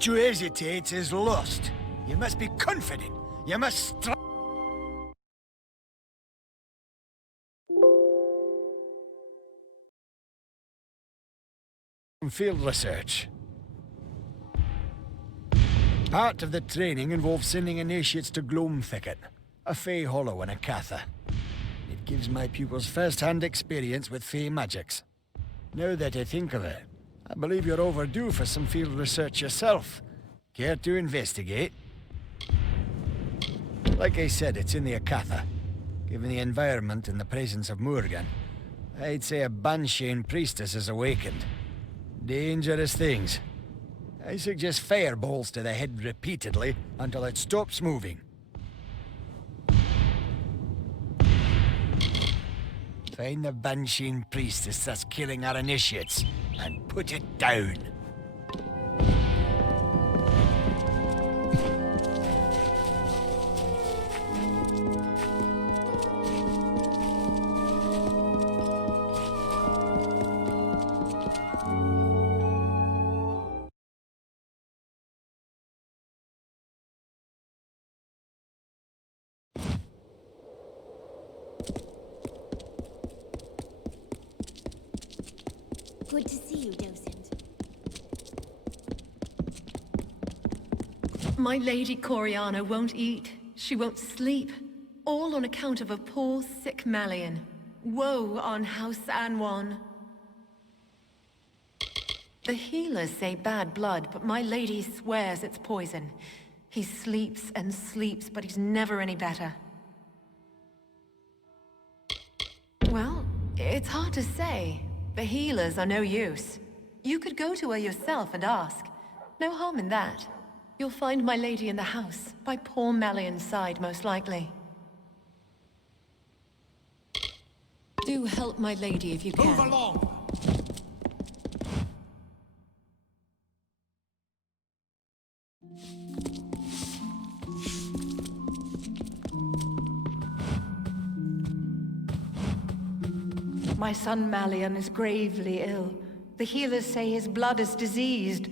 That you hesitate is lost. You must be confident. You must field research. Part of the training involves sending initiates to Gloam Thicket, a Fey Hollow in a Catha. It gives my pupils first-hand experience with Fey magics. Now that I think of it, I believe you're overdue for some field research yourself. Care to investigate? Like I said, it's in the Akatha. Given the environment and the presence of Morgan, I'd say a Banshane priestess is awakened. Dangerous things. I suggest fireballs to the head repeatedly until it stops moving. Find the Banshane priestess that's killing our initiates and put it down. Good to see you, Docent. My Lady Coriana won't eat. She won't sleep. All on account of a poor, sick Malian. Woe on House Anwan. The healers say bad blood, but my lady swears it's poison. He sleeps and sleeps, but he's never any better. Well, it's hard to say. The healers are no use. You could go to her yourself and ask. No harm in that. You'll find my lady in the house, by poor Malian's side, most likely. Do help my lady if you can. Move along! My son Malian is gravely ill. The healers say his blood is diseased,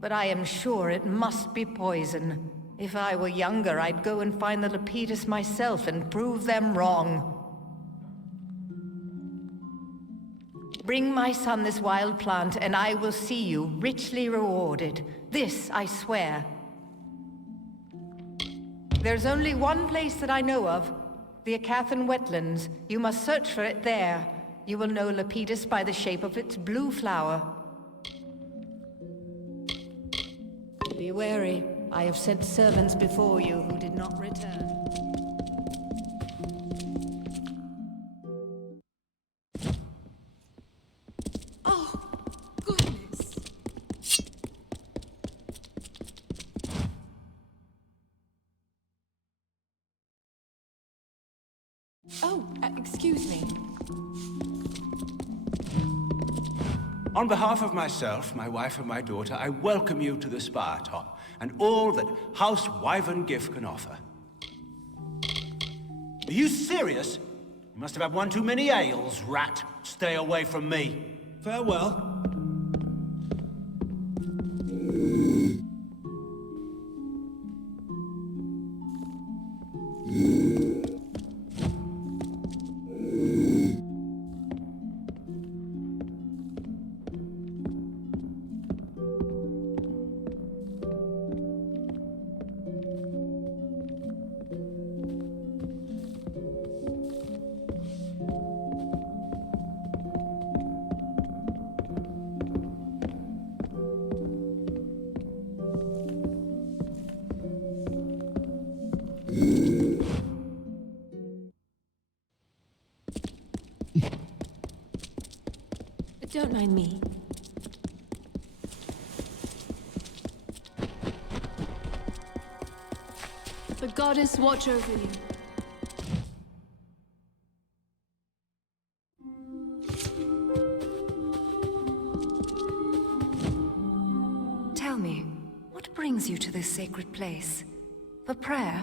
but I am sure it must be poison. If I were younger, I'd go and find the Lepidus myself and prove them wrong. Bring my son this wild plant, and I will see you richly rewarded. This I swear. There's only one place that I know of, the Acathan wetlands. You must search for it there. You will know Lepidus by the shape of its blue flower. Be wary. I have sent servants before you who did not return. Oh, goodness. Oh, excuse me. On behalf of myself, my wife and my daughter, I welcome you to the Spire Top, and all that House Wyvern Gift can offer. Are you serious? You must have had one too many ales, rat. Stay away from me. Farewell. Don't mind me. The goddess watch over you. Tell me, what brings you to this sacred place? For prayer?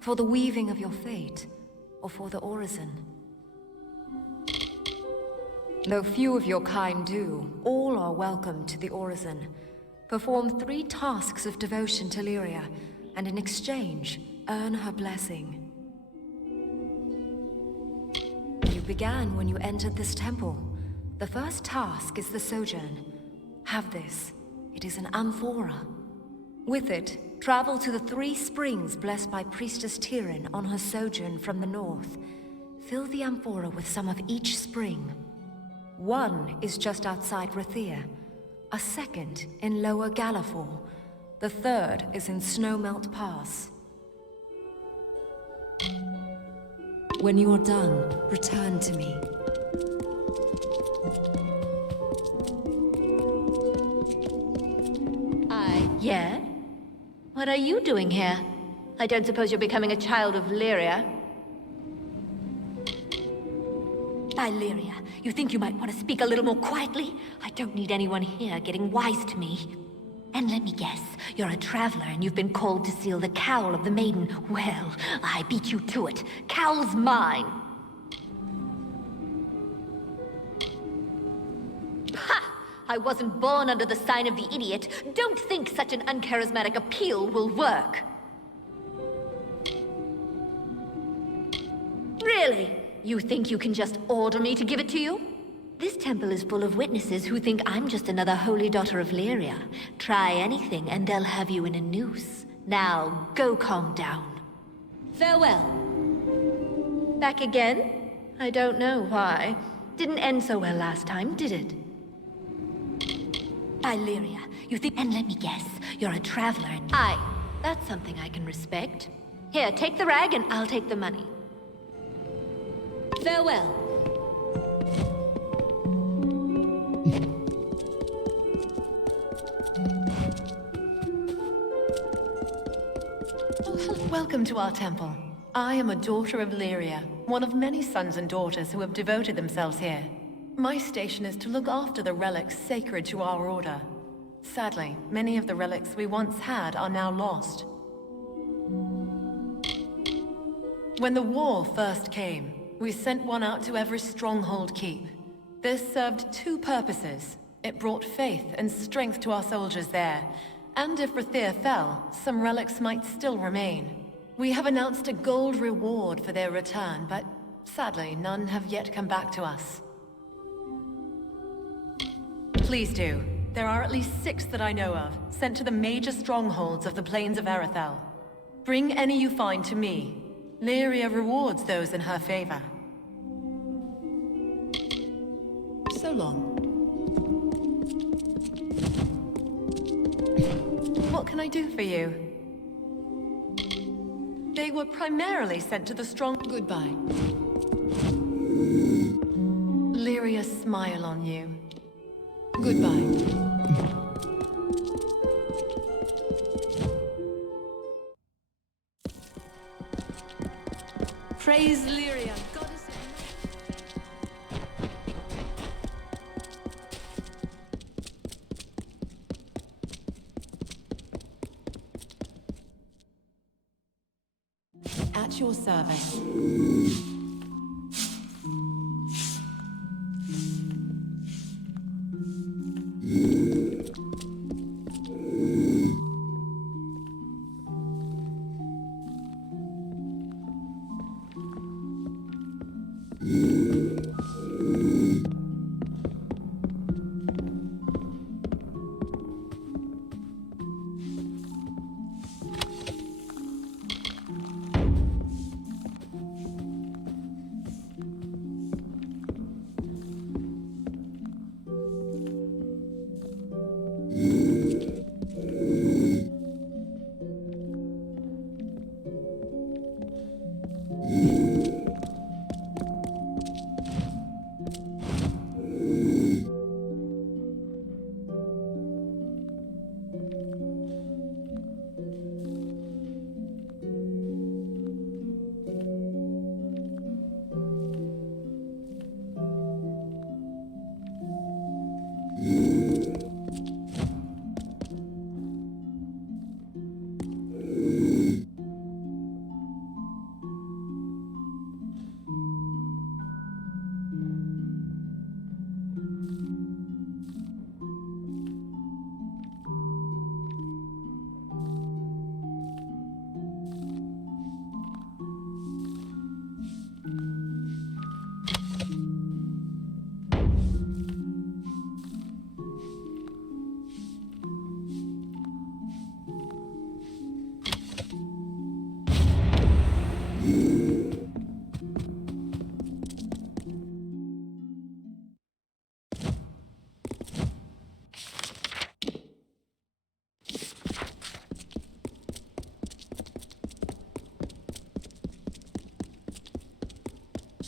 For the weaving of your fate? Or for the orison? Though few of your kind do, all are welcome to the orison. Perform 3 tasks of devotion to Lyria, and in exchange, earn her blessing. You began when you entered this temple. The first task is the Sojourn. Have this. It is an amphora. With it, travel to the 3 springs blessed by Priestess Tyrian on her sojourn from the north. Fill the amphora with some of each spring. One is just outside Rathir, a second in Lower Gallifall, the third is in Snowmelt Pass. When you are done, return to me. Yeah? What are you doing here? I don't suppose you're becoming a child of Lyria? By Lyria, you think you might want to speak a little more quietly? I don't need anyone here getting wise to me. And let me guess, you're a traveler and you've been called to seal the cowl of the maiden. Well, I beat you to it. Cowl's mine. Ha! I wasn't born under the sign of the idiot. Don't think such an uncharismatic appeal will work. Really? You think you can just order me to give it to you? This temple is full of witnesses who think I'm just another holy daughter of Lyria. Try anything and they'll have you in a noose. Now, go calm down. Farewell. Back again? I don't know why. Didn't end so well last time, did it? By Lyria, you think— and let me guess, you're a traveler and— Aye, that's something I can respect. Here, take the rag and I'll take the money. Farewell. Welcome to our temple. I am a daughter of Lyria, one of many sons and daughters who have devoted themselves here. My station is to look after the relics sacred to our order. Sadly, many of the relics we once had are now lost. When the war first came, we sent one out to every stronghold keep. This served 2 purposes. It brought faith and strength to our soldiers there, and if Rathir fell, some relics might still remain. We have announced a gold reward for their return, but sadly, none have yet come back to us. Please do. There are at least 6 that I know of, sent to the major strongholds of the plains of Aerithel. Bring any you find to me. Lyria rewards those in her favor. So long. What can I do for you? They were primarily sent to the strong— Goodbye. Lyria smile on you. Goodbye. Praise Lyria, goddess of— At your service.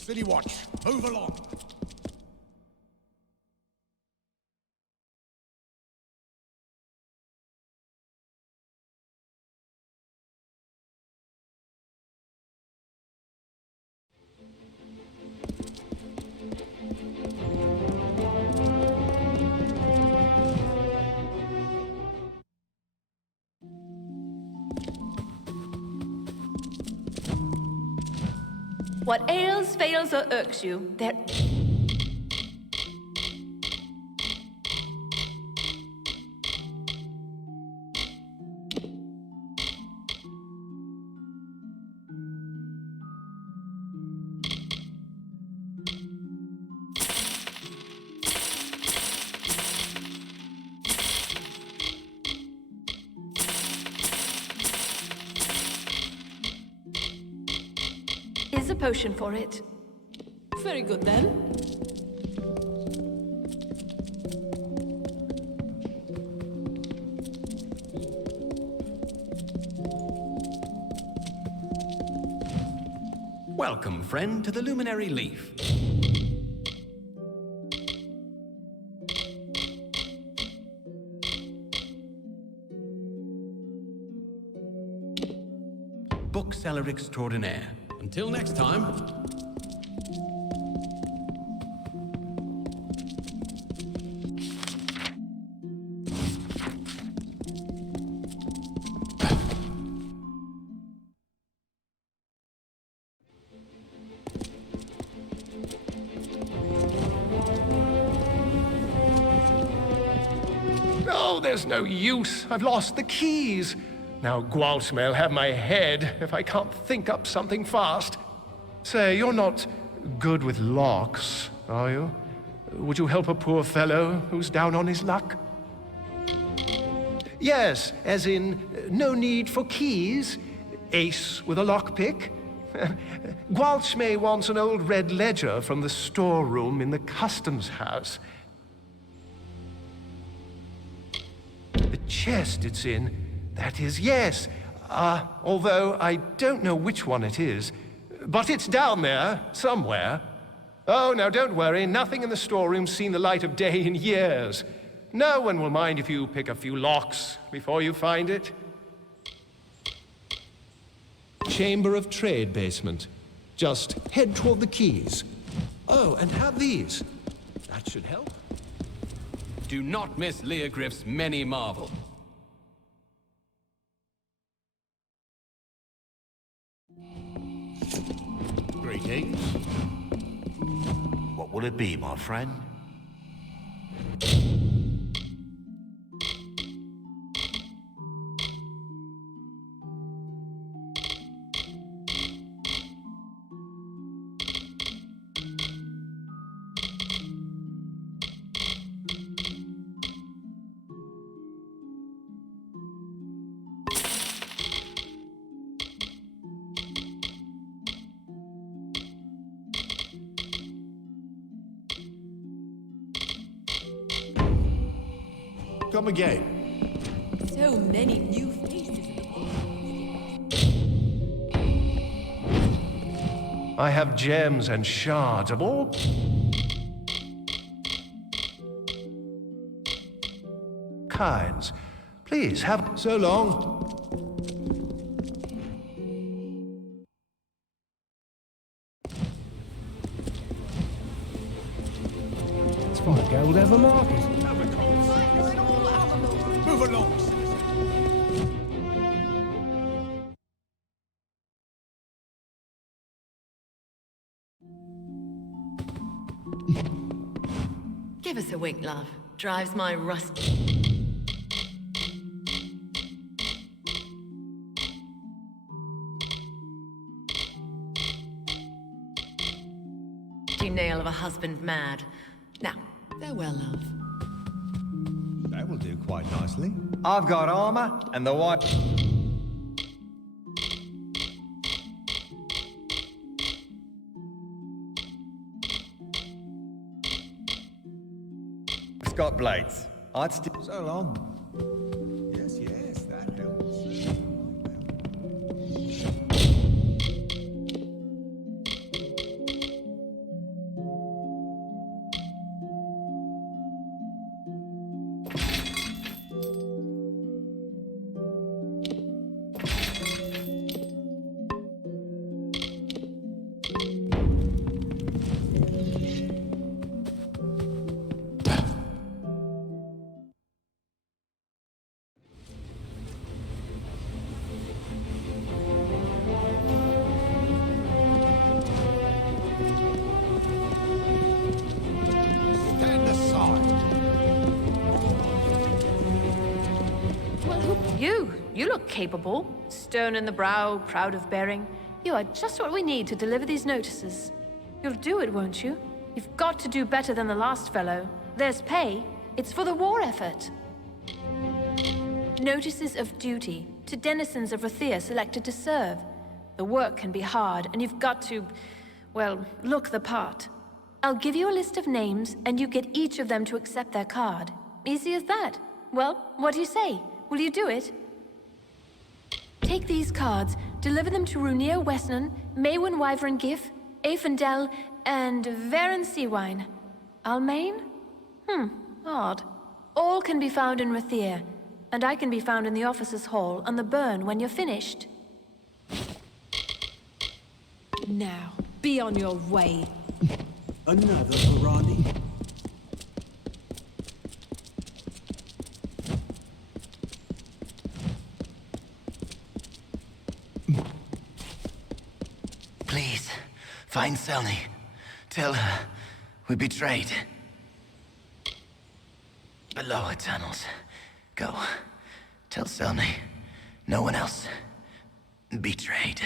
City Watch, move along. What ails, fails, or irks you, there... is a potion for it. Very good then. Welcome, friend, to the Luminary Leaf. Bookseller extraordinaire. Until next time. Oh, there's no use. I've lost the keys. Now Gwalch may'll have my head if I can't think up something fast. Say, you're not good with locks, are you? Would you help a poor fellow who's down on his luck? Yes, as in, no need for keys. Ace with a lockpick. Gwalchmay wants an old red ledger from the storeroom in the customs house. The chest it's in, that is, yes. Although I don't know which one it is. But it's down there, somewhere. Oh, now don't worry, nothing in the storeroom's seen the light of day in years. No one will mind if you pick a few locks before you find it. Chamber of Trade basement. Just head toward the keys. Oh, and have these. That should help. Do not miss Leogriff's many marvel. Greetings. What will it be, my friend? Come again. So many new faces. I have gems and shards of all kinds. Please have So long. Let's find gold ever market. Move along. Give us a wink, love. Drives my rust. Nail of a husband mad. Now, farewell, love. That will do quite nicely. I've got armor and the white. It's got blades. I'd still. So long. Yes, yes, that helps. You look capable. Stern in the brow, proud of bearing. You are just what we need to deliver these notices. You'll do it, won't you? You've got to do better than the last fellow. There's pay. It's for the war effort. Notices of duty to denizens of Rathir selected to serve. The work can be hard, and you've got to, well, look the part. I'll give you a list of names, and you get each of them to accept their card. Easy as that. Well, what do you say? Will you do it? Take these cards, deliver them to Runir Westnon, Maywin Wyvern Gif, Aefendel, and Varen Seawine. Almain? Odd. All can be found in Rathir, and I can be found in the officers' hall on the burn when you're finished. Now, be on your way. Another Varani. Please, find Selny. Tell her we betrayed. Below her tunnels. Go. Tell Selny. No one else. Betrayed.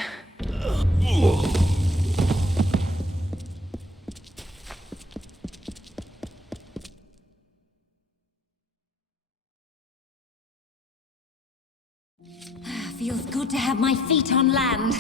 Feels good to have my feet on land.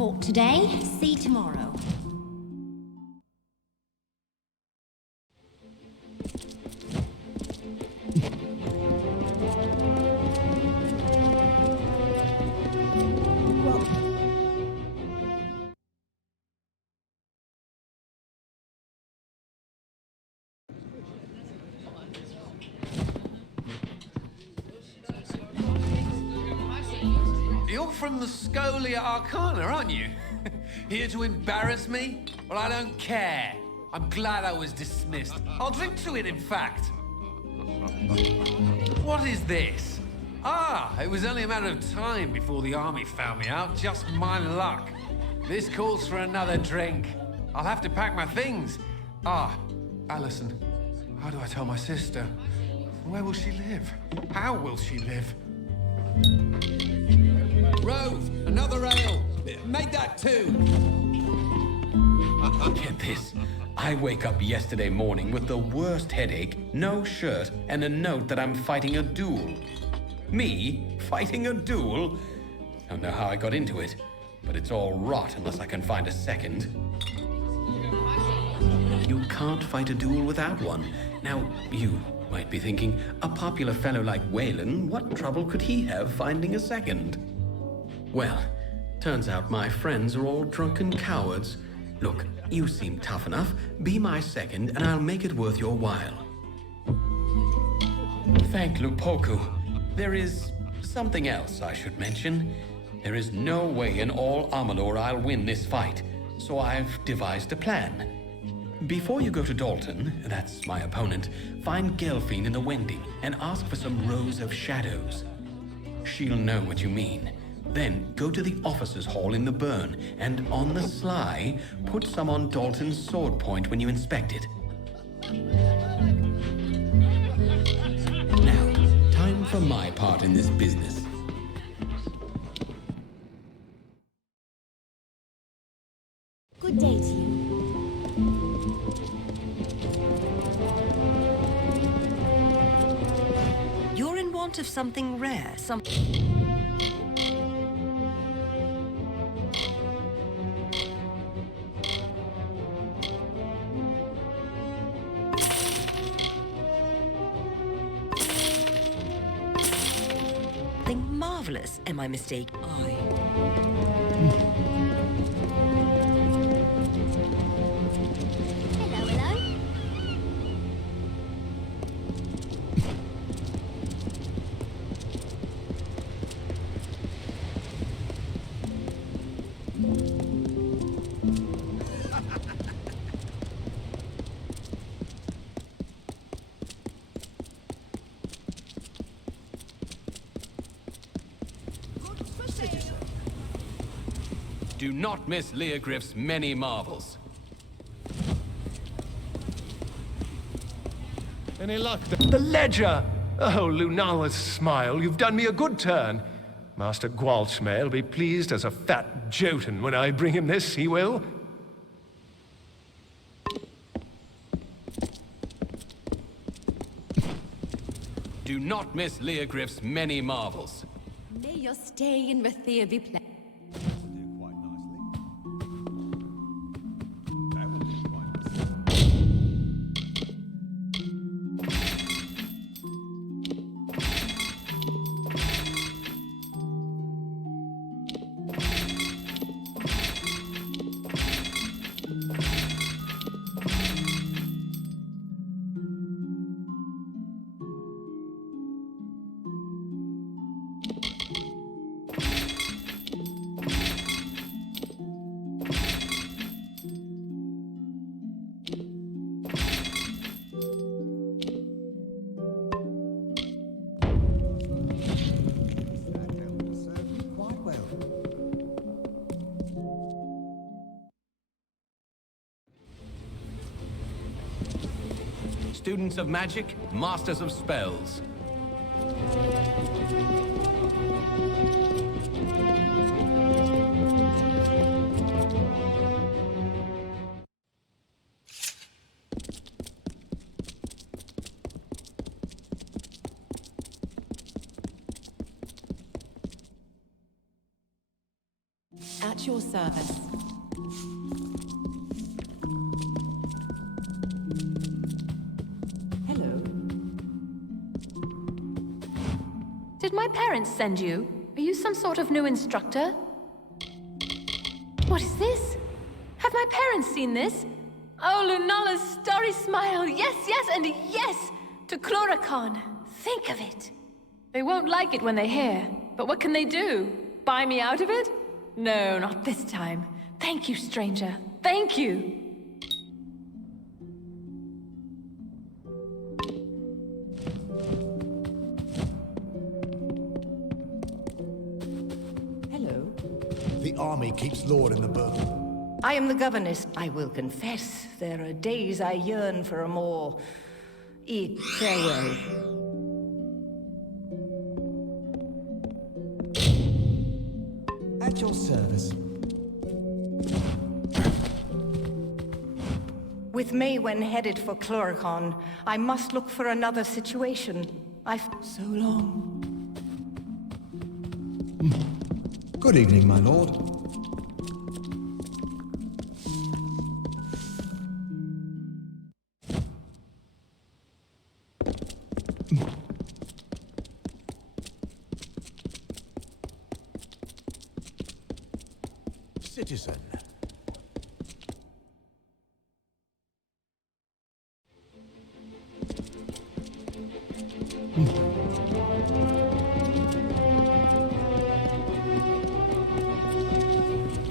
support today, see tomorrow. You're from the Scholia Arcana, aren't you? Here to embarrass me? Well, I don't care. I'm glad I was dismissed. I'll drink to it, in fact. What is this? Ah, it was only a matter of time before the army found me out. Just my luck. This calls for another drink. I'll have to pack my things. Ah, Allison. How do I tell my sister? Where will she live? How will she live? Rove, another ale. Make that two. Get this. I wake up yesterday morning with the worst headache, no shirt, and a note that I'm fighting a duel. Me? Fighting a duel? Don't know how I got into it, but it's all rot unless I can find a second. You can't fight a duel without one. Now, you might be thinking, a popular fellow like Wayland, what trouble could he have finding a second? Well, turns out my friends are all drunken cowards. Look, you seem tough enough. Be my second, and I'll make it worth your while. Thank Lupoku. There is something else I should mention. There is no way in all Amalur I'll win this fight, so I've devised a plan. Before you go to Dalton, that's my opponent, find Gelfine in the Wending and ask for some rows of shadows. She'll know what you mean. Then go to the officers' hall in the burn, and on the sly, put some on Dalton's sword point when you inspect it. Now, time for my part in this business. Good day to you. You're in want of something rare, marvelous. Am I mistaken? Hello, hello. Do not miss Leogriff's many marvels. Any luck? The ledger! Oh, Lunala's smile, you've done me a good turn. Master Gwalchmay will be pleased as a fat Jotun when I bring him this, he will. Do not miss Leogriff's many marvels. May your stay in Rathir be pleasant. Students of magic, masters of spells. At your service. Hello. Did my parents send you? Are you some sort of new instructor? What is this? Have my parents seen this? Oh, Lunala's starry smile. Yes, yes, and yes! To Chloricon. Think of it. They won't like it when they hear. But what can they do? Buy me out of it? No, not this time. Thank you, stranger. Thank you. Hello. The army keeps Lord in the book. I am the governess. I will confess, there are days I yearn for a more... farewell. At your service. With Maywen headed for Chloricon, I must look for another situation. So long. Good evening, my lord. Citizen.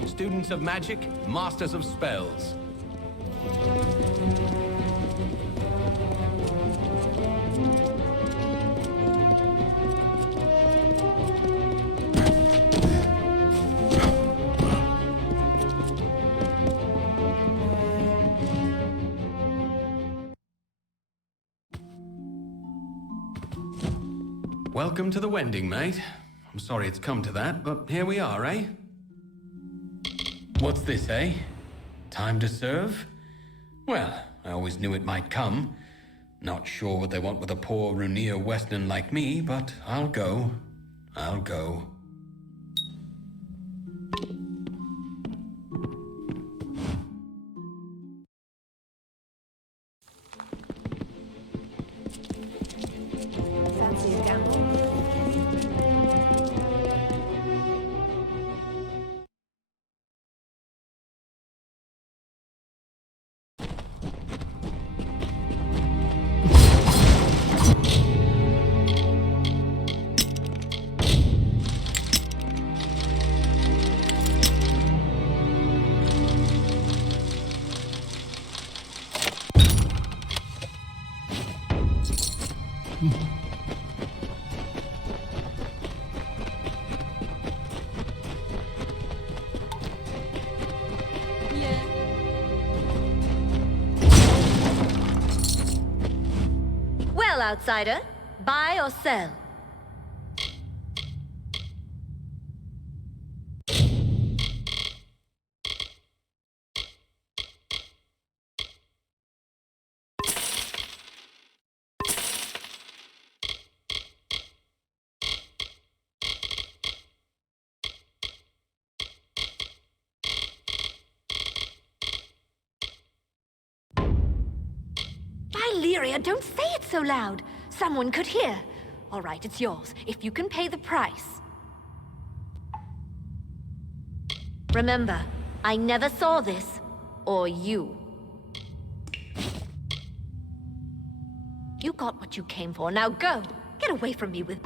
Students of magic, masters of spells. Welcome to the Wending, mate. I'm sorry it's come to that, but here we are, eh? What's this, eh? Time to serve? Well, I always knew it might come. Not sure what they want with a poor Rathir Western like me, but I'll go. I'll go. Fancy a gamble? Well, outsider, buy or sell? Lyria, don't say it so loud. Someone could hear. All right, it's yours, if you can pay the price. Remember, I never saw this. Or you. You got what you came for. Now go! Get away from me with...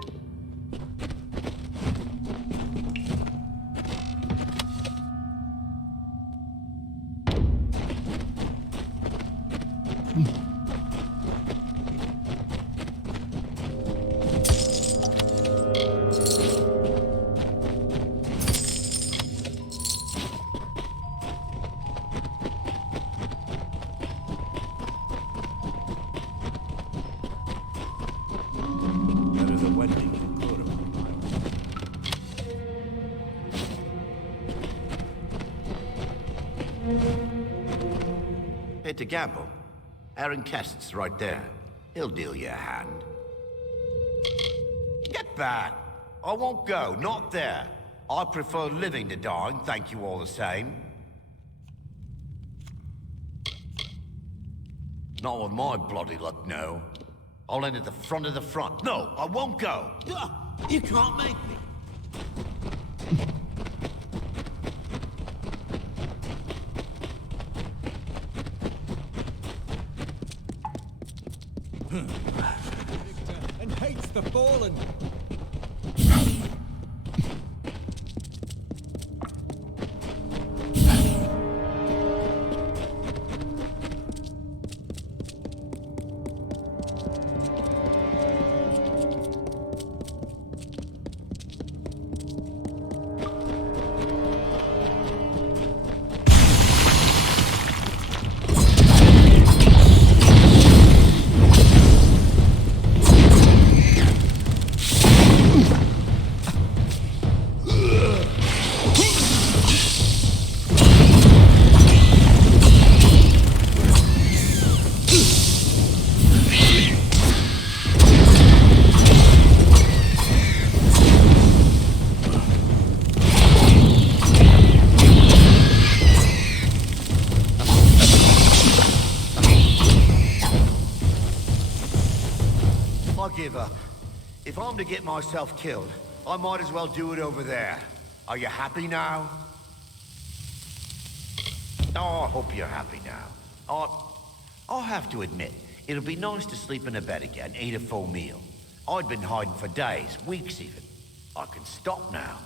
To gamble. Aaron Kest's right there. He'll deal you a hand. Get back! I won't go, not there. I prefer living to dying, thank you all the same. Not with my bloody luck, no. I'll end at the front of the front. No, I won't go. You can't make me. And hates the fallen. Give up. If I'm to get myself killed, I might as well do it over there. Are you happy now? Oh, I hope you're happy now. I'll have to admit, it'll be nice to sleep in a bed again, eat a full meal. I'd been hiding for days, weeks even. I can stop now.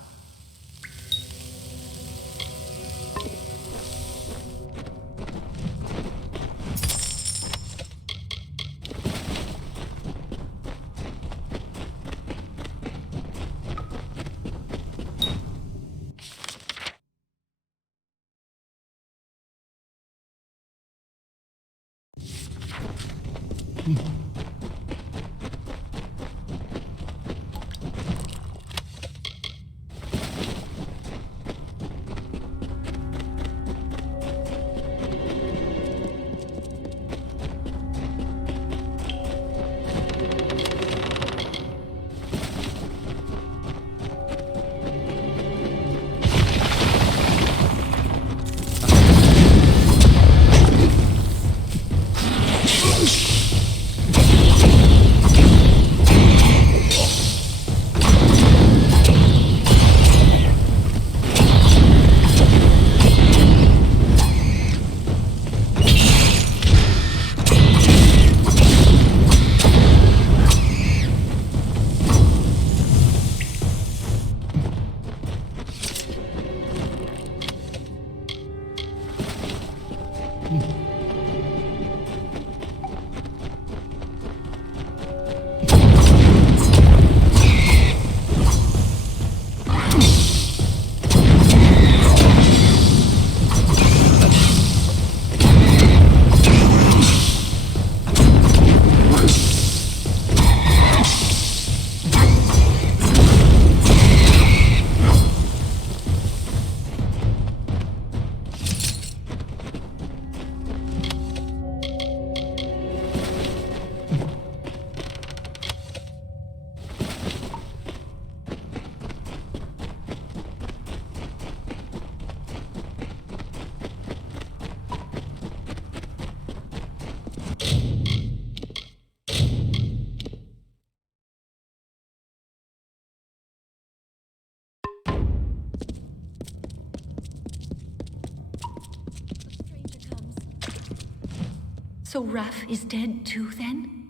So Rath is dead too, then?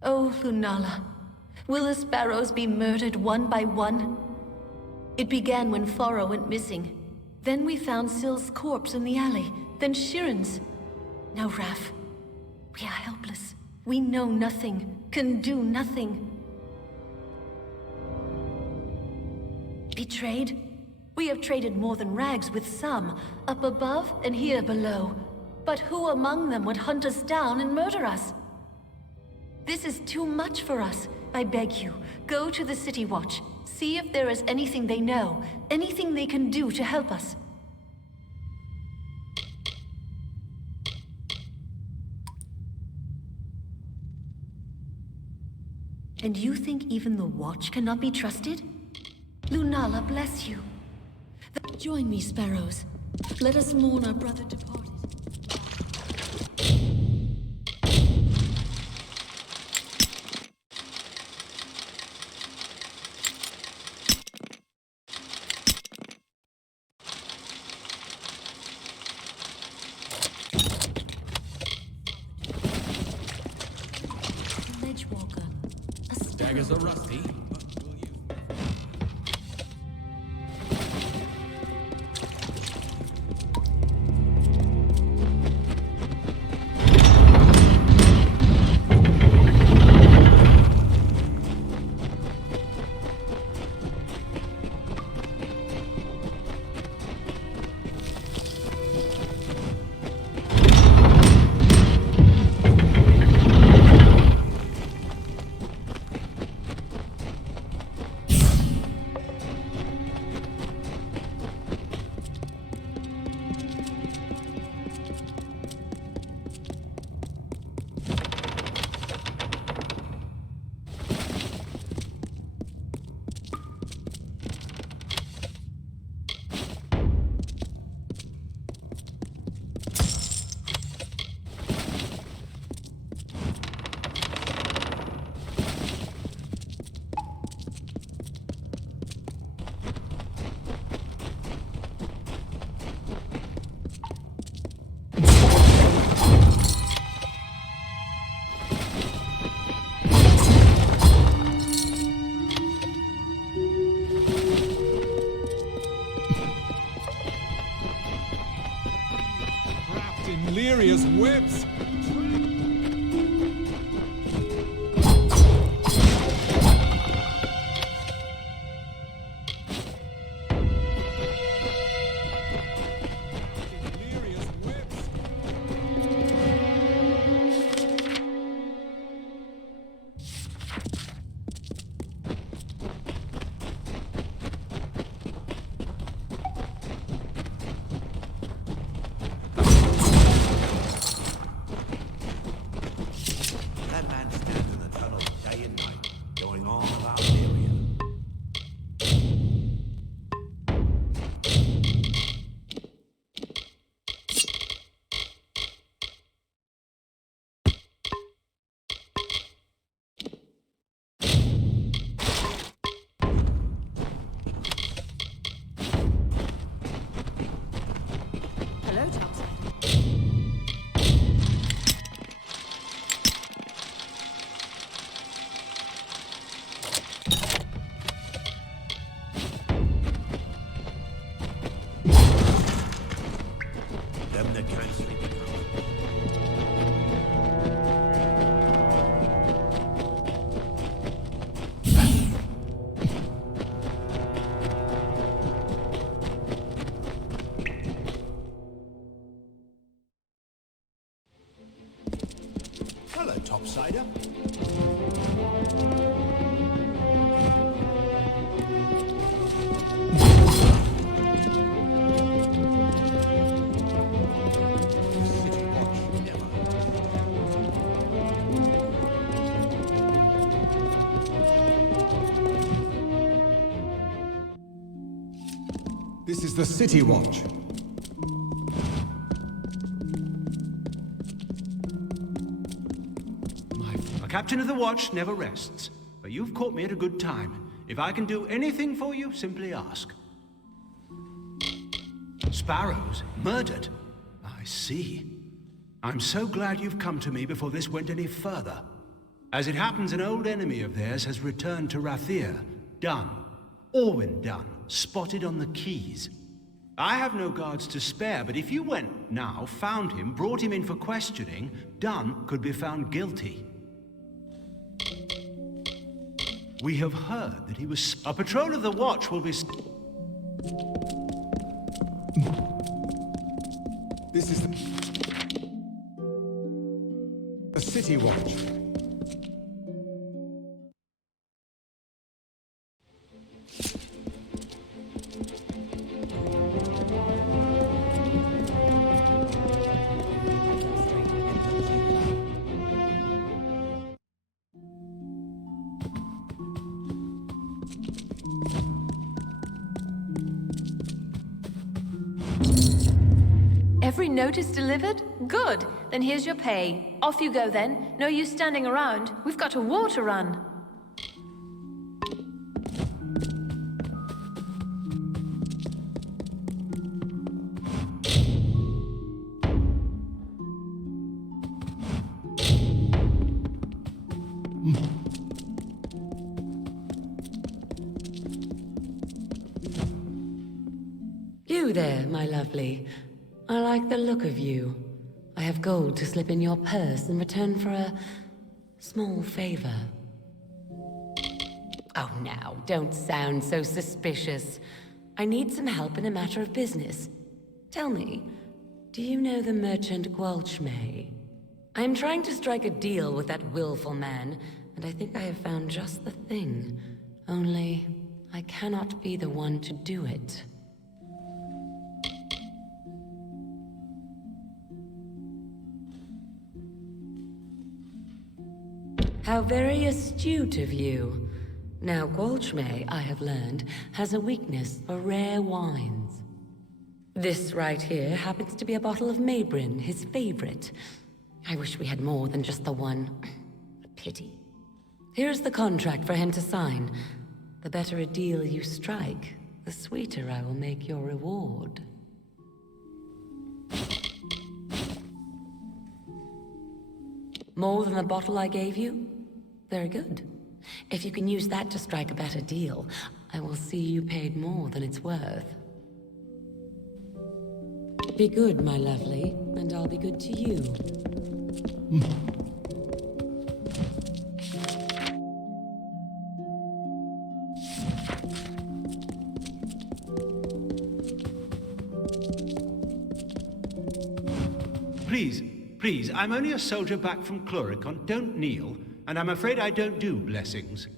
Oh, Lunala, will the sparrows be murdered one by one? It began when Faro went missing. Then we found Syl's corpse in the alley, then Shiren's. Now Rath, we are helpless. We know nothing, can do nothing. Betrayed? We have traded more than rags with some, up above and here below. But who among them would hunt us down and murder us? This is too much for us. I beg you, go to the City Watch. See if there is anything they know, anything they can do to help us. And you think even the Watch cannot be trusted? Lunala Lunala bless you. Join me, sparrows. Let us mourn our brother departed. Ledgewalker. Daggers are rusty. Lyria's webs. Hello, Topsider. This is the City Watch. Captain of the Watch never rests, but you've caught me at a good time. If I can do anything for you, simply ask. Sparrows murdered? I see. I'm so glad you've come to me before this went any further. As it happens, an old enemy of theirs has returned to Rathir. Done. Orwin Dunn, spotted on the quays. I have no guards to spare, but if you went now, found him, brought him in for questioning, Dunn could be found guilty. We have heard that he was... A patrol of the Watch will be... This is the City Watch. Every note is delivered? Good. Then here's your pay. Off you go then. No use standing around. We've got a war to run. You there, my lovely. I like the look of you. I have gold to slip in your purse in return for a small favor. Oh, now, don't sound so suspicious. I need some help in a matter of business. Tell me, do you know the merchant Gwalchmay? I am trying to strike a deal with that willful man, and I think I have found just the thing. Only, I cannot be the one to do it. How very astute of you. Now, Gwalchmay, I have learned, has a weakness for rare wines. This right here happens to be a bottle of Mabrin, his favorite. I wish we had more than just the one. A pity. Here's the contract for him to sign. The better a deal you strike, the sweeter I will make your reward. More than the bottle I gave you? Very good. If you can use that to strike a better deal, I will see you paid more than it's worth. Be good, my lovely, and I'll be good to you. Please, I'm only a soldier back from Chloricon. Don't kneel, and I'm afraid I don't do blessings.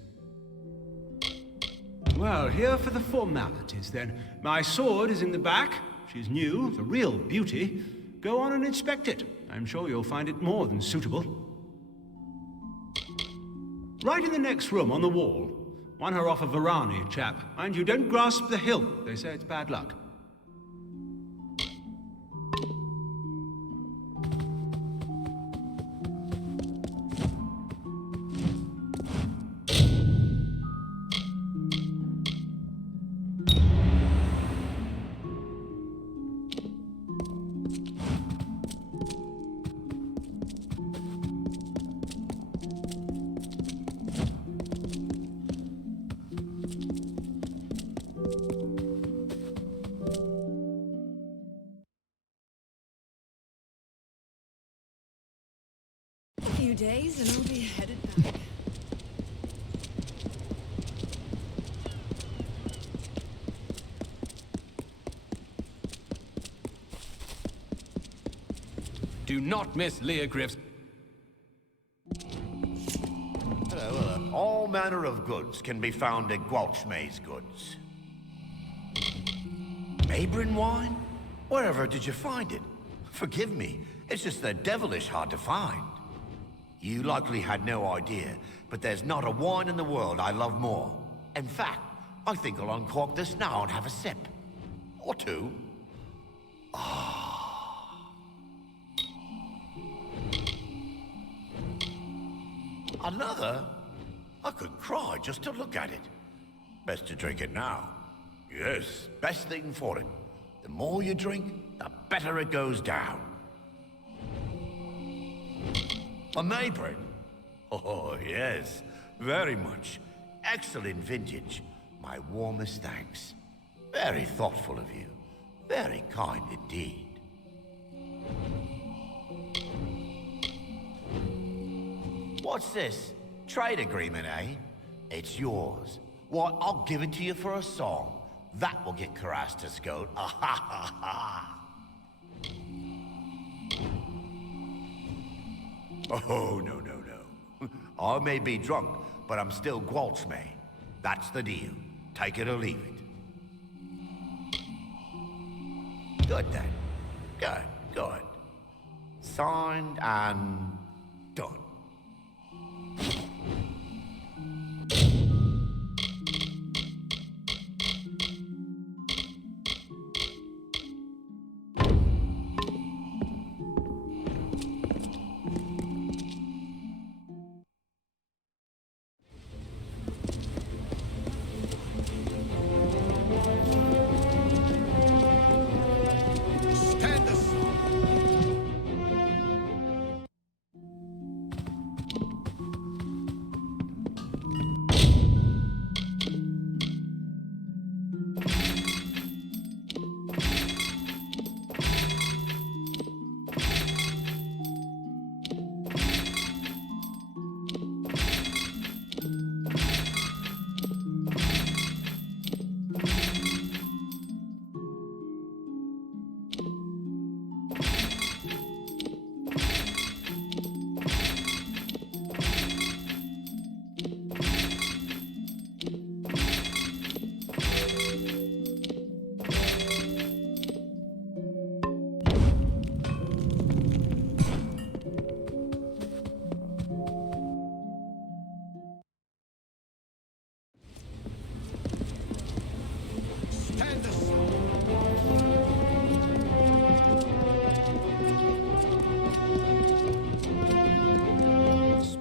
Well, here for the formalities, then. My sword is in the back. She's new, it's a real beauty. Go on and inspect it. I'm sure you'll find it more than suitable. Right in the next room, on the wall. Won her off a Varani chap. Mind you, don't grasp the hilt. They say it's bad luck. Days and I'll be headed back. Do not miss Leogriff's. Hello. All manner of goods can be found at Gwalchmay's goods. Mabrin wine? Wherever did you find it? Forgive me, it's just they're devilish hard to find. You likely had no idea, but there's not a wine in the world I love more. In fact, I think I'll uncork this now and have a sip. Or two. Another? I could cry just to look at it. Best to drink it now. Yes, best thing for it. The more you drink, the better it goes down. A Mabrin? Oh, yes. Very much. Excellent vintage. My warmest thanks. Very thoughtful of you. Very kind indeed. What's this? Trade agreement, eh? It's yours. Why, I'll give it to you for a song. That will get Karas to scold. Ah ha ha ha! Oh, no. I may be drunk, but I'm still Gwalchmay. That's the deal. Take it or leave it. Good then. Good. Signed and done.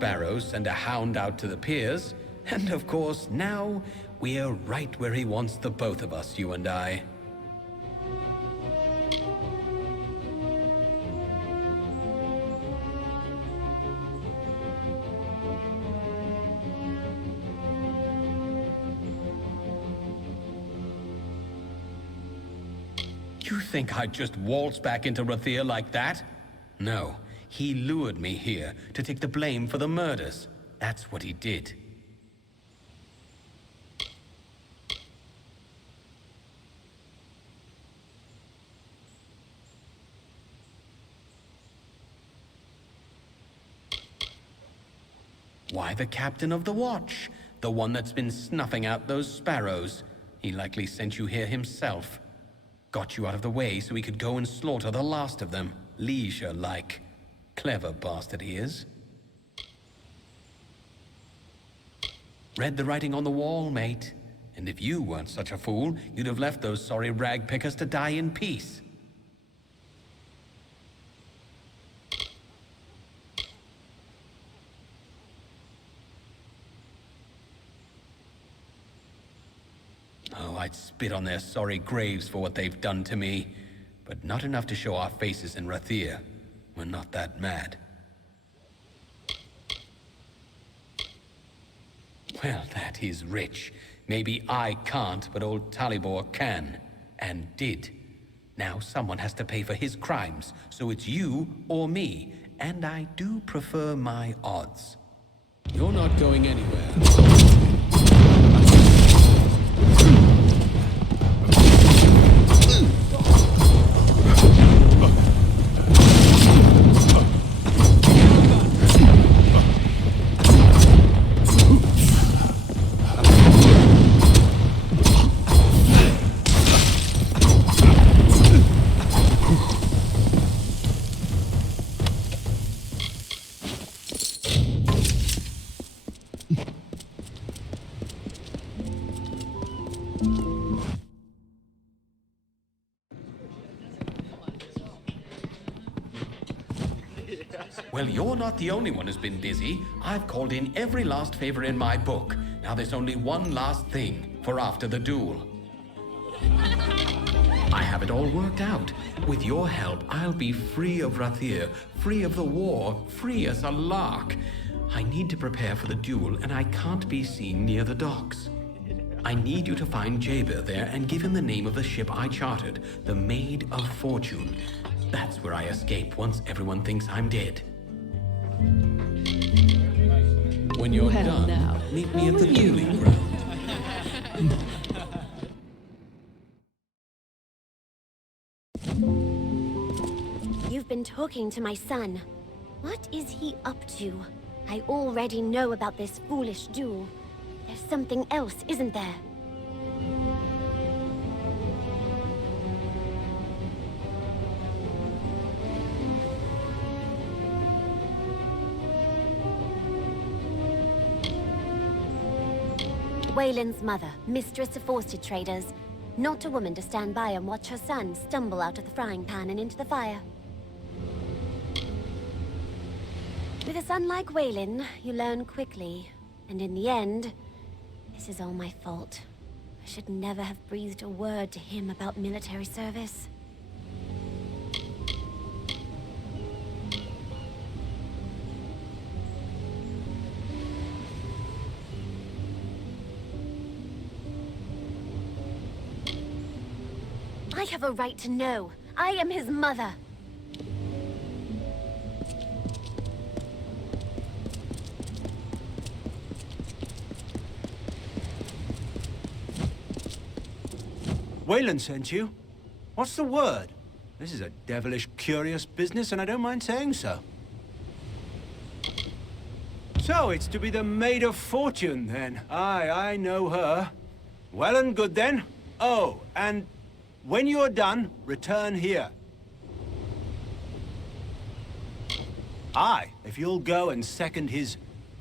sparrows send a hound out to the piers, and of course, now we're right where he wants the both of us, you and I. You think I'd just waltz back into Rathir like that? No, he lured me here to take the blame for the murders. That's what he did. Why the captain of the watch? The one that's been snuffing out those sparrows. He likely sent you here himself. Got you out of the way so he could go and slaughter the last of them. Leisure-like. Clever bastard he is. Read the writing on the wall, mate. And if you weren't such a fool, you'd have left those sorry rag pickers to die in peace. Oh, I'd spit on their sorry graves for what they've done to me. But not enough to show our faces in Rathir. We're not that mad. Well, that is rich. Maybe I can't, but old Talibor can. And did. Now someone has to pay for his crimes, so it's you or me. And I do prefer my odds. You're not going anywhere. Well, you're not the only one who's been busy. I've called in every last favor in my book. Now there's only one last thing for after the duel. I have it all worked out. With your help, I'll be free of Rathir, free of the war, free as a lark. I need to prepare for the duel, and I can't be seen near the docks. I need you to find Jabir there and give him the name of the ship I chartered, the Maid of Fortune. That's where I escape once everyone thinks I'm dead. When you're done, meet me at the dueling ground. You've been talking to my son. What is he up to? I already know about this foolish duel. There's something else, isn't there? Wayland's mother, mistress of worsted traders. Not a woman to stand by and watch her son stumble out of the frying pan and into the fire. With a son like Wayland, you learn quickly. And in the end, this is all my fault. I should never have breathed a word to him about military service. I have a right to know. I am his mother. Wayland sent you? What's the word? This is a devilish curious business, and I don't mind saying so. So, it's to be the Maid of Fortune, then. Aye, I know her. Well and good, then. Oh, and when you're done, return here. Aye, if you'll go and second his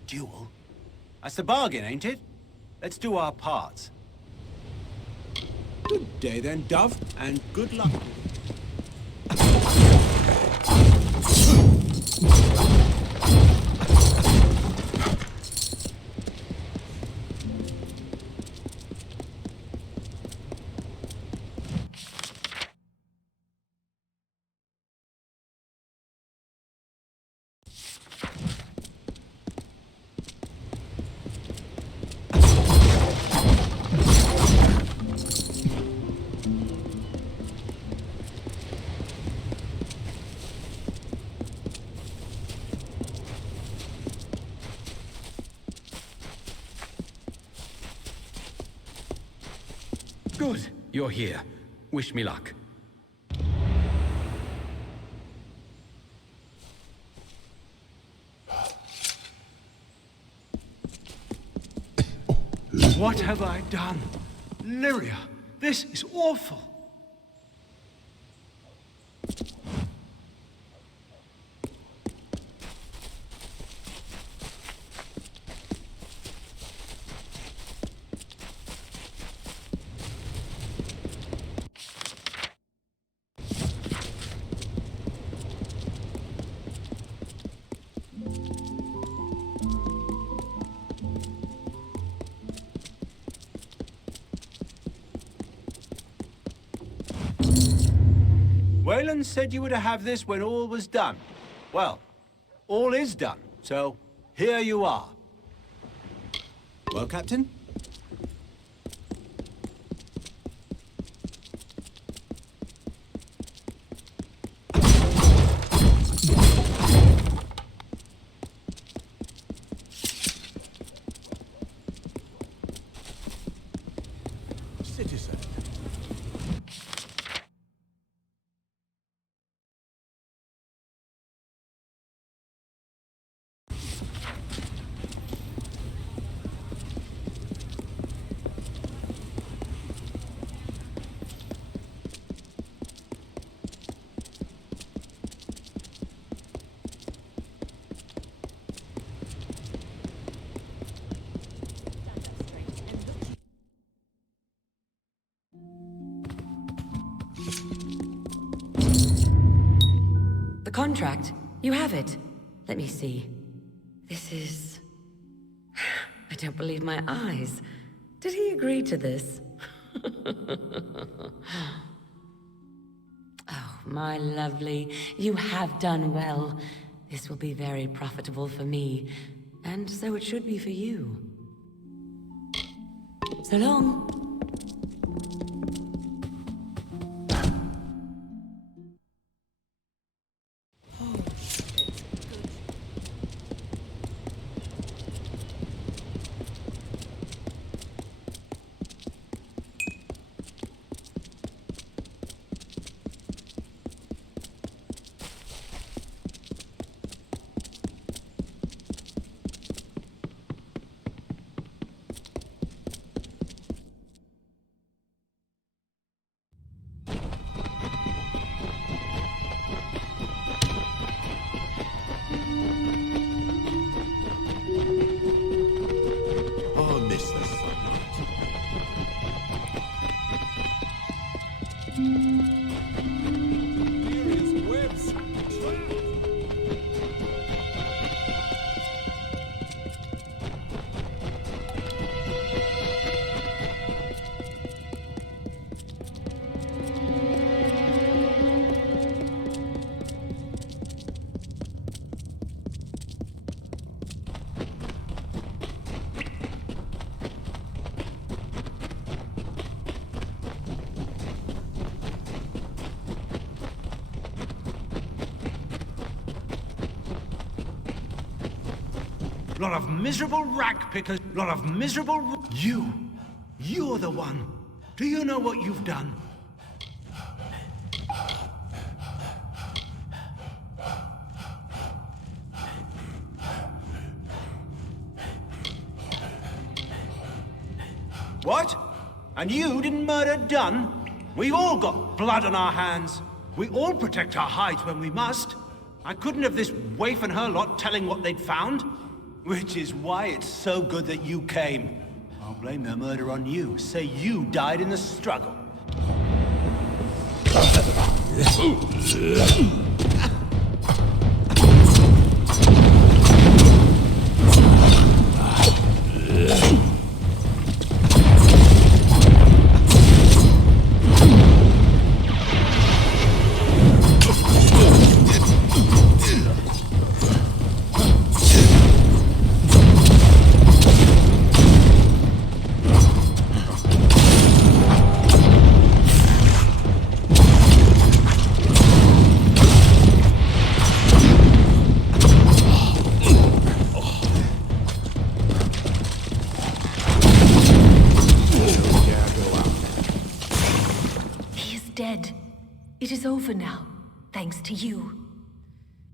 duel. That's the bargain, ain't it? Let's do our parts. Good day then, Dove, and good luck. Good, you're here. Wish me luck. What have I done? Lyria, this is awful. Wayland said you were to have this when all was done. Well, all is done, so here you are. Well, Captain? Citizen. The contract. You have it. Let me see. This is... I don't believe my eyes. Did he agree to this? Oh, my lovely. You have done well. This will be very profitable for me. And so it should be for you. So long. Lot of miserable rack pickers. Lot of miserable... You're the one. Do you know what you've done? What? And you didn't murder Dunn? We've all got blood on our hands. We all protect our hides when we must. I couldn't have this waif and her lot telling what they'd found. Which is why it's so good that you came. I'll blame their murder on you. Say you died in the struggle. It is over now, thanks to you.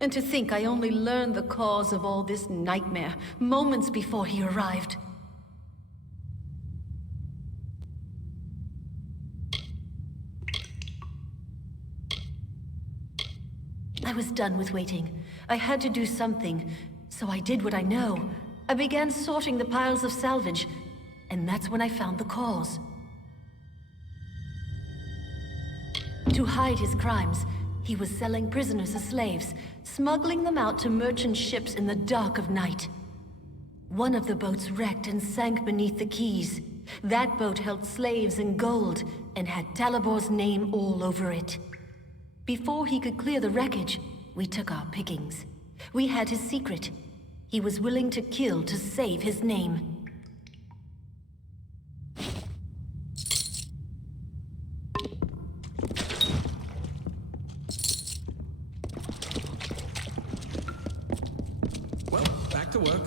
And to think I only learned the cause of all this nightmare moments before he arrived. I was done with waiting. I had to do something, so I did what I know. I began sorting the piles of salvage, and that's when I found the cause. To hide his crimes, he was selling prisoners as slaves, smuggling them out to merchant ships in the dark of night. One of the boats wrecked and sank beneath the quays. That boat held slaves and gold, and had Talibor's name all over it. Before he could clear the wreckage, we took our pickings. We had his secret. He was willing to kill to save his name. Well, back to work.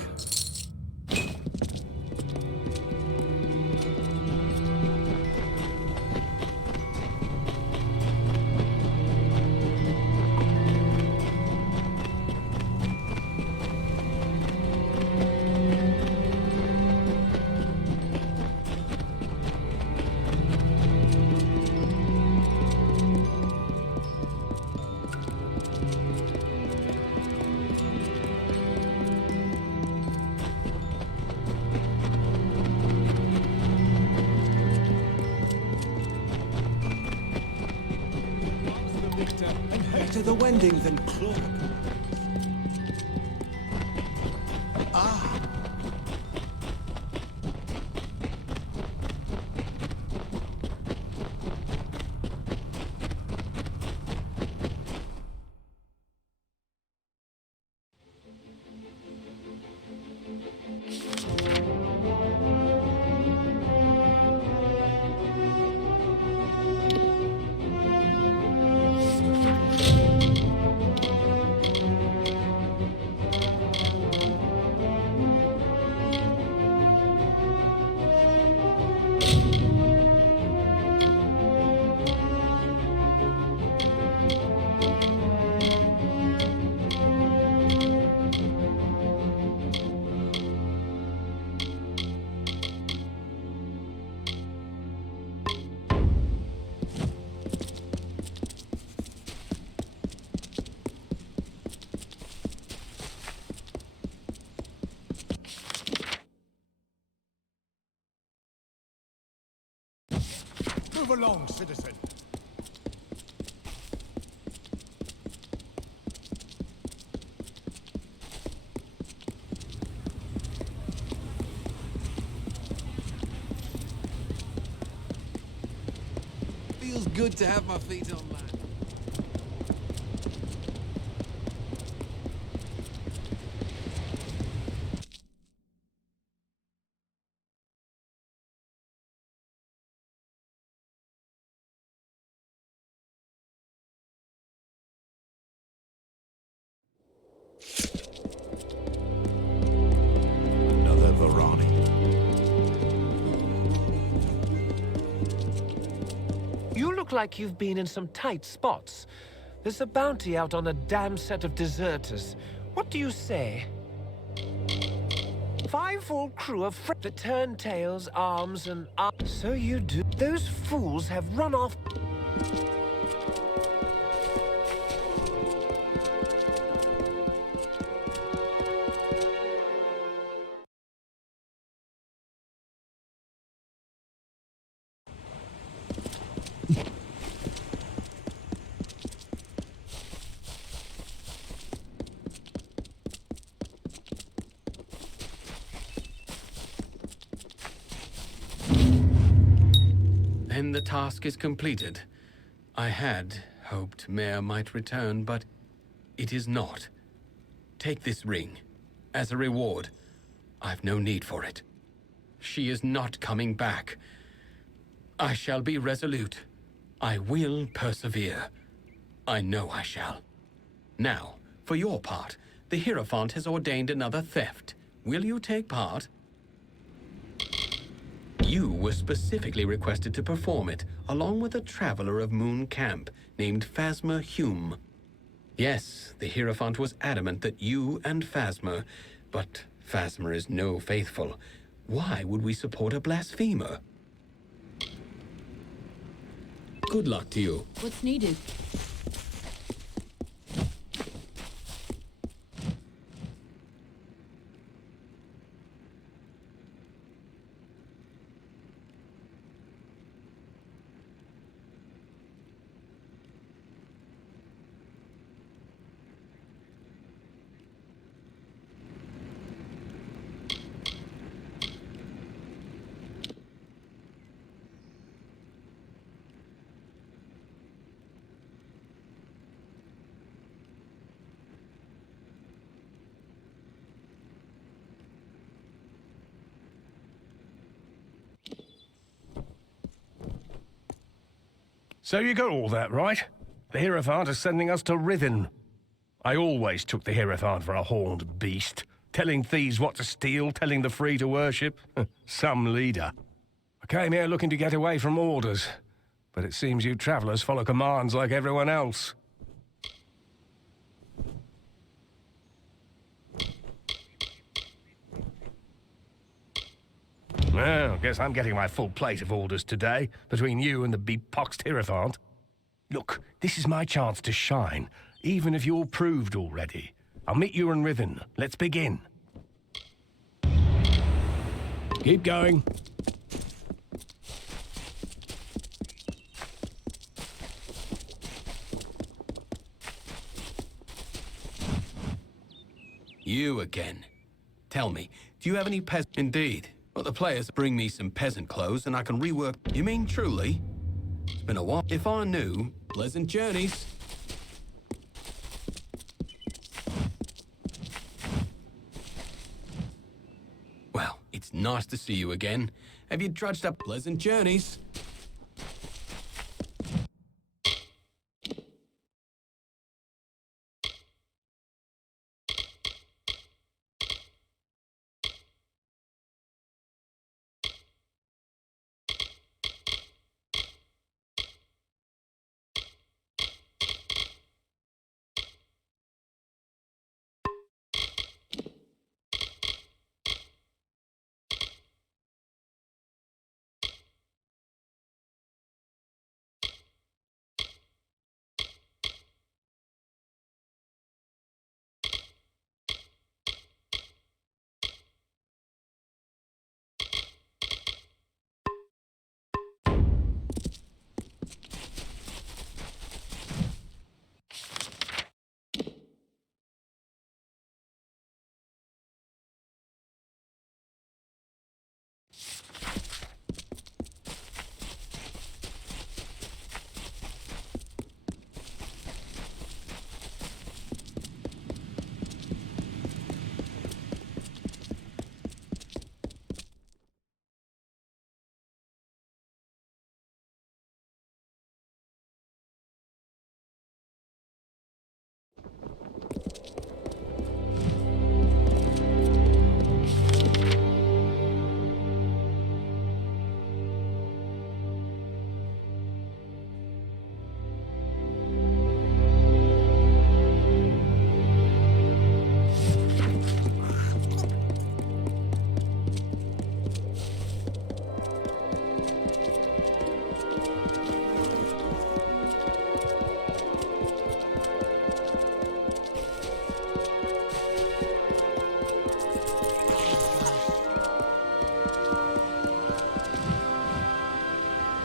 And better the wending than clog. Ah! Move along, citizen. Feels good to have my feet on land. Another Varani. You look like you've been in some tight spots. There's a bounty out on a damn set of deserters. What do you say? 5 full crew of the turntails, arms, and so you do. Those fools have run off. Then the task is completed. I had hoped Mare might return, but it is not. Take this ring. As a reward. I've no need for it. She is not coming back. I shall be resolute. I will persevere. I know I shall. Now, for your part, the Hierophant has ordained another theft. Will you take part? You were specifically requested to perform it, along with a traveler of Moon Camp named Phasma Hume. Yes, the Hierophant was adamant that you and Phasma, but Phasma is no faithful. Why would we support a blasphemer? Good luck to you. What's needed? So you got all that right? The Hierophant is sending us to Rithin. I always took the Hierophant for a horned beast, telling thieves what to steal, telling the free to worship. Some leader. I came here looking to get away from orders, but it seems you travelers follow commands like everyone else. Well, guess I'm getting my full plate of orders today, between you and the bepoxed Hierophant. Look, this is my chance to shine, even if you're proved already. I'll meet you in Rithin. Let's begin. Keep going. You again. Tell me, do you have any peasants? Indeed. Well, the players bring me some peasant clothes and I can rework. You mean truly? It's been a while. If I knew, pleasant journeys. Well, it's nice to see you again. Have you drudged up pleasant journeys?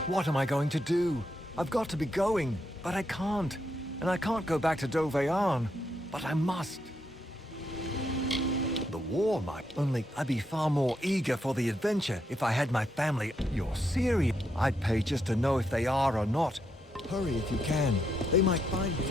What am I going to do? I've got to be going, but I can't. And I can't go back to Dovearn, but I must. The war might. Only I'd be far more eager for the adventure if I had my family. You're serious? I'd pay just to know if they are or not. Hurry if you can. They might find me.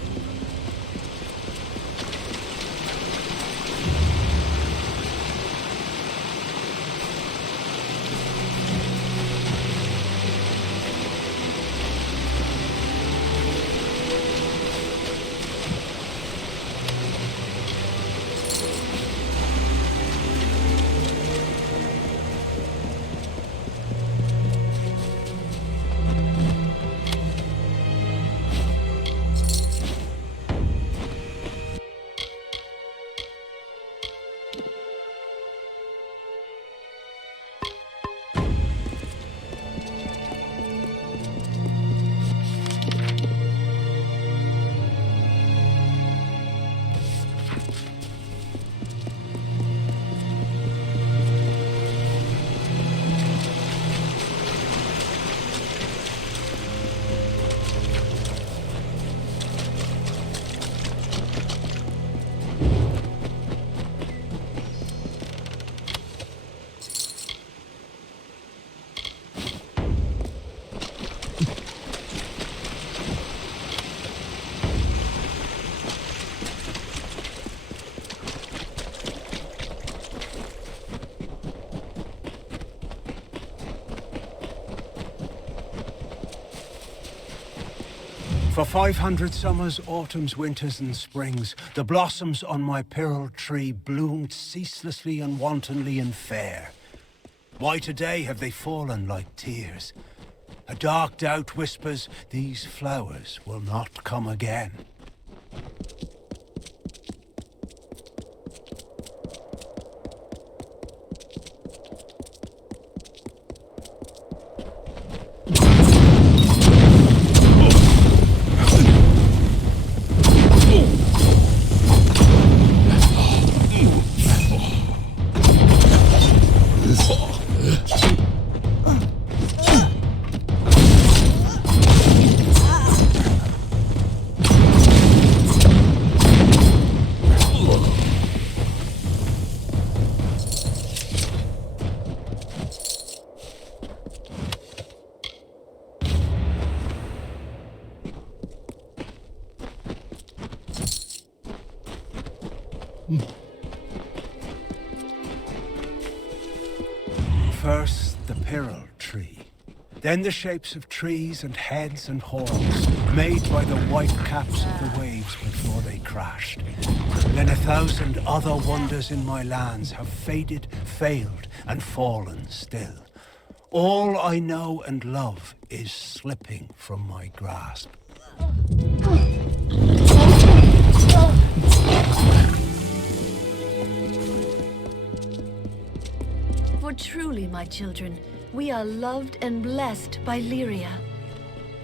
For 500 summers, autumns, winters, and springs, the blossoms on my pearl tree bloomed ceaselessly and wantonly and fair. Why today have they fallen like tears? A dark doubt whispers, these flowers will not come again. First, the pearl tree. Then the shapes of trees and heads and horns, made by the white caps of the waves before they crashed. Then 1,000 other wonders in my lands have faded, failed, and fallen still. All I know and love is slipping from my grasp. For truly, my children, we are loved and blessed by Lyria.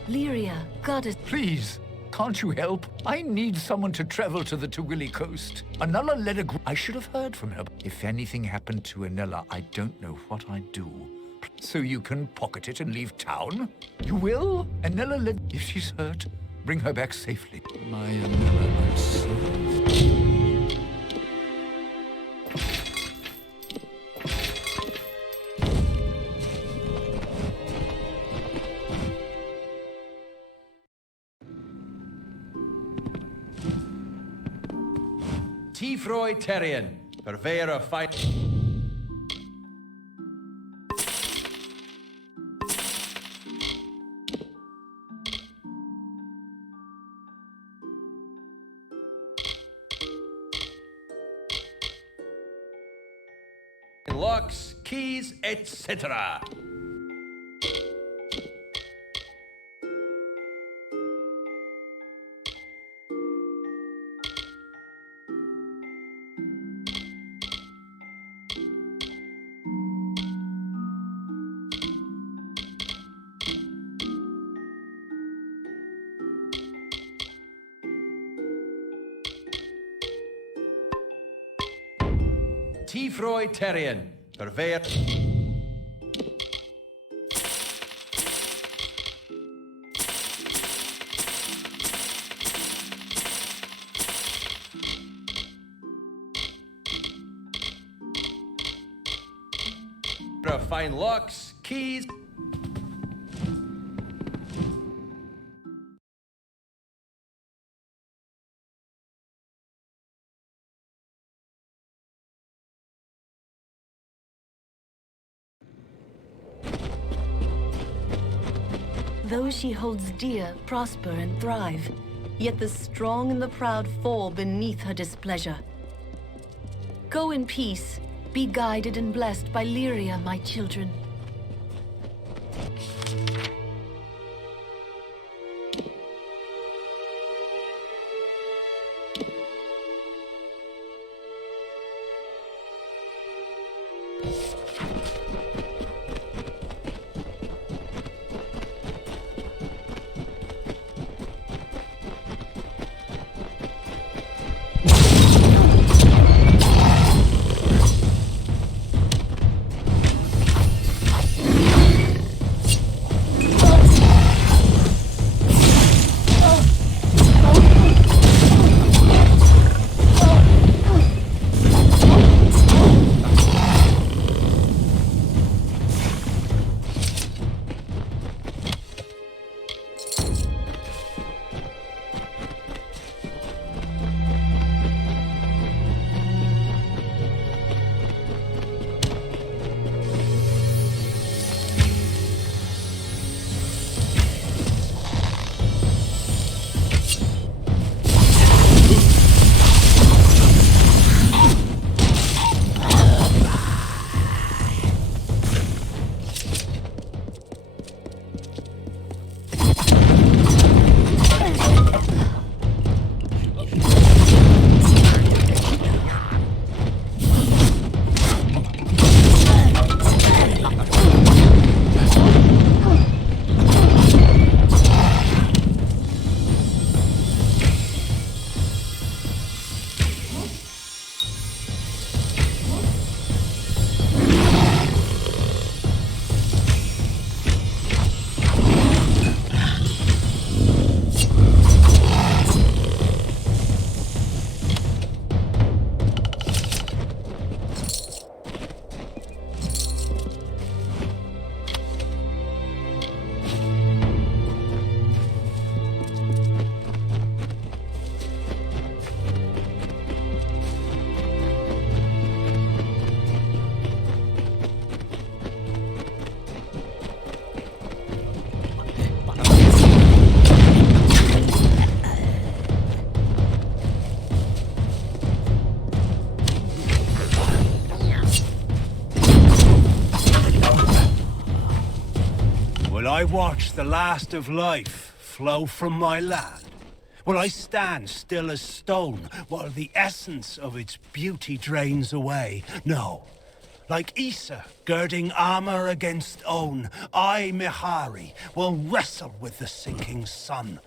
Lyria, goddess... Please, can't you help? I need someone to travel to the Tugili coast. Anella led a group. I should have heard from her. If anything happened to Anella, I don't know what I'd do. So you can pocket it and leave town? You will? Anella led... If she's hurt, bring her back safely. My Anella, I'm so... Tifroy Terrian, purveyor of fight. Locks, keys, etc. Tifroy Terrian, purveyor. Fine locks, keys. Those she holds dear prosper and thrive, yet the strong and the proud fall beneath her displeasure. Go in peace, be guided and blessed by Lyria, my children. I watch the last of life flow from my land? Will I stand still as stone while the essence of its beauty drains away? No. Like Issa girding armor against Own, I, Mihari, will wrestle with the sinking sun,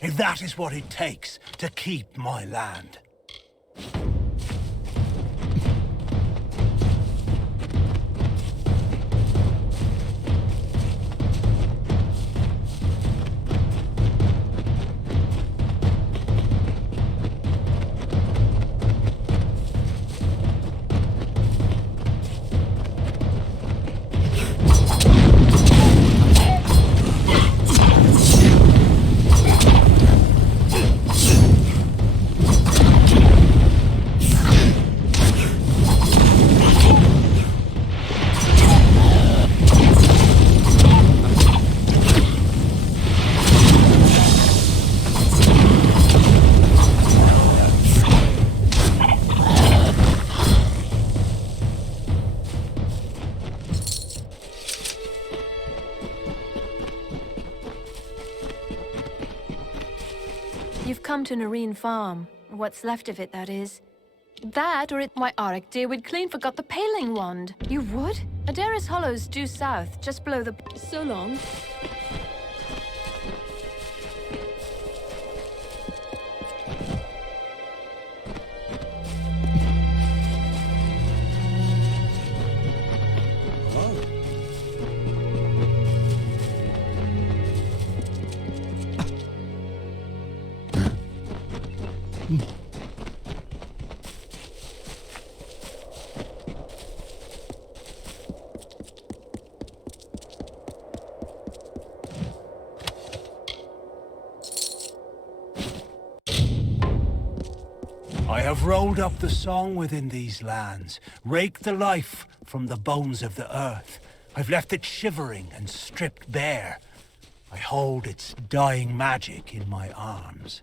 if that is what it takes to keep my land. You've come to Nareen Farm. What's left of it, that is. That, or my Auric dear, we'd clean forgot the paling wand. You would? Adaris Hollow's due south, just below the... So long. I have rolled up the song within these lands, raked the life from the bones of the earth. I've left it shivering and stripped bare. I hold its dying magic in my arms.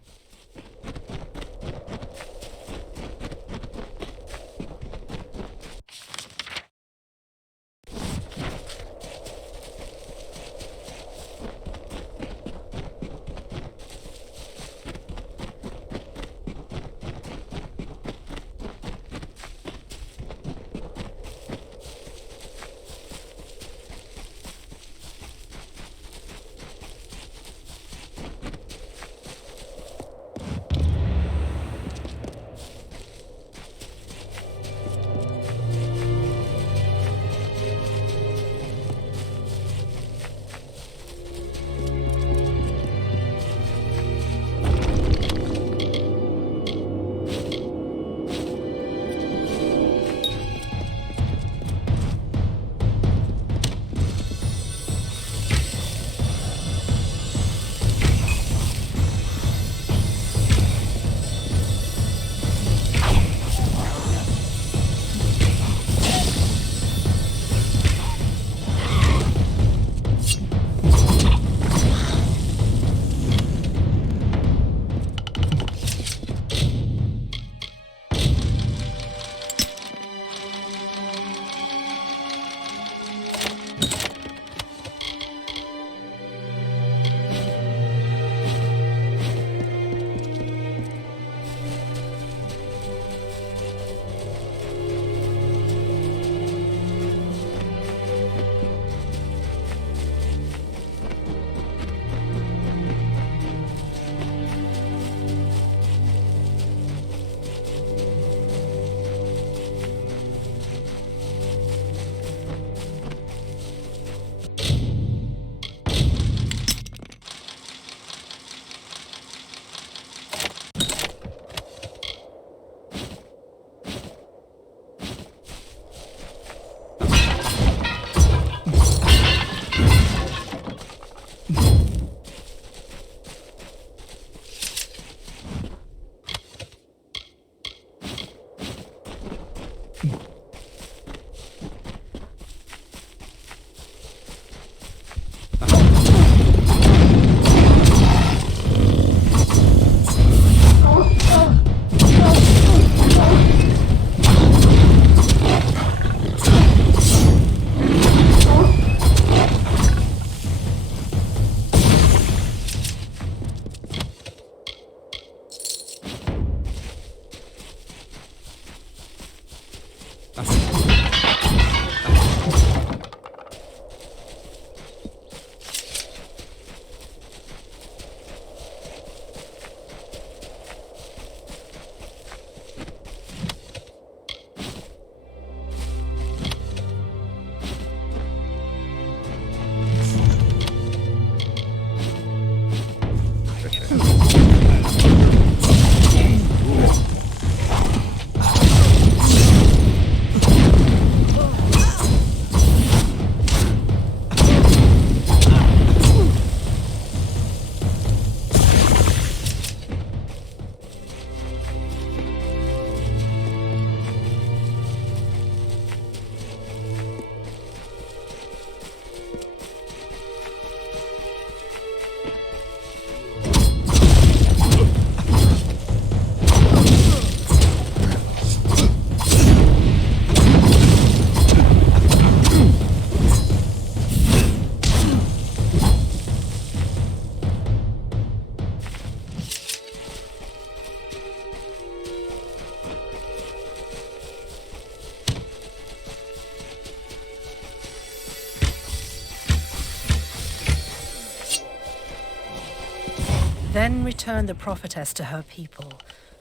Then returned the prophetess to her people,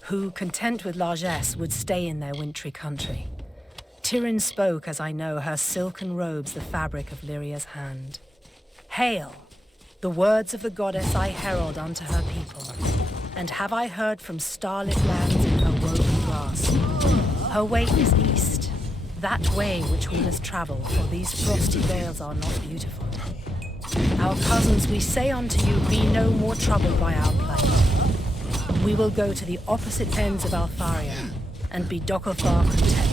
who, content with largesse, would stay in their wintry country. Tyrion spoke, as I know, her silken robes the fabric of Lyria's hand. Hail! The words of the goddess I herald unto her people. And have I heard from starlit lands in her woven glass? Her way is east, that way which we must travel, for these frosty vales are not beautiful. Our cousins, we say unto you, be no more troubled by our plight. We will go to the opposite ends of Alfaria, and be Dokofar content.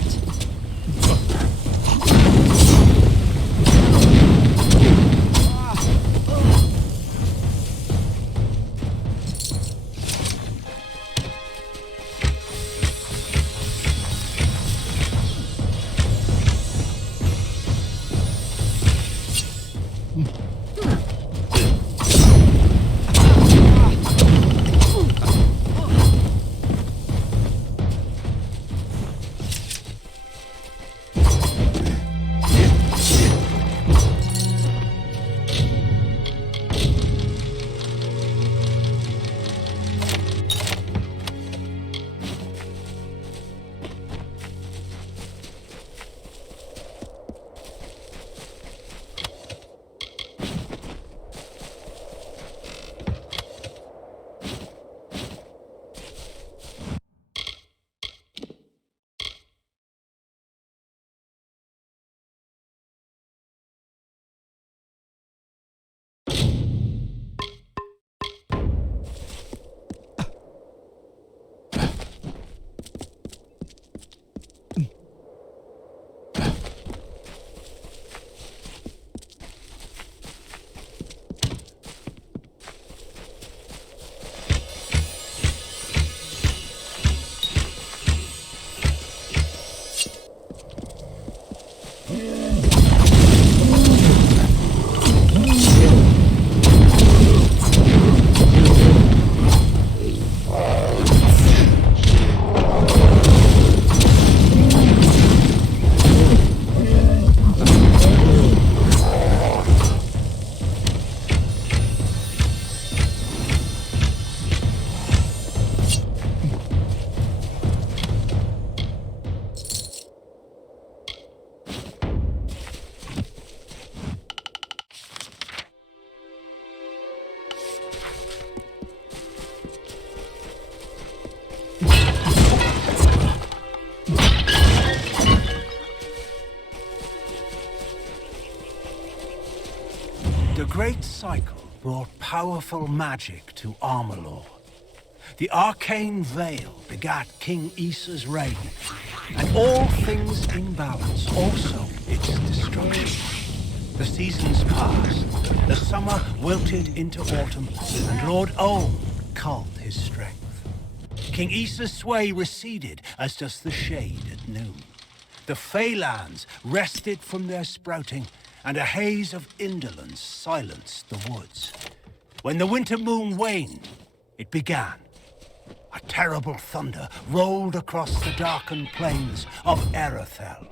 The Great Cycle brought powerful magic to Amalur. The arcane veil begat King Issa's reign, and all things in balance, also its destruction. The seasons passed, the summer wilted into autumn, and Lord Olm culled his strength. King Issa's sway receded, as does the shade at noon. The Feylands rested from their sprouting, and a haze of indolence silenced the woods. When the winter moon waned, it began. A terrible thunder rolled across the darkened plains of Rathir.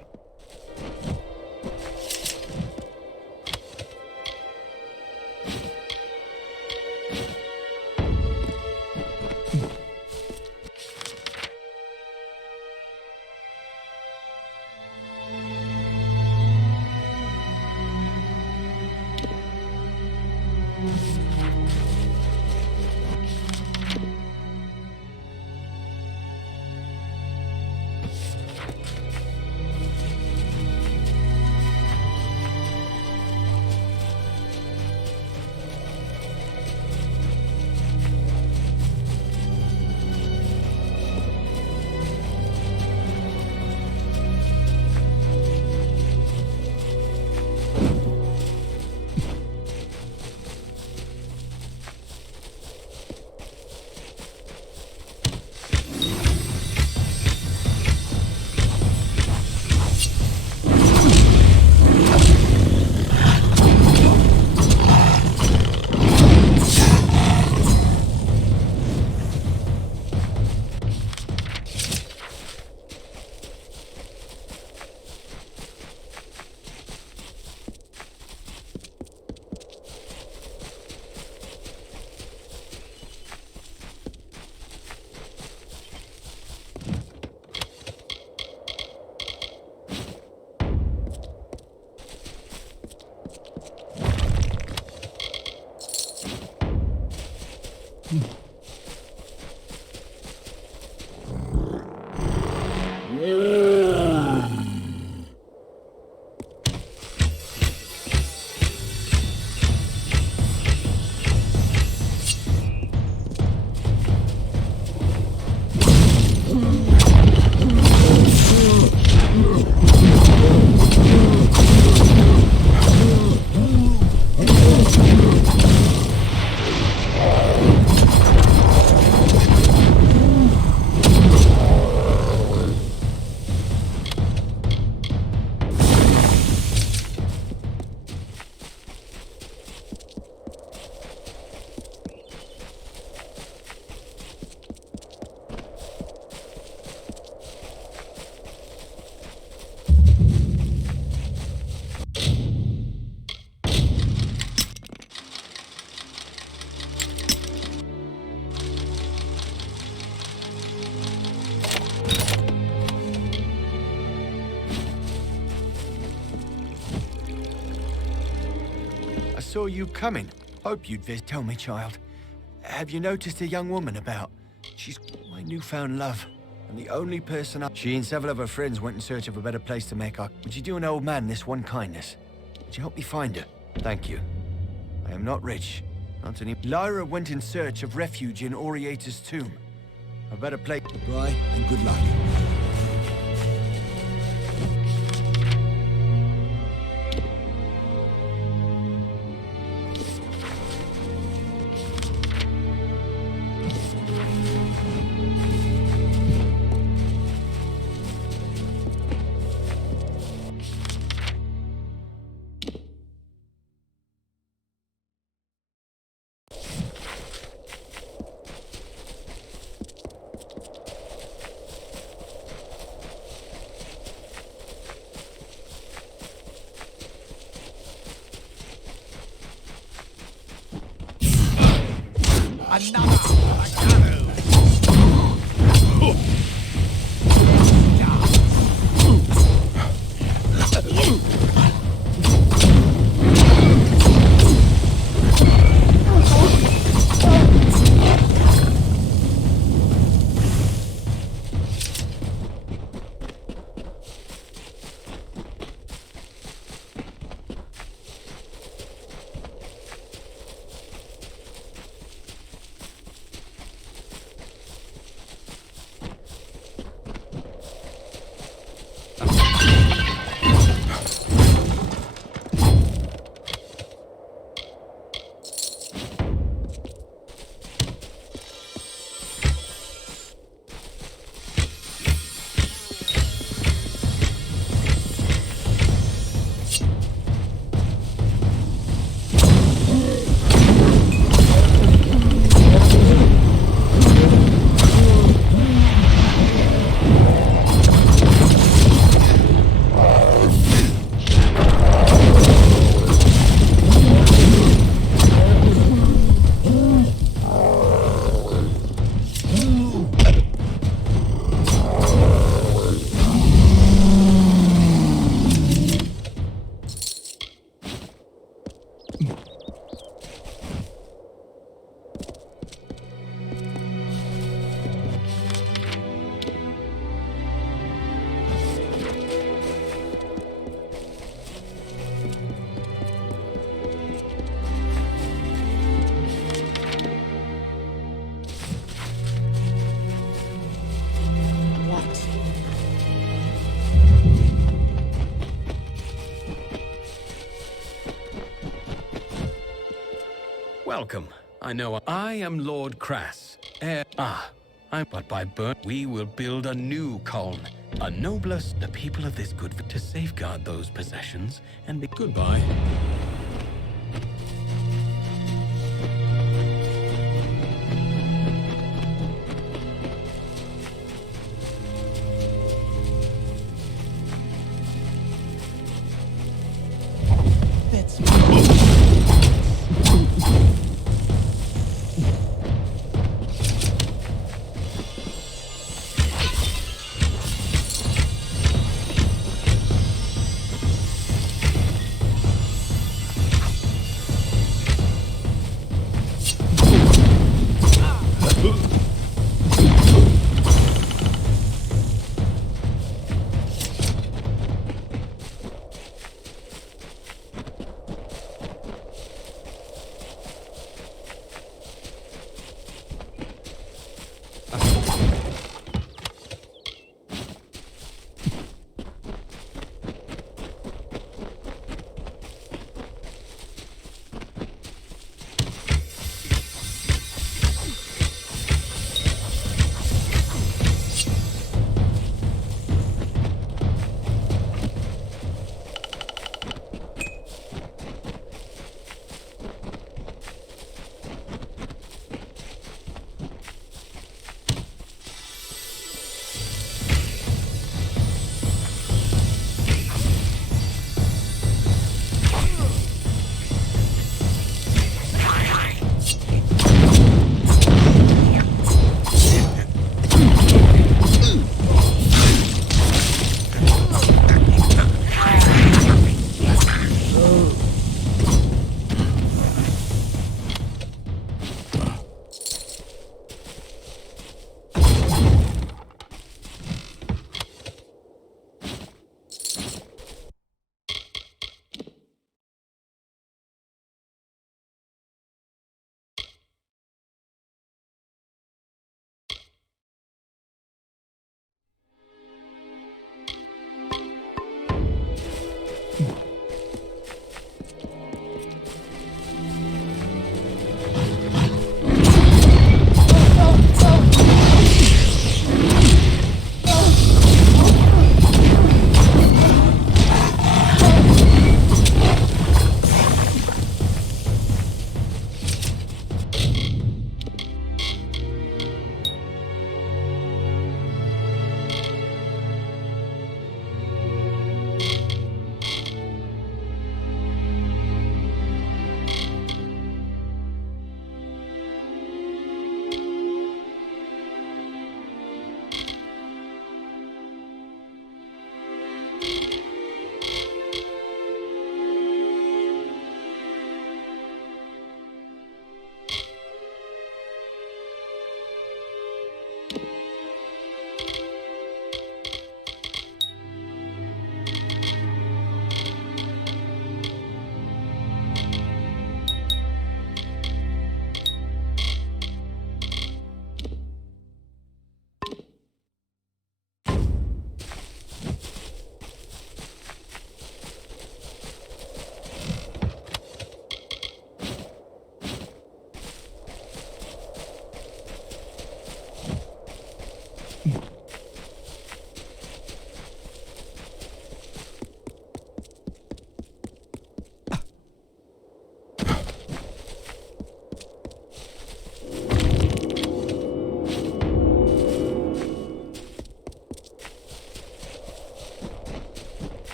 Saw you coming. Hope you'd tell me, child. Have you noticed a young woman about? She's my newfound love, and the only person She and several of her friends went in search of a better place to make our... Would you do an old man this one kindness? Would you help me find her? Thank you. I am not rich. Not any... Lyra went in search of refuge in Oriata's tomb. A better place... Goodbye, and good luck. Welcome. I know I am Lord Crass. But by birth we will build a new Colne. A noblest, the people of this good to safeguard those possessions and be goodbye.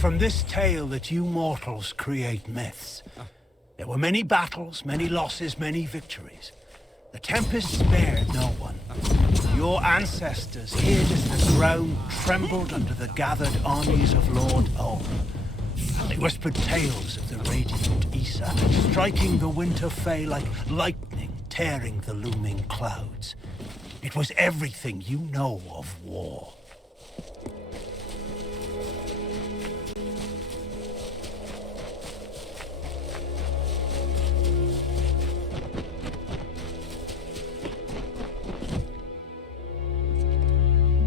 From this tale that you mortals create myths. There were many battles, many losses, many victories. The Tempest spared no one. Your ancestors hid as the ground trembled under the gathered armies of Lord Ulm. They whispered tales of the radiant Isa, striking the winter Fae like lightning, tearing the looming clouds. It was everything you know of war.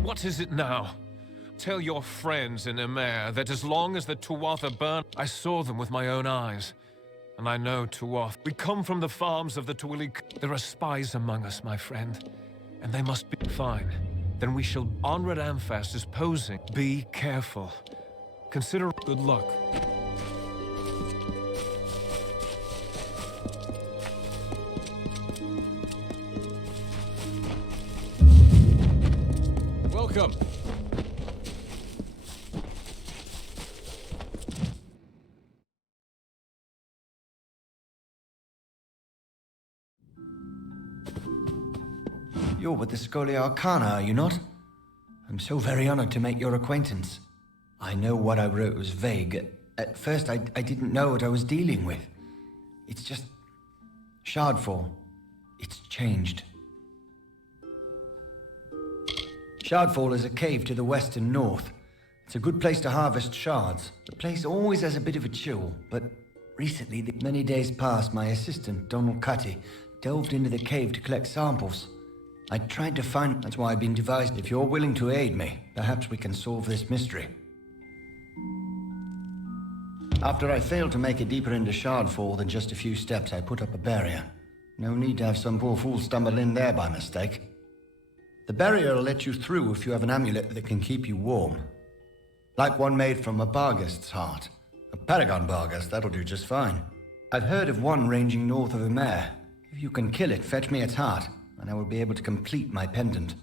What is it now? Tell your friends in Emer that as long as the Tuatha burn, I saw them with my own eyes. And I know Tuath. We come from the farms of the Twilly. There are spies among us, my friend. And they must be fine. Then we shall honor Amphast as posing. Be careful. Consider good luck. Welcome. You're with the Scholia Arcana, are you not? I'm so very honored to make your acquaintance. I know what I wrote was vague. At first, I didn't know what I was dealing with. It's just... Shardfall. It's changed. Shardfall is a cave to the west and north. It's a good place to harvest shards. The place always has a bit of a chill, but recently, many days past, my assistant, Donald Cutty, delved into the cave to collect samples. I tried to find... That's why I've been devised. If you're willing to aid me, perhaps we can solve this mystery. After I failed to make it deeper into Shardfall than just a few steps, I put up a barrier. No need to have some poor fool stumble in there by mistake. The barrier will let you through if you have an amulet that can keep you warm. Like one made from a Barghest's heart. A Paragon Barghest, that'll do just fine. I've heard of one ranging north of Emer. If you can kill it, fetch me its heart, and I will be able to complete my pendant.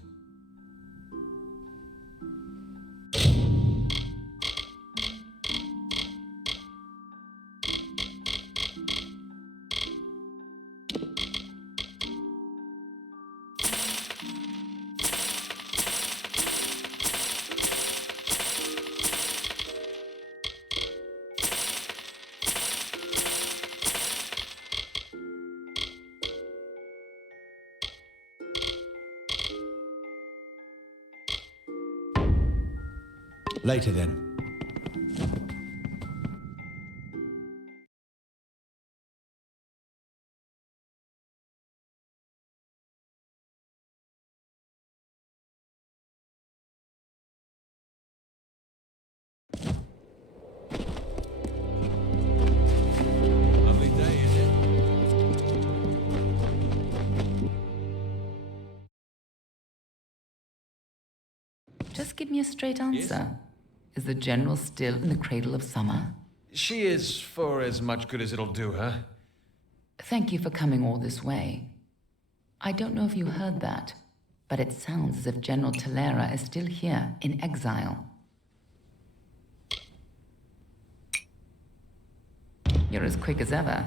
Later then. Lovely day, isn't it? Just give me a straight answer. Yes? Is the General still in the cradle of summer? She is, for as much good as it'll do her. Thank you for coming all this way. I don't know if you heard that, but it sounds as if General Talera is still here, in exile. You're as quick as ever.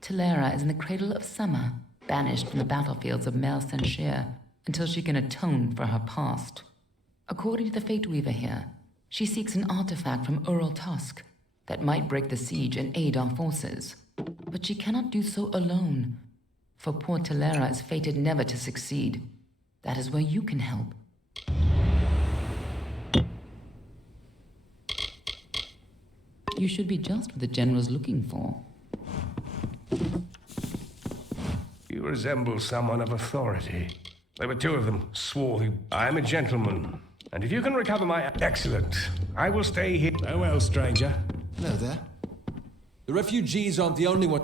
Talera is in the cradle of summer, banished from the battlefields of Mel Senshir, until she can atone for her past. According to the Fate Weaver here, she seeks an artifact from Ural Tusk that might break the siege and aid our forces. But she cannot do so alone, for poor Talera is fated never to succeed. That is where you can help. You should be just what the General's looking for. You resemble someone of authority. There were two of them, swarthy. I am a gentleman. And if you can recover my... Excellent. I will stay here. Farewell, stranger. Hello there. The refugees aren't the only one...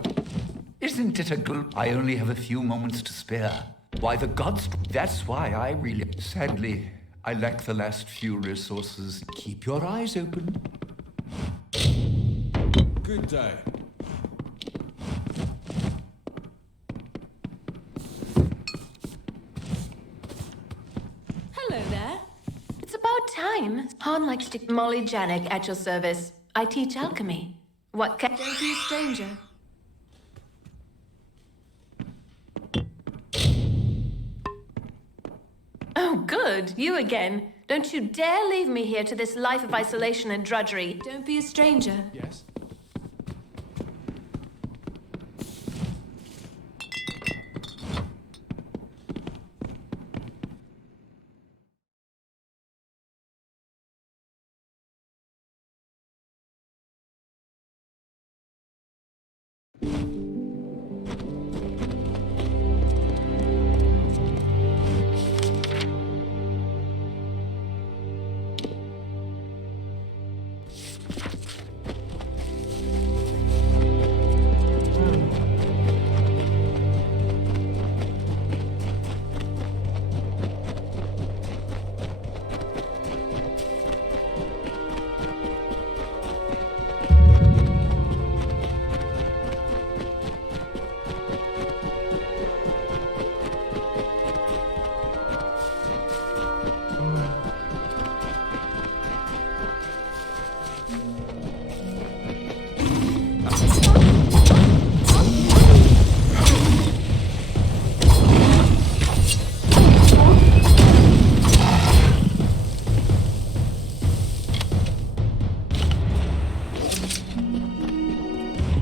Isn't it a good... I only have a few moments to spare. Why, the gods... That's why I really... Sadly, I lack the last few resources. Keep your eyes open. Good day. Hello there. It's about time. Han likes to... Molly Janik at your service. I teach alchemy. What can... Don't be a stranger. Oh, good. You again. Don't you dare leave me here to this life of isolation and drudgery. Don't be a stranger. Yes?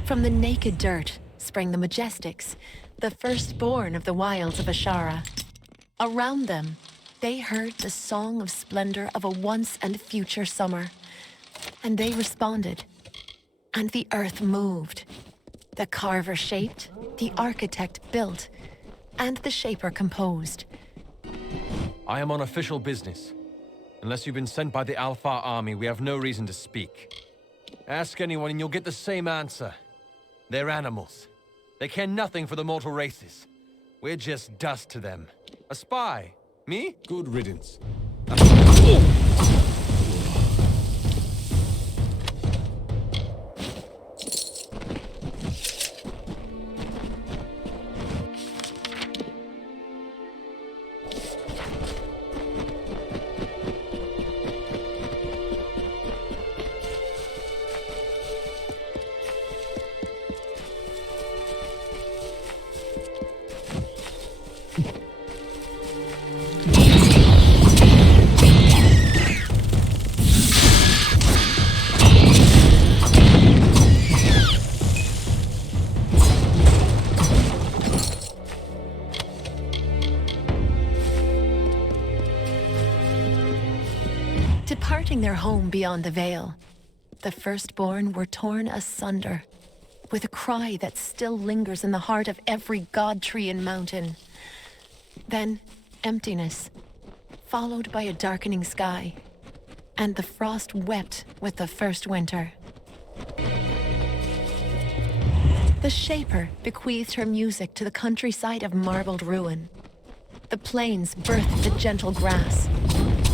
From the naked dirt sprang the Majestics, the firstborn of the wilds of Ashara. Around them, they heard the song of splendor of a once and future summer. And they responded. And the earth moved. The carver shaped, the architect built, and the shaper composed. I am on official business. Unless you've been sent by the Alpha army, we have no reason to speak. Ask anyone and you'll get the same answer. They're animals. They care nothing for the mortal races. We're just dust to them. A spy. Me? Good riddance. Departing their home beyond the Veil, the firstborn were torn asunder, with a cry that still lingers in the heart of every god tree and mountain. Then, emptiness, followed by a darkening sky, and the frost wept with the first winter. The Shaper bequeathed her music to the countryside of marbled ruin. The plains birthed the gentle grass.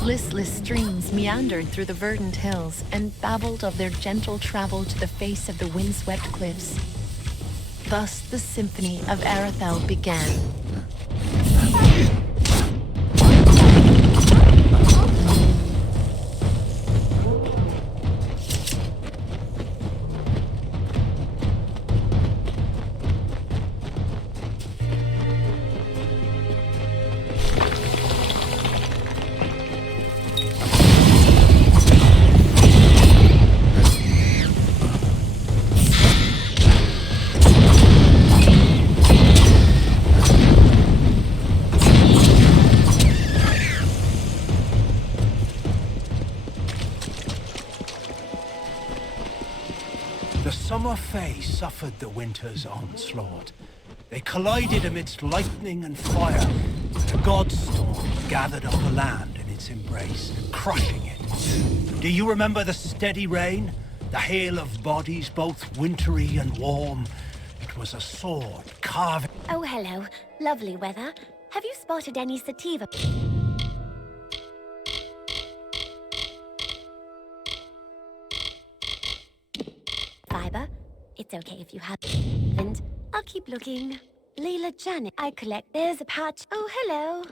Listless streams meandered through the verdant hills and babbled of their gentle travel to the face of the windswept cliffs. Thus the symphony of Arathel began. Summer Fae suffered the winter's onslaught. They collided amidst lightning and fire, and a godstorm gathered up the land in its embrace, crushing it. Do you remember the steady rain? The hail of bodies, both wintry and warm? It was a sword carved... Oh, hello. Lovely weather. Have you spotted any sativa? Fiber? It's okay if you have... And I'll keep looking. Layla Janet, I collect... There's a patch. Oh, hello.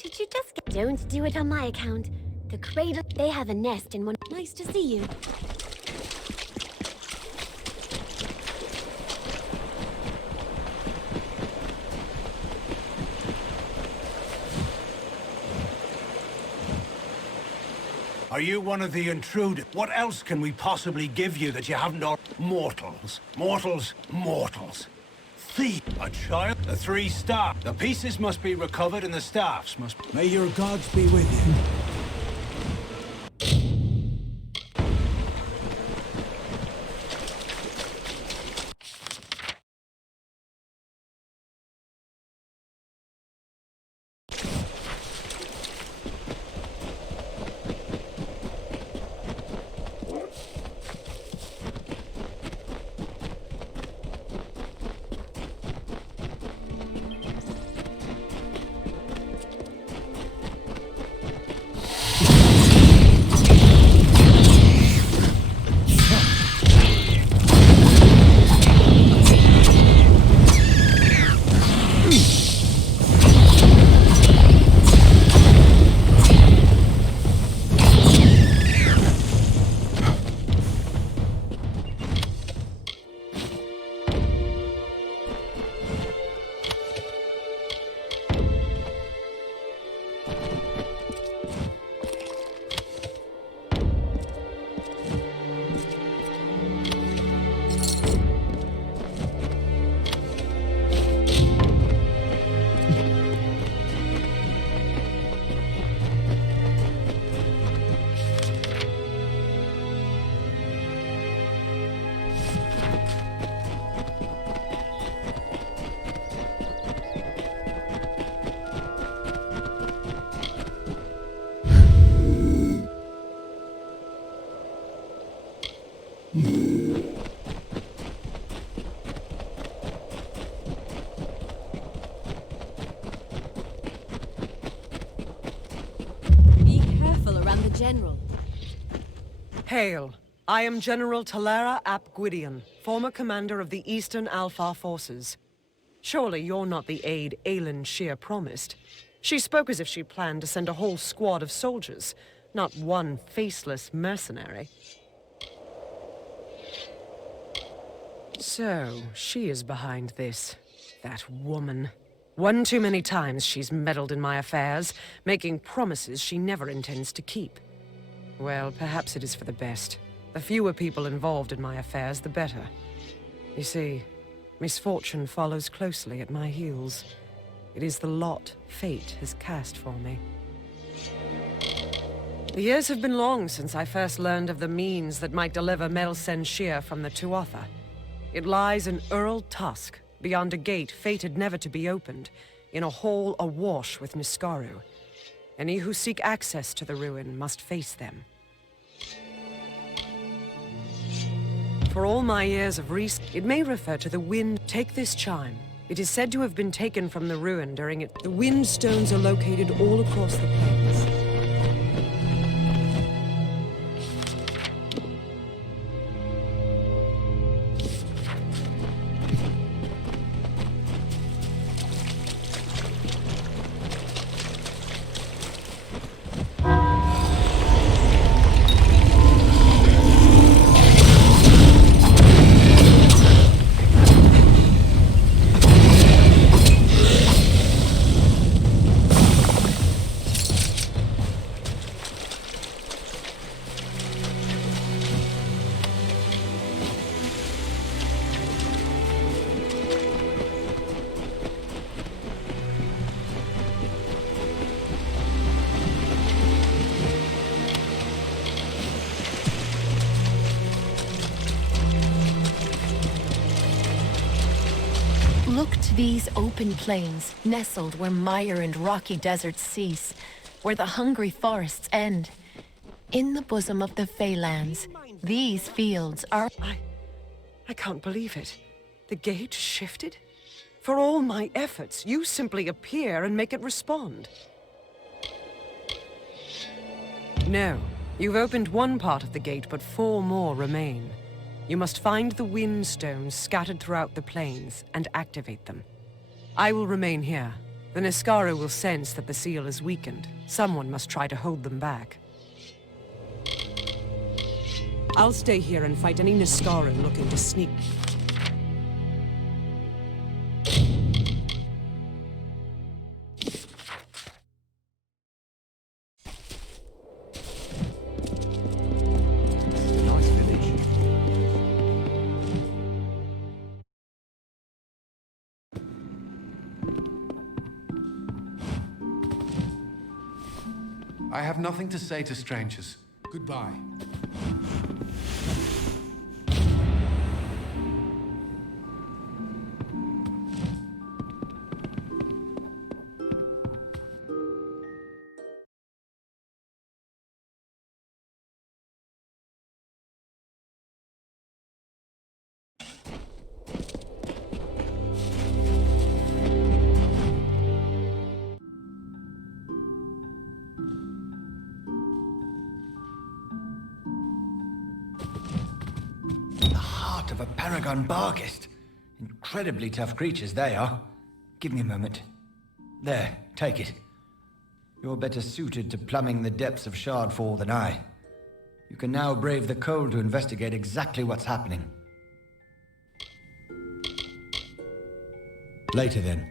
Did you just get... Don't do it on my account. The cradle... They have a nest in one... Nice to see you. Are you one of the intruders? What else can we possibly give you that you haven't already? Mortals. Mortals. Mortals. Thief. A child. The 3 staff. The pieces must be recovered and the staffs must... May your gods be with you. Be careful around the general. Hail. I am General Talara ap Gwydion, former commander of the Eastern Alfar forces. Surely you're not the aide Aelin Shear promised. She spoke as if she planned to send a whole squad of soldiers, not one faceless mercenary. So, she is behind this. That woman. One too many times she's meddled in my affairs, making promises she never intends to keep. Well, perhaps it is for the best. The fewer people involved in my affairs, the better. You see, misfortune follows closely at my heels. It is the lot fate has cast for me. The years have been long since I first learned of the means that might deliver Mel Sen-Shir from the Tuatha. It lies in Earl Tusk, beyond a gate fated never to be opened, in a hall awash with Niskaru. Any who seek access to the ruin must face them. For all my years of research, it may refer to the wind. Take this chime. It is said to have been taken from the ruin during it. The wind stones are located all across the plains. Look to these open plains, nestled where mire and rocky deserts cease, where the hungry forests end. In the bosom of the Feylands, these fields are... I can't believe it. The gate shifted? For all my efforts, you simply appear and make it respond. No. You've opened one part of the gate, but 4 more remain. You must find the wind stones scattered throughout the plains and activate them. I will remain here. The Niskaru will sense that the seal is weakened. Someone must try to hold them back. I'll stay here and fight any Niskaru looking to sneak. I have nothing to say to strangers. Goodbye. Of a paragon barghest. Incredibly tough creatures they are. Give me a moment. There, take it. You're better suited to plumbing the depths of Shardfall than I. You can now brave the cold to investigate exactly what's happening. Later then.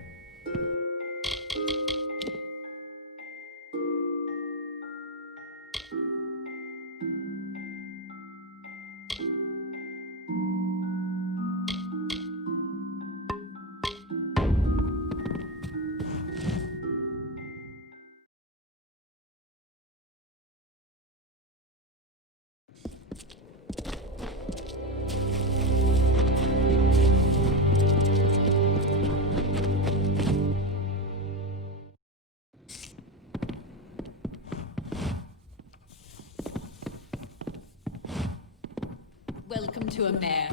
Welcome to a mare.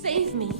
Save me.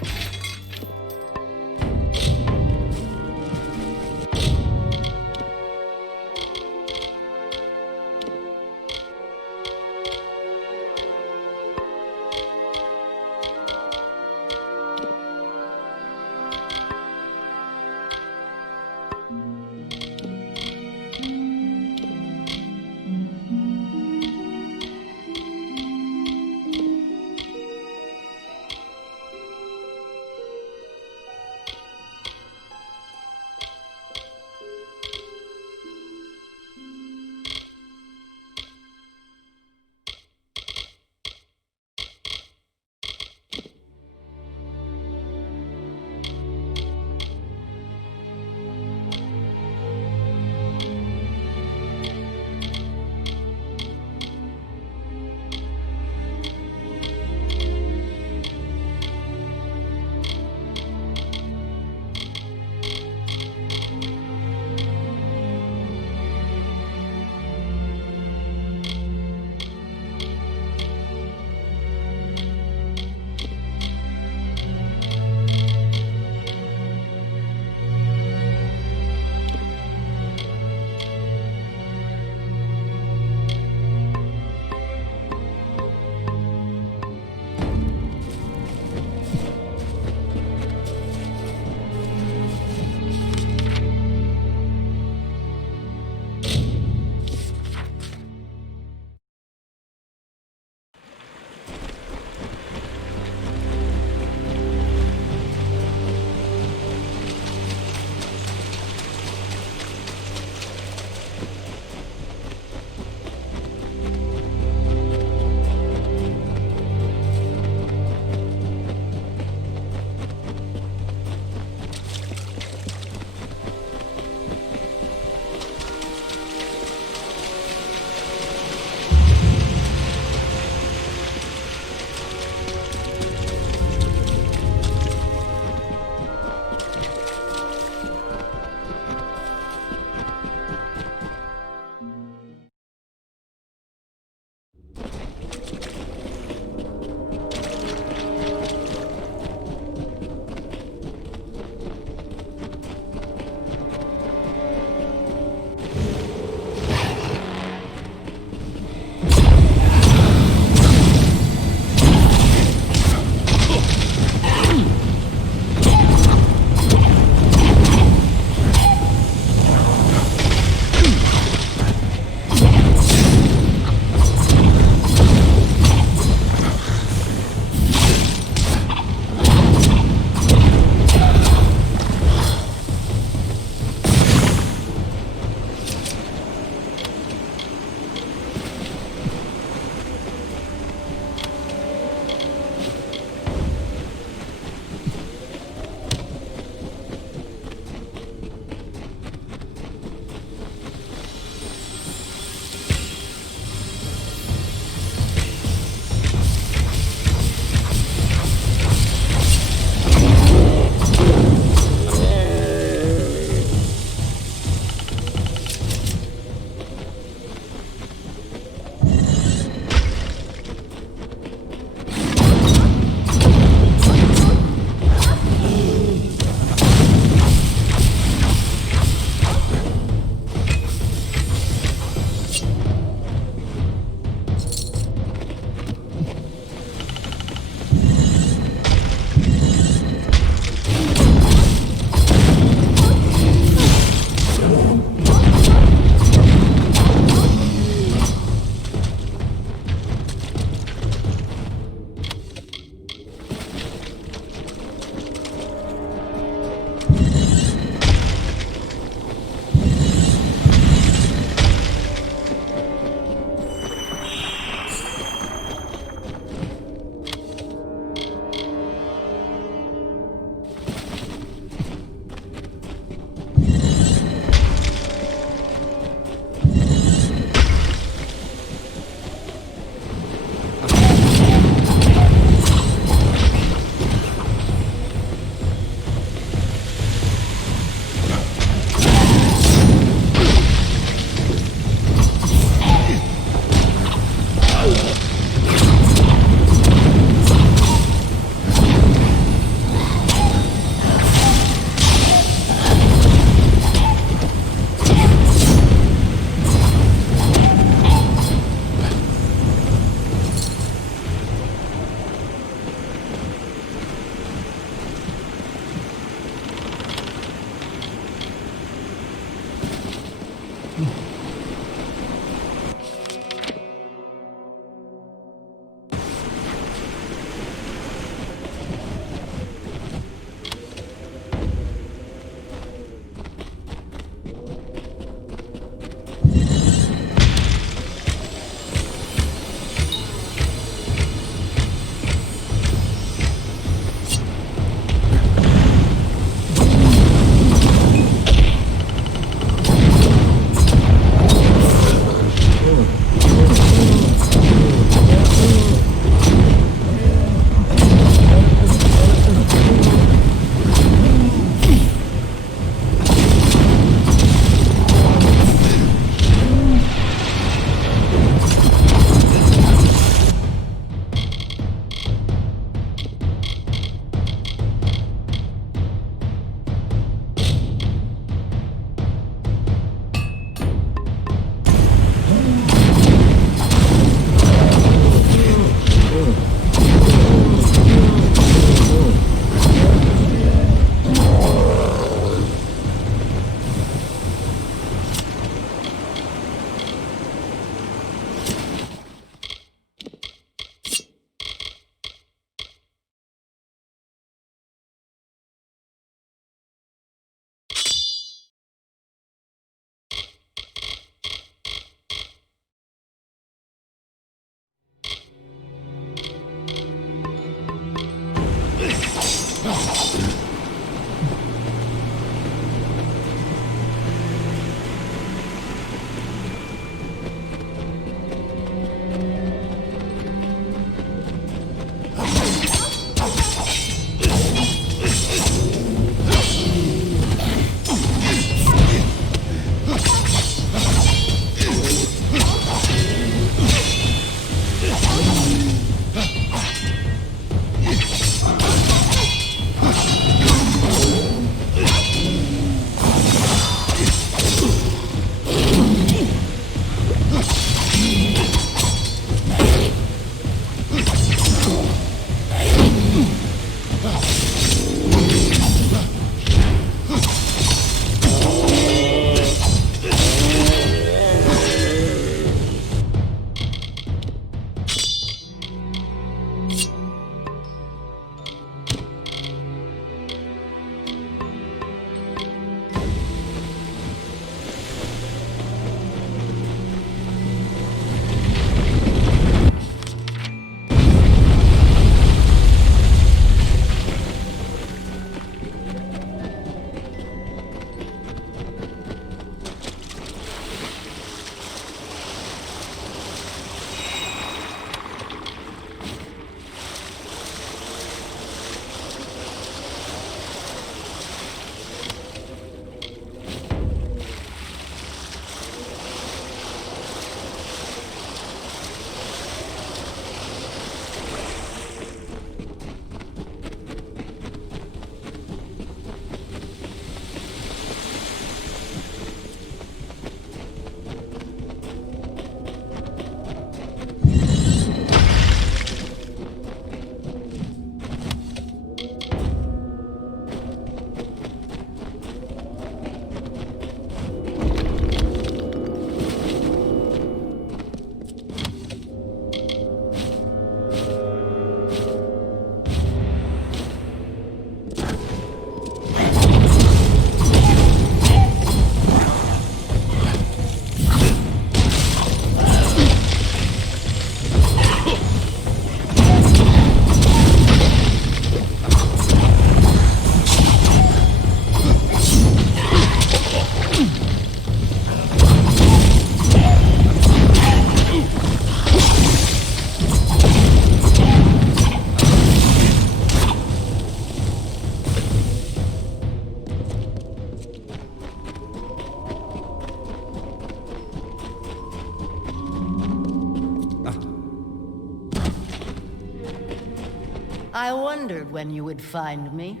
I wondered when you would find me.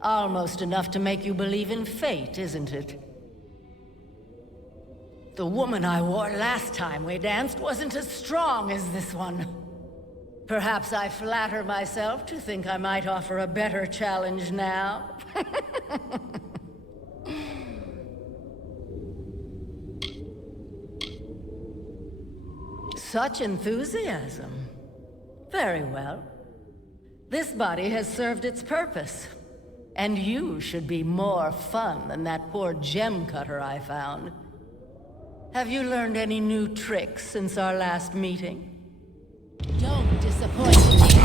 Almost enough to make you believe in fate, isn't it? The woman I wore last time we danced wasn't as strong as this one. Perhaps I flatter myself to think I might offer a better challenge now. Such enthusiasm. Very well. This body has served its purpose. And you should be more fun than that poor gem cutter I found. Have you learned any new tricks since our last meeting? Don't disappoint me.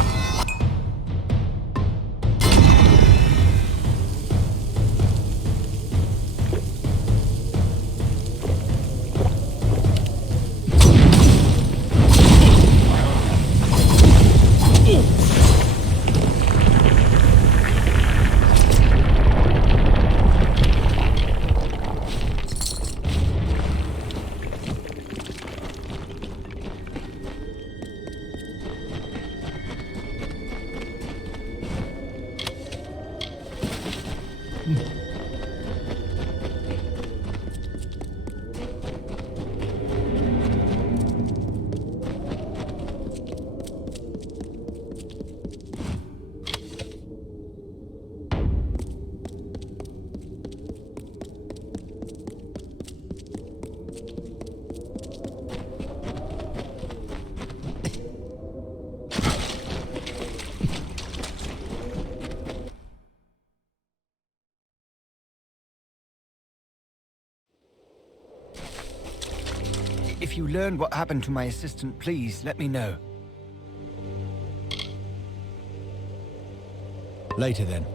If you learned what happened to my assistant, please let me know. Later then.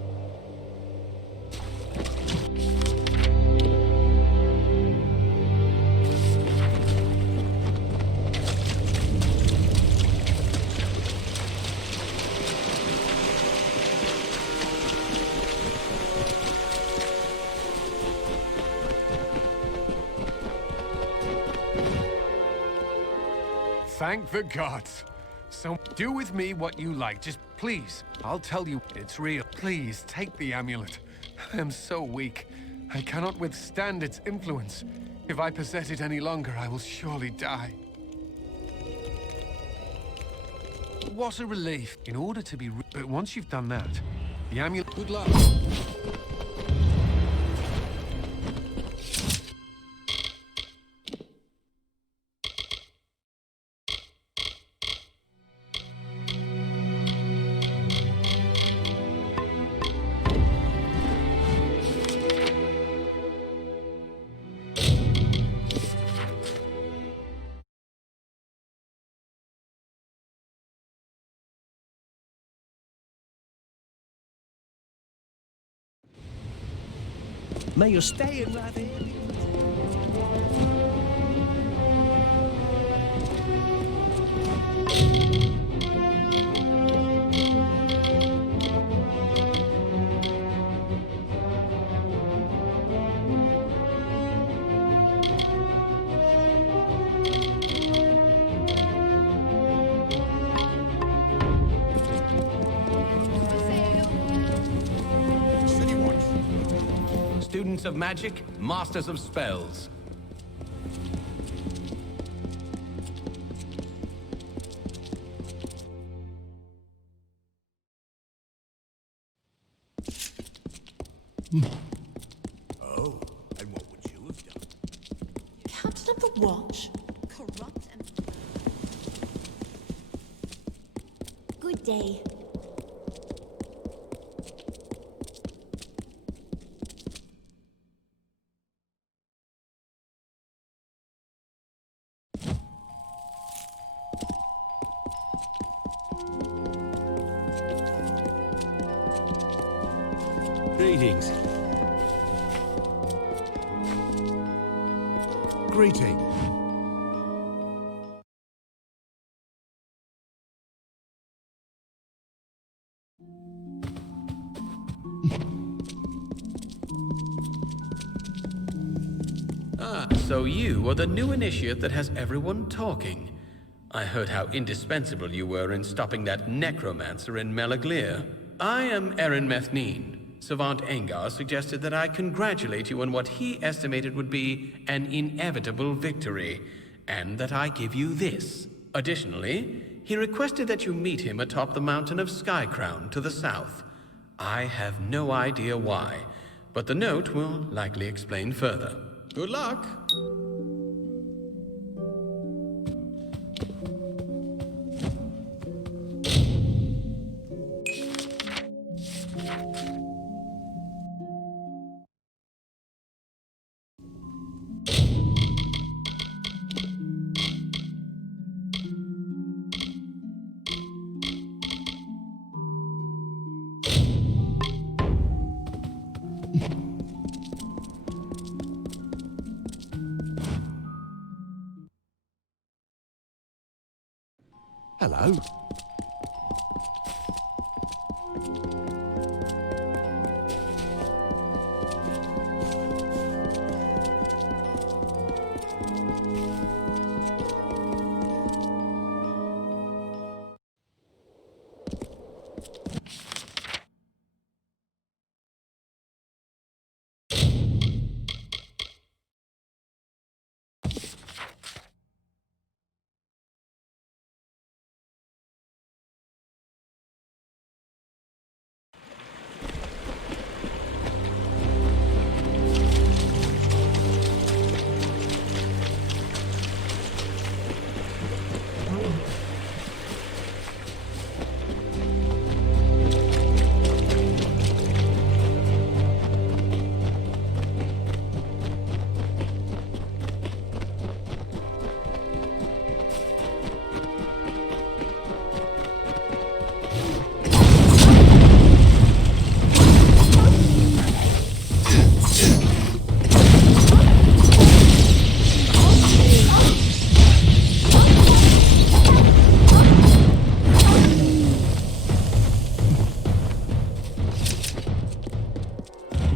Thank the gods. So do with me what you like. Just please, I'll tell you it's real. Please take the amulet. I am so weak. I cannot withstand its influence. If I possess it any longer, I will surely die. What a relief. In order to be... But once you've done that, the amulet... Good luck. May you stay in Rathir. Students of magic, masters of spells. Oh, and what would you have done? Captain of the Watch? Corrupt and... Good day. Greetings. Greeting. Ah, so you are the new initiate that has everyone talking. I heard how indispensable you were in stopping that necromancer in Melaglir. I am Erin Methneen. Savant Engar suggested that I congratulate you on what he estimated would be an inevitable victory, and that I give you this. Additionally, he requested that you meet him atop the mountain of Skycrown to the south. I have no idea why, but the note will likely explain further. Good luck. Hello.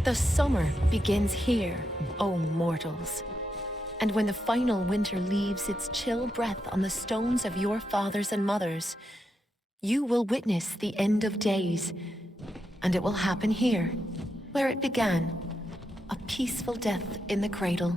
The summer begins here, O mortals. And when the final winter leaves its chill breath on the stones of your fathers and mothers, you will witness the end of days. And it will happen here, where it began, a peaceful death in the cradle.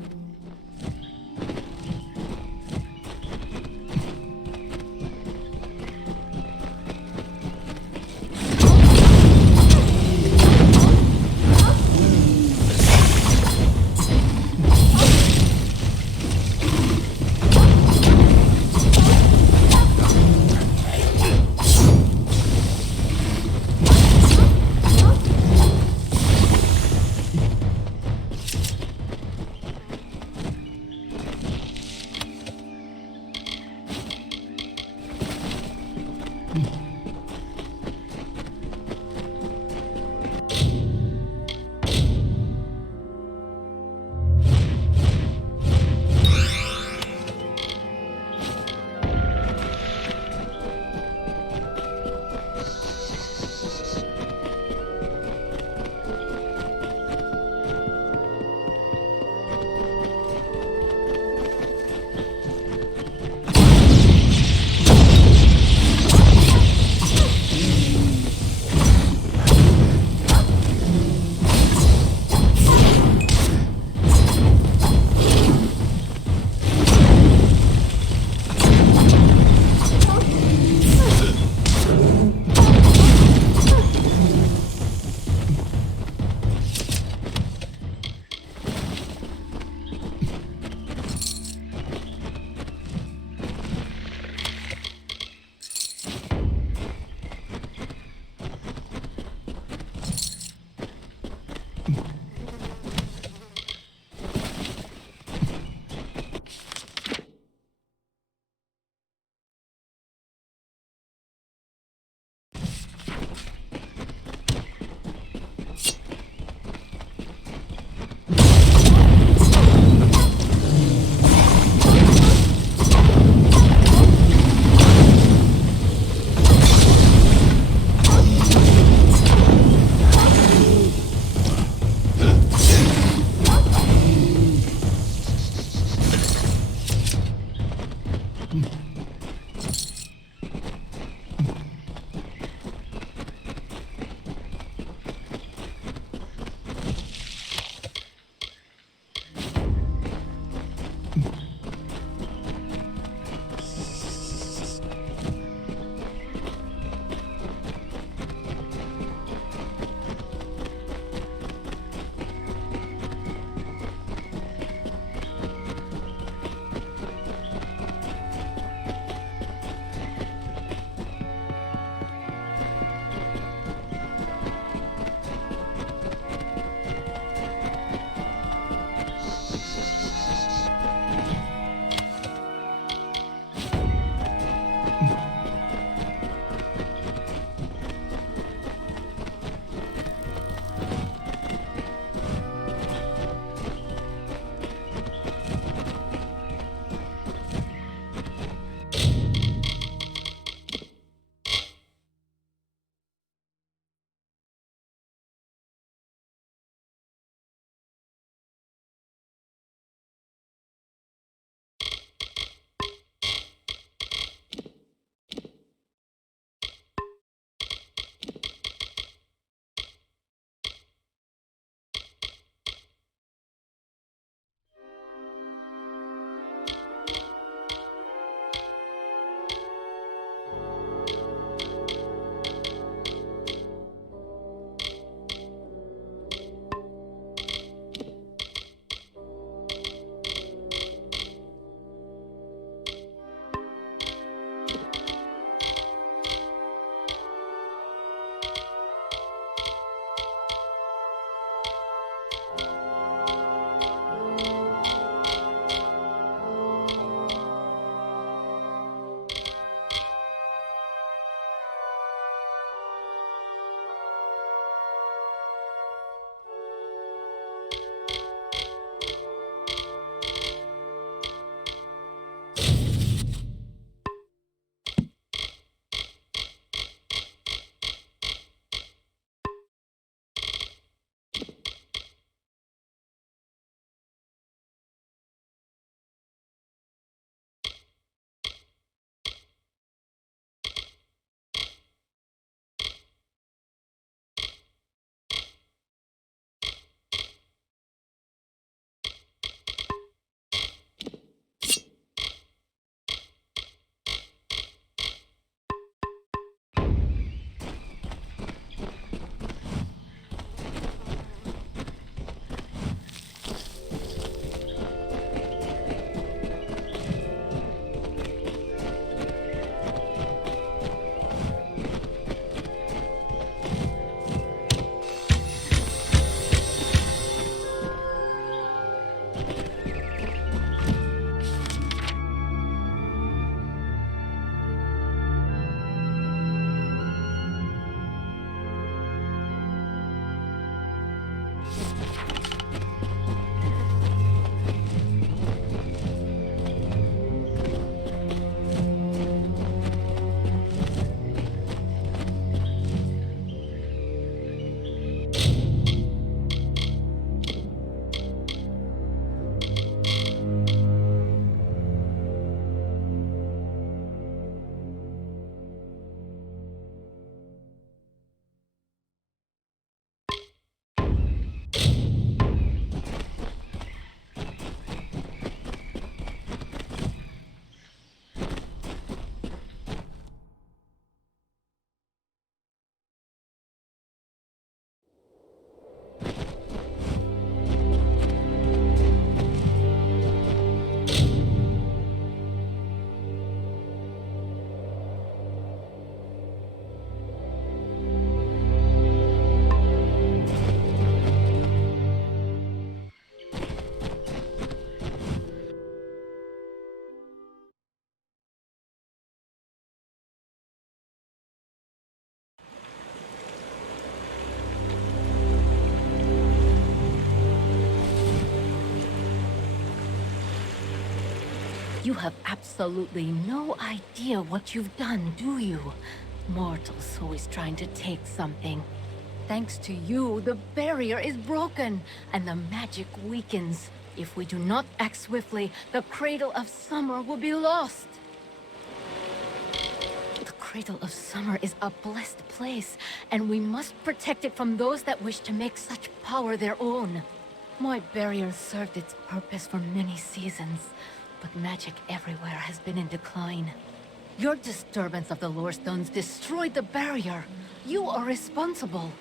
You have absolutely no idea what you've done, do you? Mortals always trying to take something. Thanks to you, the barrier is broken, and the magic weakens. If we do not act swiftly, the Cradle of Summer will be lost. The Cradle of Summer is a blessed place, and we must protect it from those that wish to make such power their own. My barrier served its purpose for many seasons, but magic everywhere has been in decline. Your disturbance of the lore stones destroyed the barrier. You are responsible.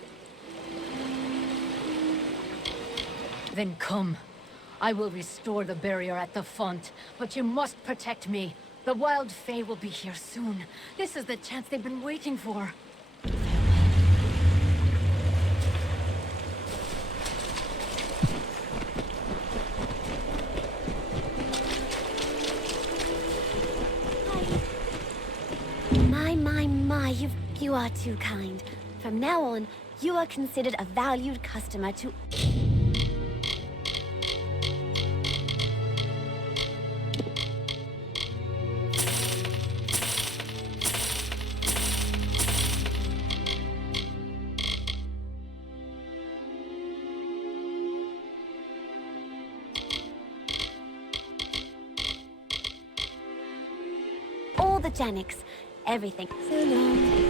Then come. I will restore the barrier at the font, but you must protect me. The Wild Fae will be here soon. This is the chance they've been waiting for. You are too kind. From now on, you are considered a valued customer to... all the Janics. Everything. So long.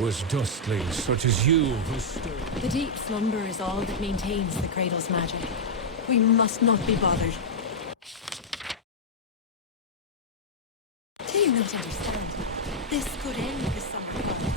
was dustlings such as you who stood... The deep slumber is all that maintains the cradle's magic. We must not be bothered. Do you not understand? This could end the summer club.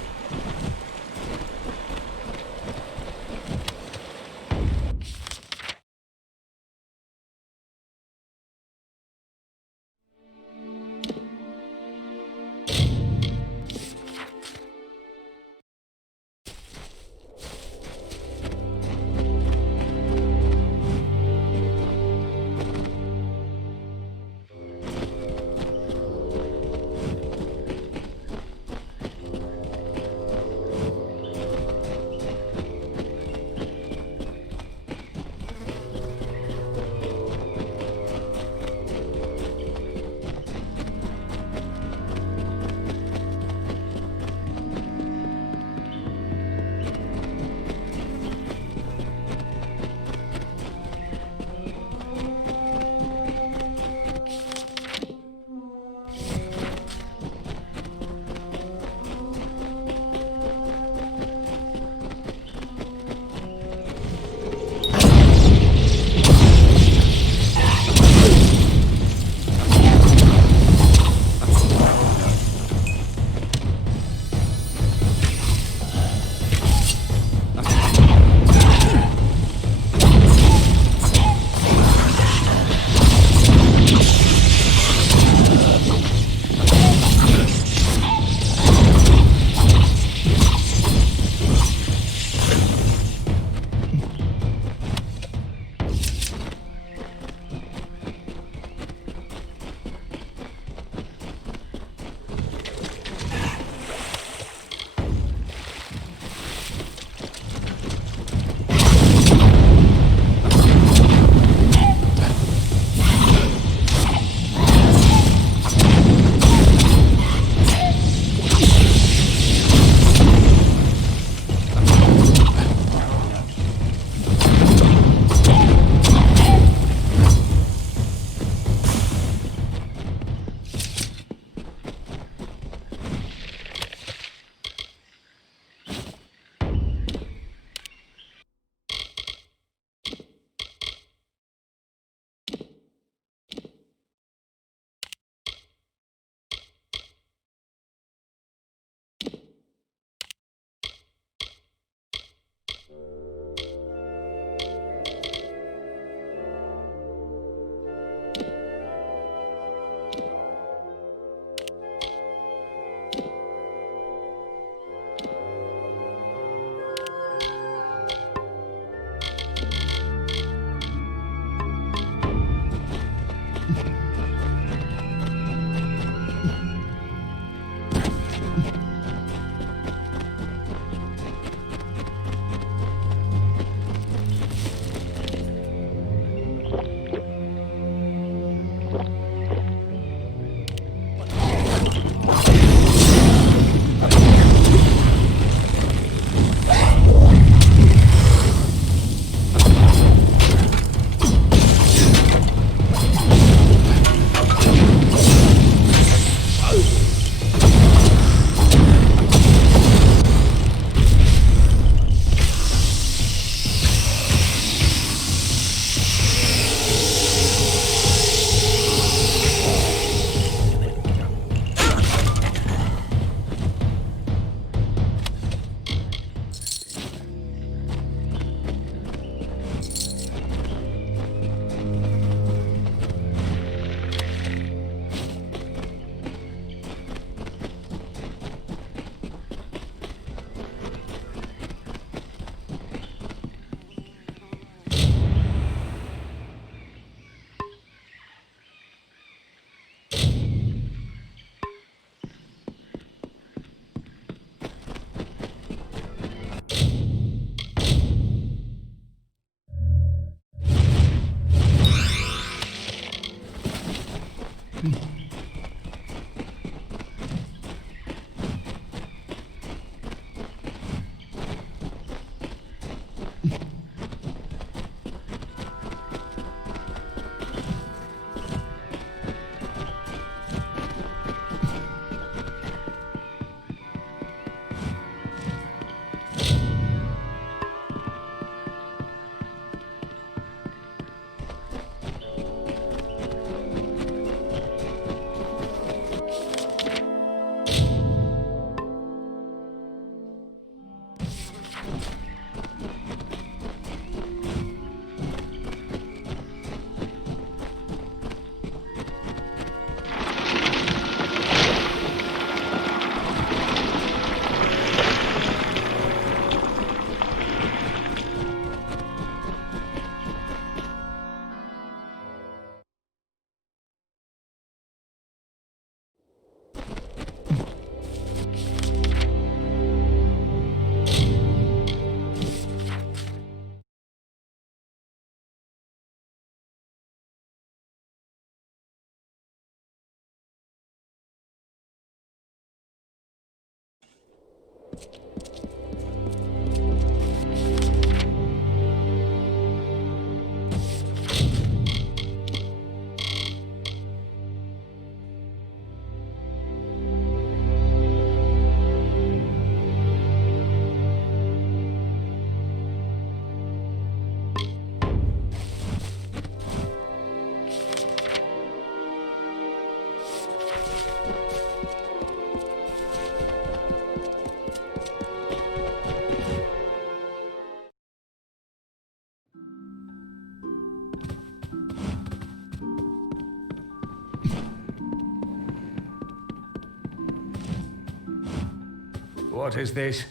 What is this?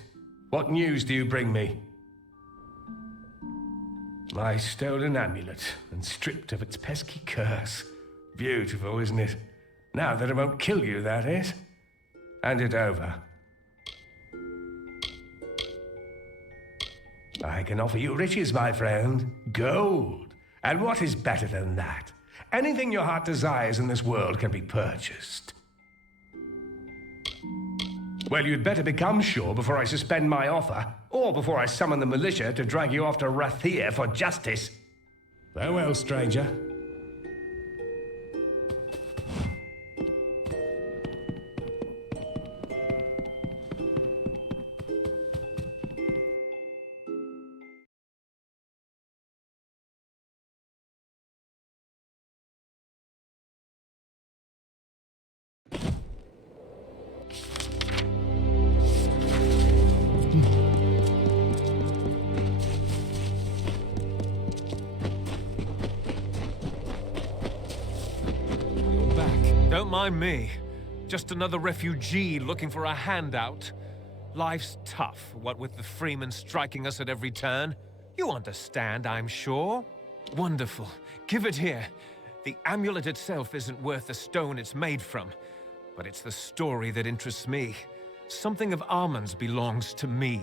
What news do you bring me? My stolen amulet, and stripped of its pesky curse. Beautiful, isn't it? Now that it won't kill you, that is. Hand it over. I can offer you riches, my friend. Gold. And what is better than that? Anything your heart desires in this world can be purchased. Well, you'd better become sure before I suspend my offer, or before I summon the militia to drag you off to Rathir for justice. Farewell, stranger. Don't mind me. Just another refugee looking for a handout. Life's tough, what with the Freemen striking us at every turn. You understand, I'm sure. Wonderful. Give it here. The amulet itself isn't worth the stone it's made from, but it's the story that interests me. Something of Armand's belongs to me.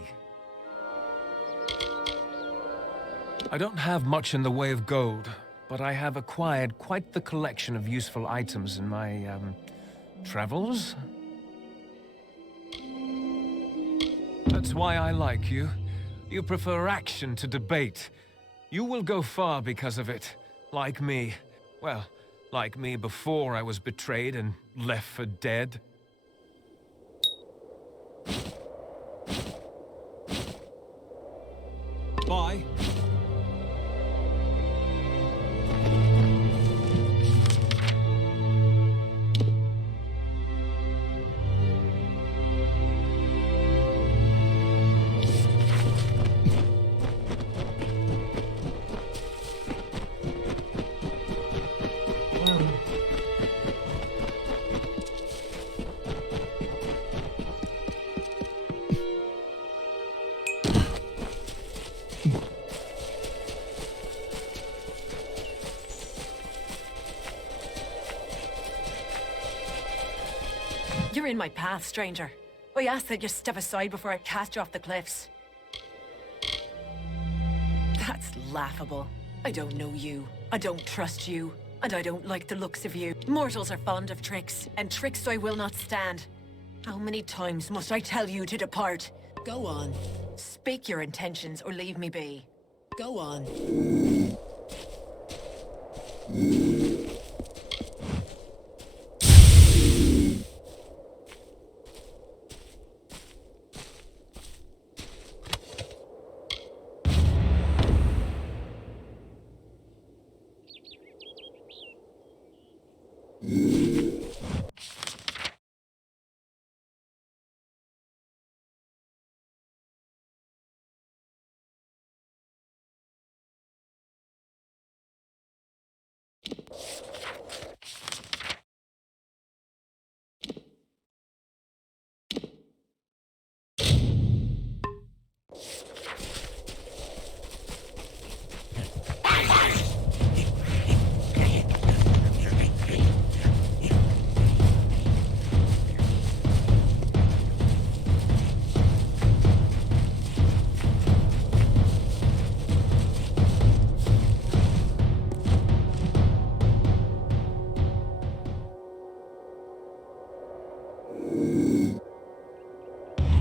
I don't have much in the way of gold, but I have acquired quite the collection of useful items in my, travels. That's why I like you. You prefer action to debate. You will go far because of it. Like me. Well, like me before I was betrayed and left for dead. Bye. You're in my path, stranger. I ask that you step aside before I cast you off the cliffs. That's laughable. I don't know you. I don't trust you. And I don't like the looks of you. Mortals are fond of tricks, and tricks I will not stand. How many times must I tell you to depart? Go on. Speak your intentions or leave me be. Go on.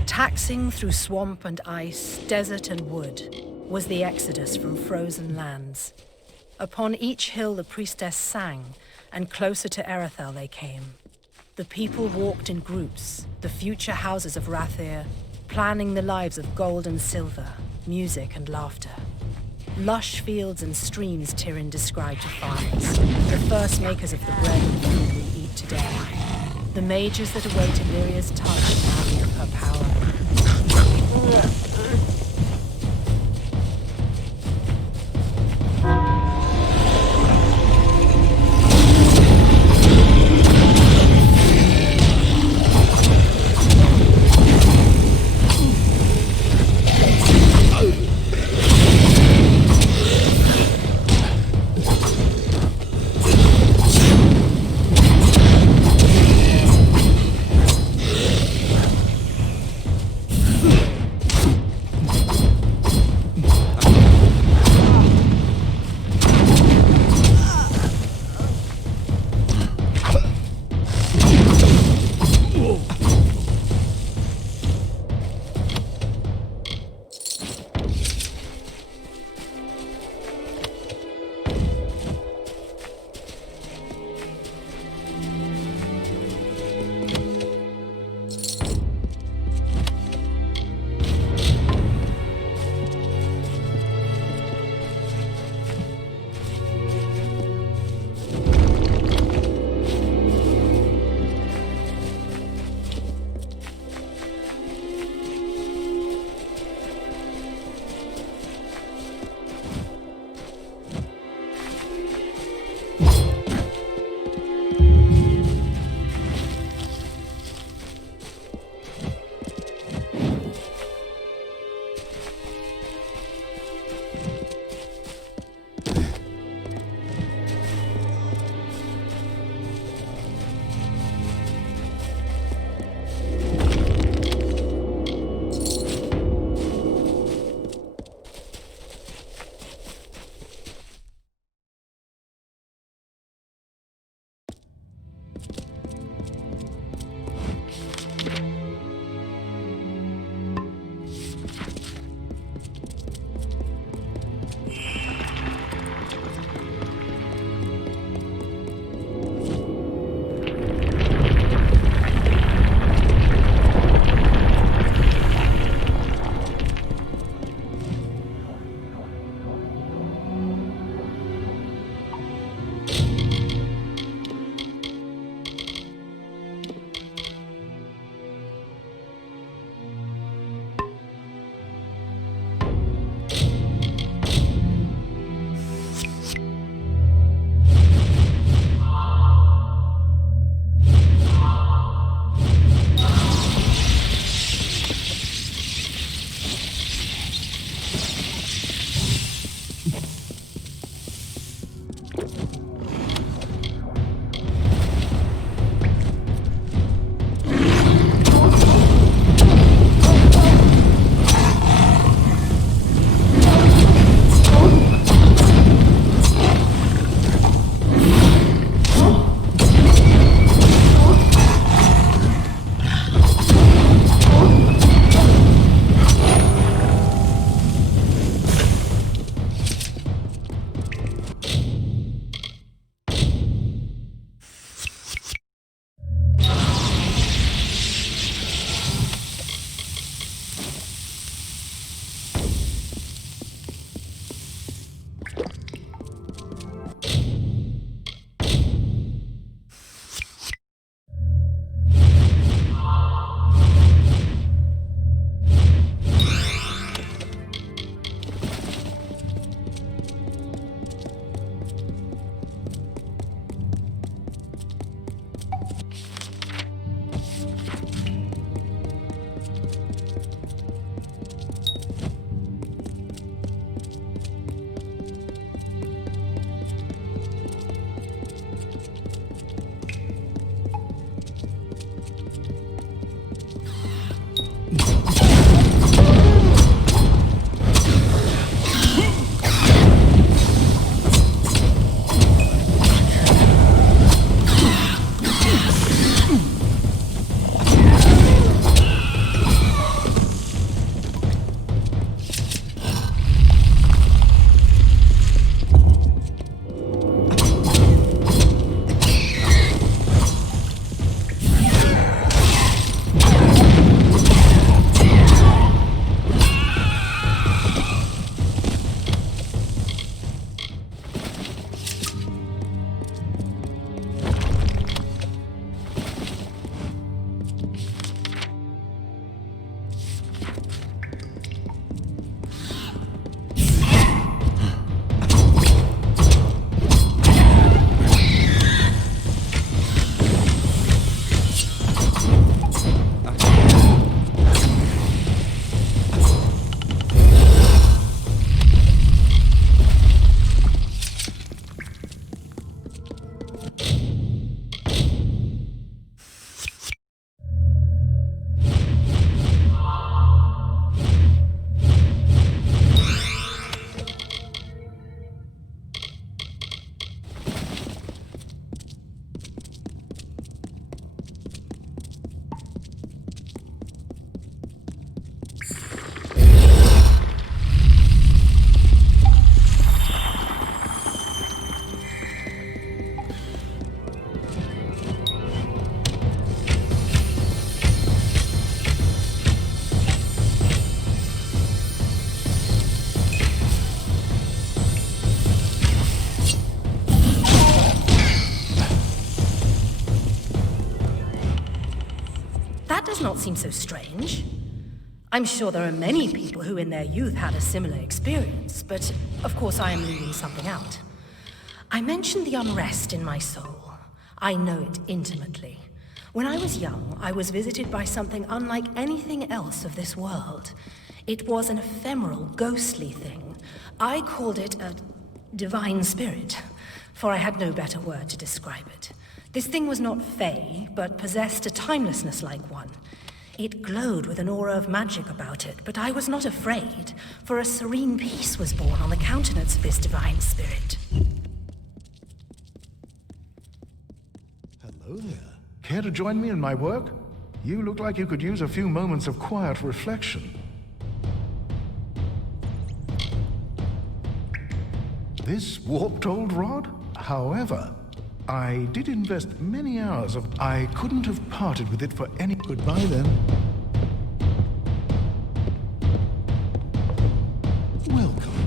Taxing through swamp and ice, desert and wood, was the exodus from frozen lands. Upon each hill the priestess sang, and closer to Erethel they came. The people walked in groups, the future houses of Rathir, planning the lives of gold and silver, music and laughter. Lush fields and streams Tyrion described to farmers, the first makers of the bread and food we eat today. The mages that awaited Lyria's touch now knew her power. does not seem so strange. I'm sure there are many people who in their youth had a similar experience, but of course I am leaving something out. I mentioned the unrest in my soul. I know it intimately. When I was young, I was visited by something unlike anything else of this world. It was an ephemeral, ghostly thing. I called it a divine spirit, for I had no better word to describe it. This thing was not fey, but possessed a timelessness like one. It glowed with an aura of magic about it, but I was not afraid, for a serene peace was born on the countenance of this divine spirit. Hello there. Care to join me in my work? You look like you could use a few moments of quiet reflection. This warped old rod? However, I did invest many hours of... I couldn't have parted with it for any... Goodbye then. Welcome.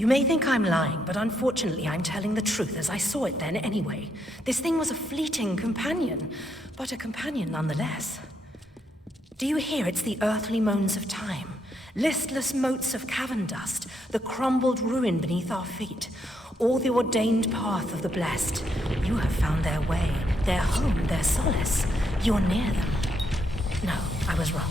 You may think I'm lying, but unfortunately I'm telling the truth as I saw it then anyway. This thing was a fleeting companion, but a companion nonetheless. Do you hear? It's the earthly moans of time. Listless motes of cavern dust, the crumbled ruin beneath our feet. All the ordained path of the blessed. You have found their way, their home, their solace. You're near them. No, I was wrong.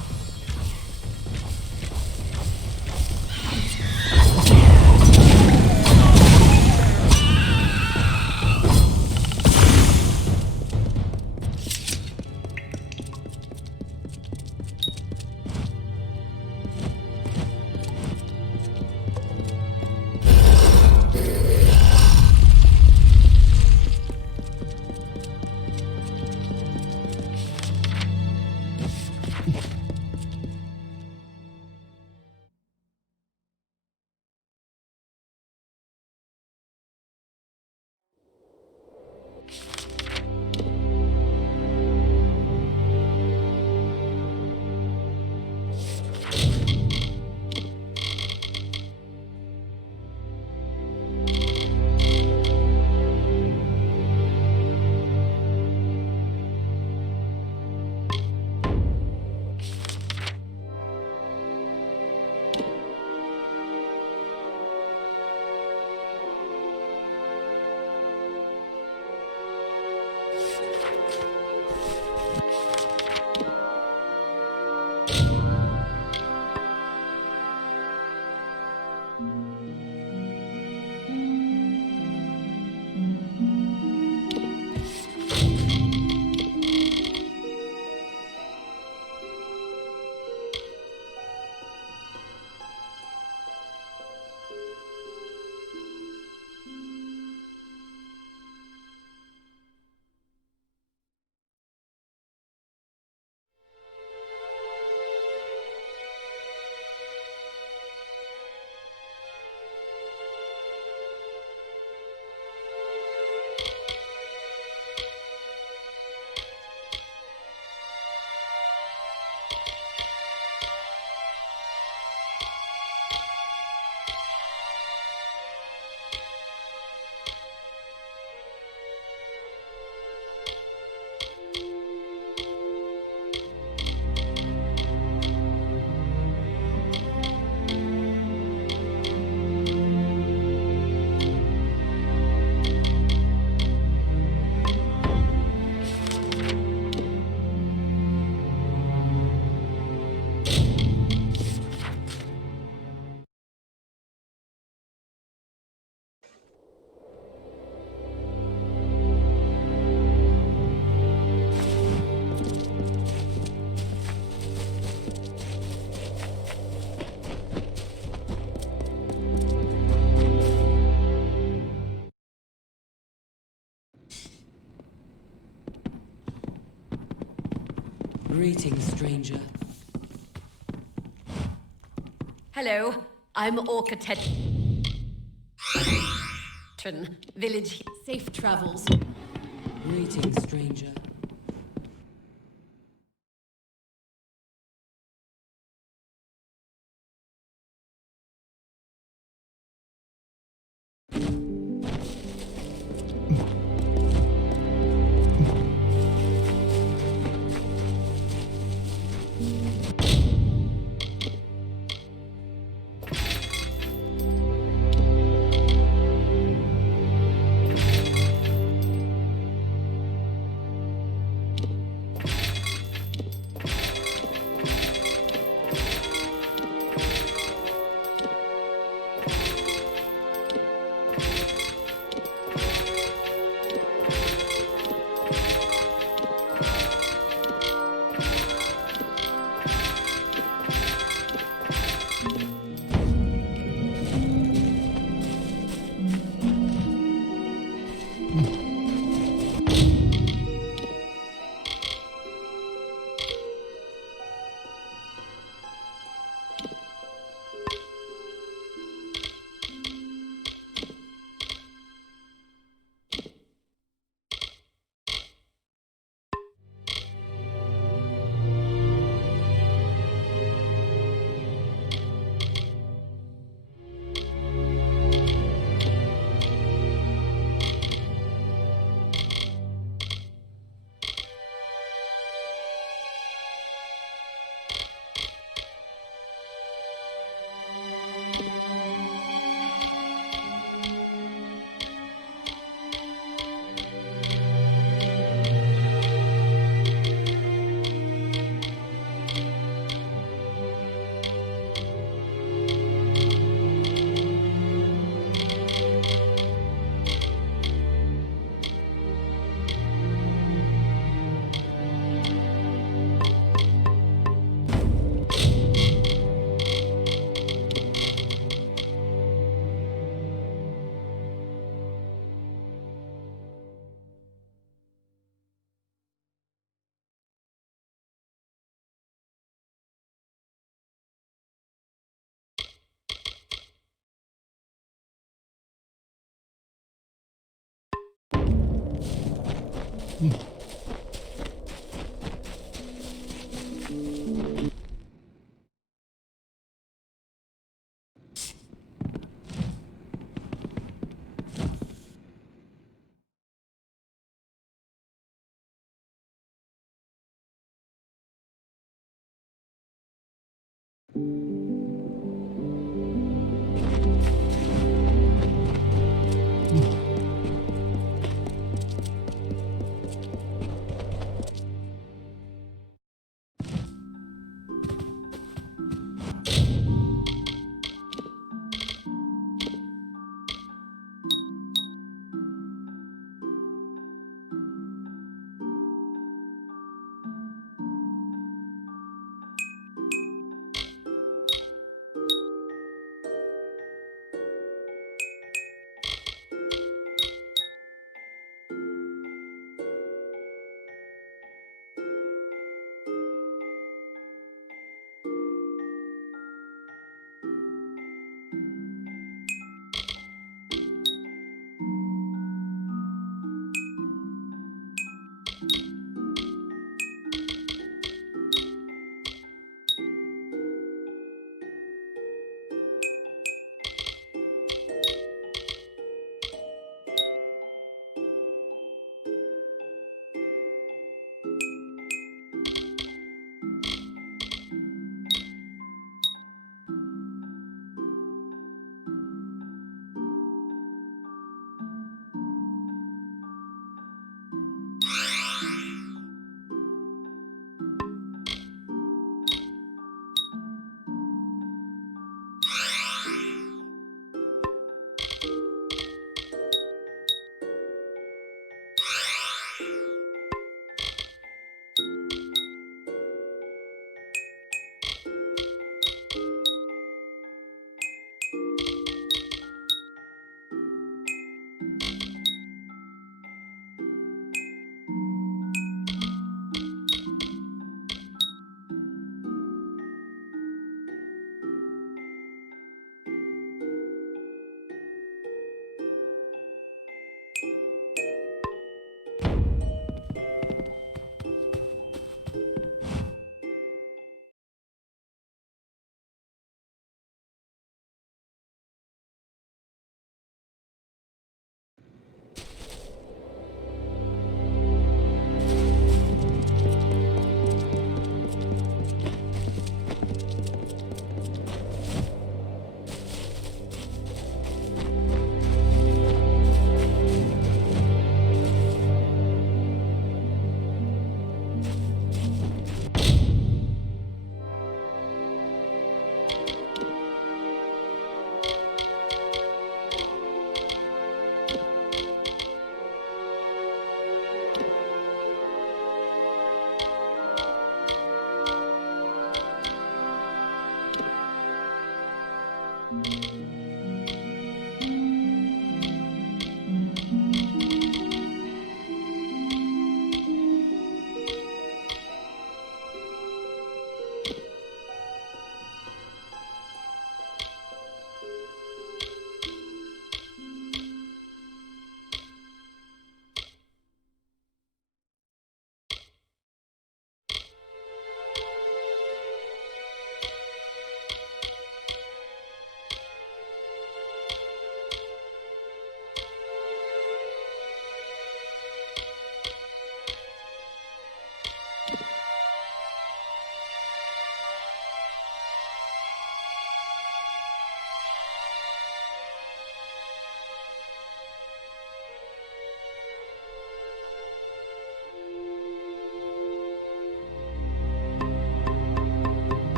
Greetings, stranger. Hello, I'm Orcatet. Village. Safe travels. Greetings, stranger.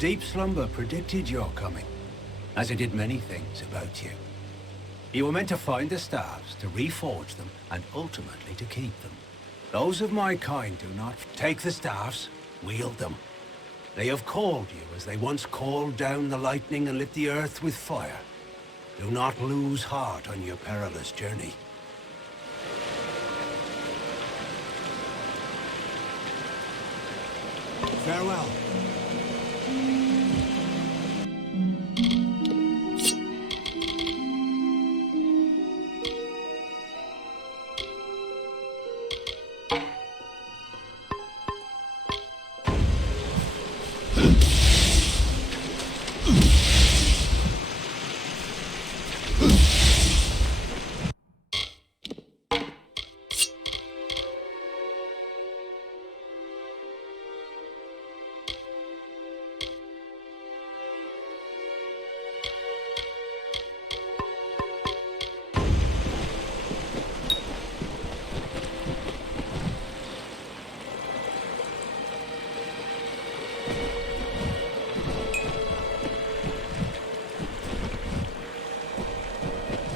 deep slumber predicted your coming, as it did many things about you. You were meant to find the staves, to reforge them, and ultimately to keep them. Those of my kind do not take the staves, wield them. They have called you as they once called down the lightning and lit the earth with fire. Do not lose heart on your perilous journey. Farewell.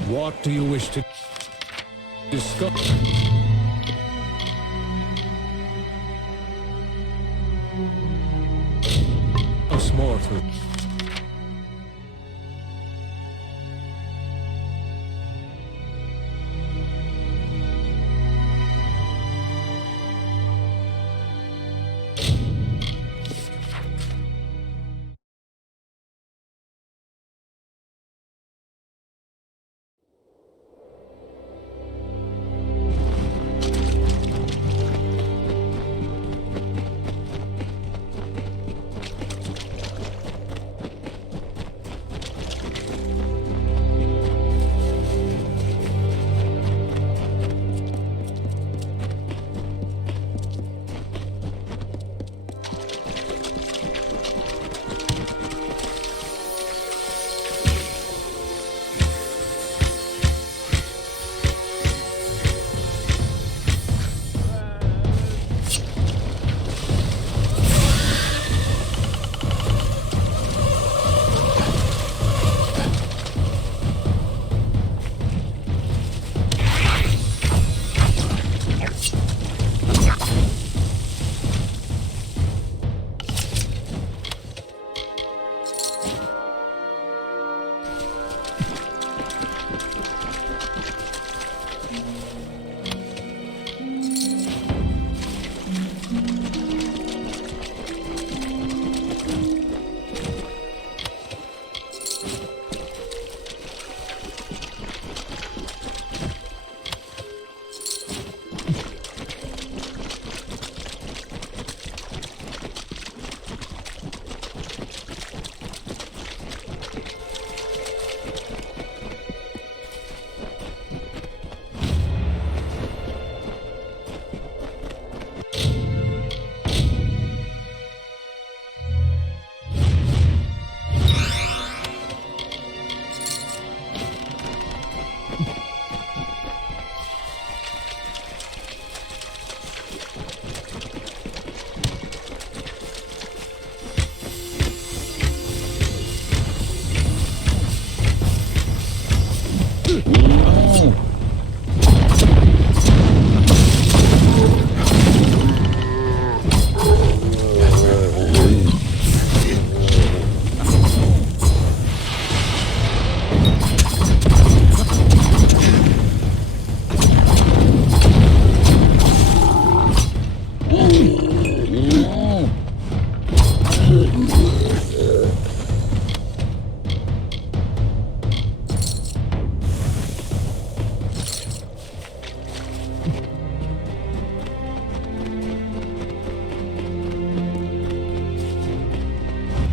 What do you wish to discuss? Us mortal.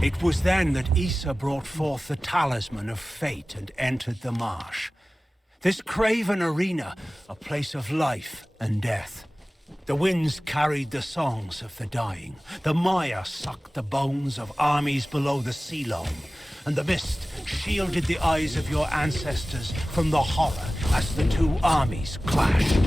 It was then that Issa brought forth the talisman of fate and entered the marsh. This craven arena, a place of life and death. The winds carried the songs of the dying. The mire sucked the bones of armies below the sea loam. And the mist shielded the eyes of your ancestors from the horror as the two armies clashed.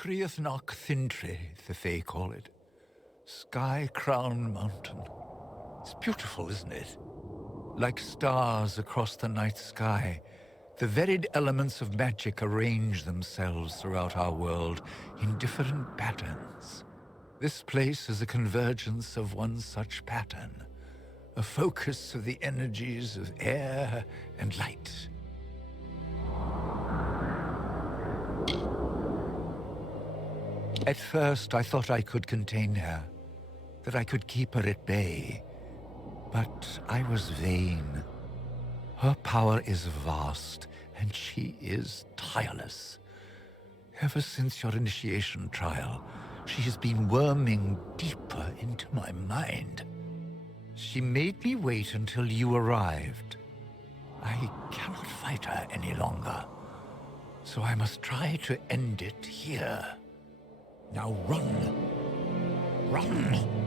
Criathnock Thintri, the Fae call it. Sky-crowned mountain. It's beautiful, isn't it? Like stars across the night sky, the varied elements of magic arrange themselves throughout our world in different patterns. This place is a convergence of one such pattern, a focus of the energies of air and light. At first, I thought I could contain her, that I could keep her at bay. But I was vain. Her power is vast, and she is tireless. Ever since your initiation trial, she has been worming deeper into my mind. She made me wait until you arrived. I cannot fight her any longer, so I must try to end it here. Now run! Run!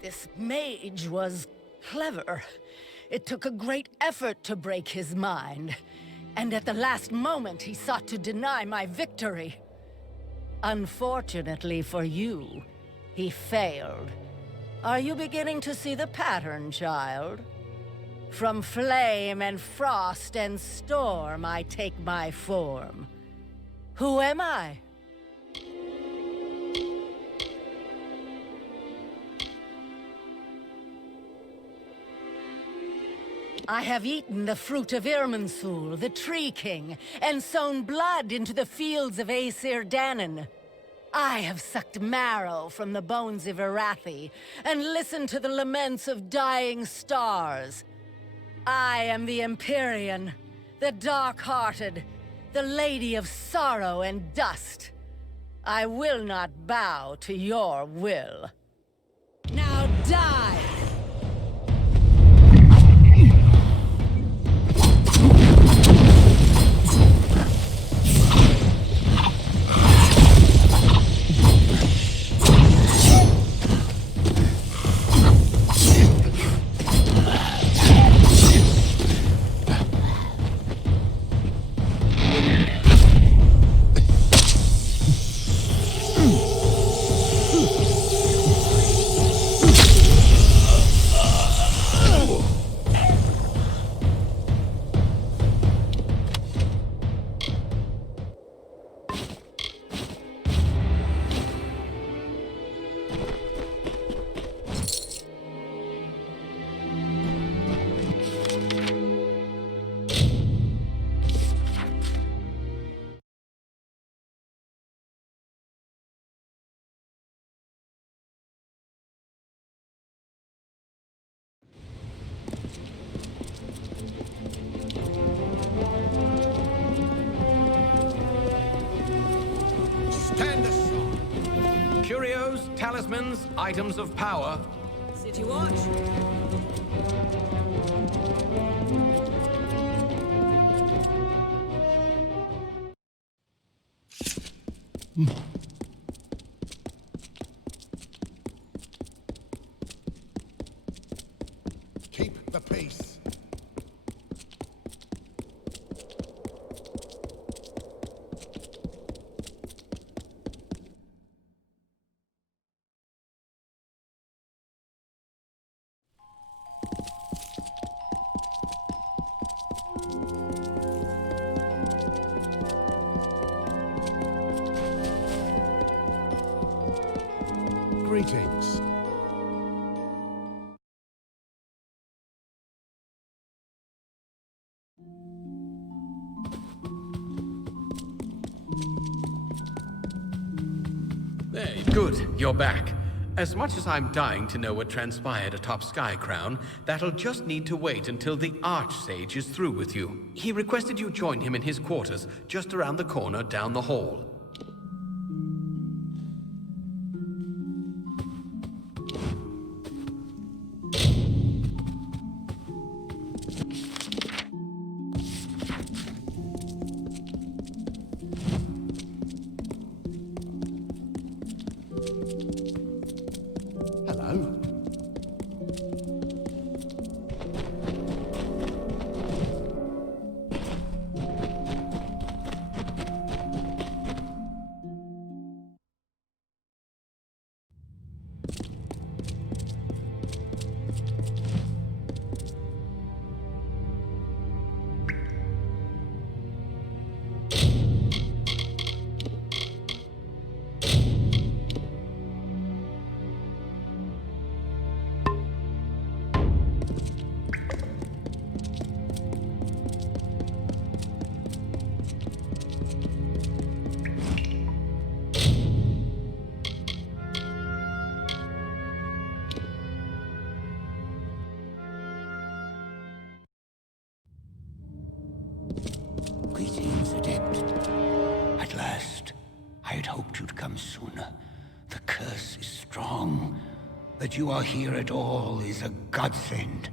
This mage was clever. It took a great effort to break his mind. And at the last moment, he sought to deny my victory. Unfortunately for you, he failed. Are you beginning to see the pattern, child? From flame and frost and storm, I take my form. Who am I? I have eaten the fruit of Irminsul, the Tree King, and sown blood into the fields of Aesir Danon. I have sucked marrow from the bones of Rathir, and listened to the laments of dying stars. I am the Empyrean, the Dark-Hearted, the Lady of Sorrow and Dust. I will not bow to your will. Now die! Curios, talismans, items of power. City Watch. Keep the peace. Greetings. Hey, good, you're back. As much as I'm dying to know what transpired atop Skycrown, that'll just need to wait until the Archsage is through with you. He requested you join him in his quarters, just around the corner down the hall. Greetings, Adept. At last. I had hoped you'd come sooner. The curse is strong. That you are here at all is a godsend.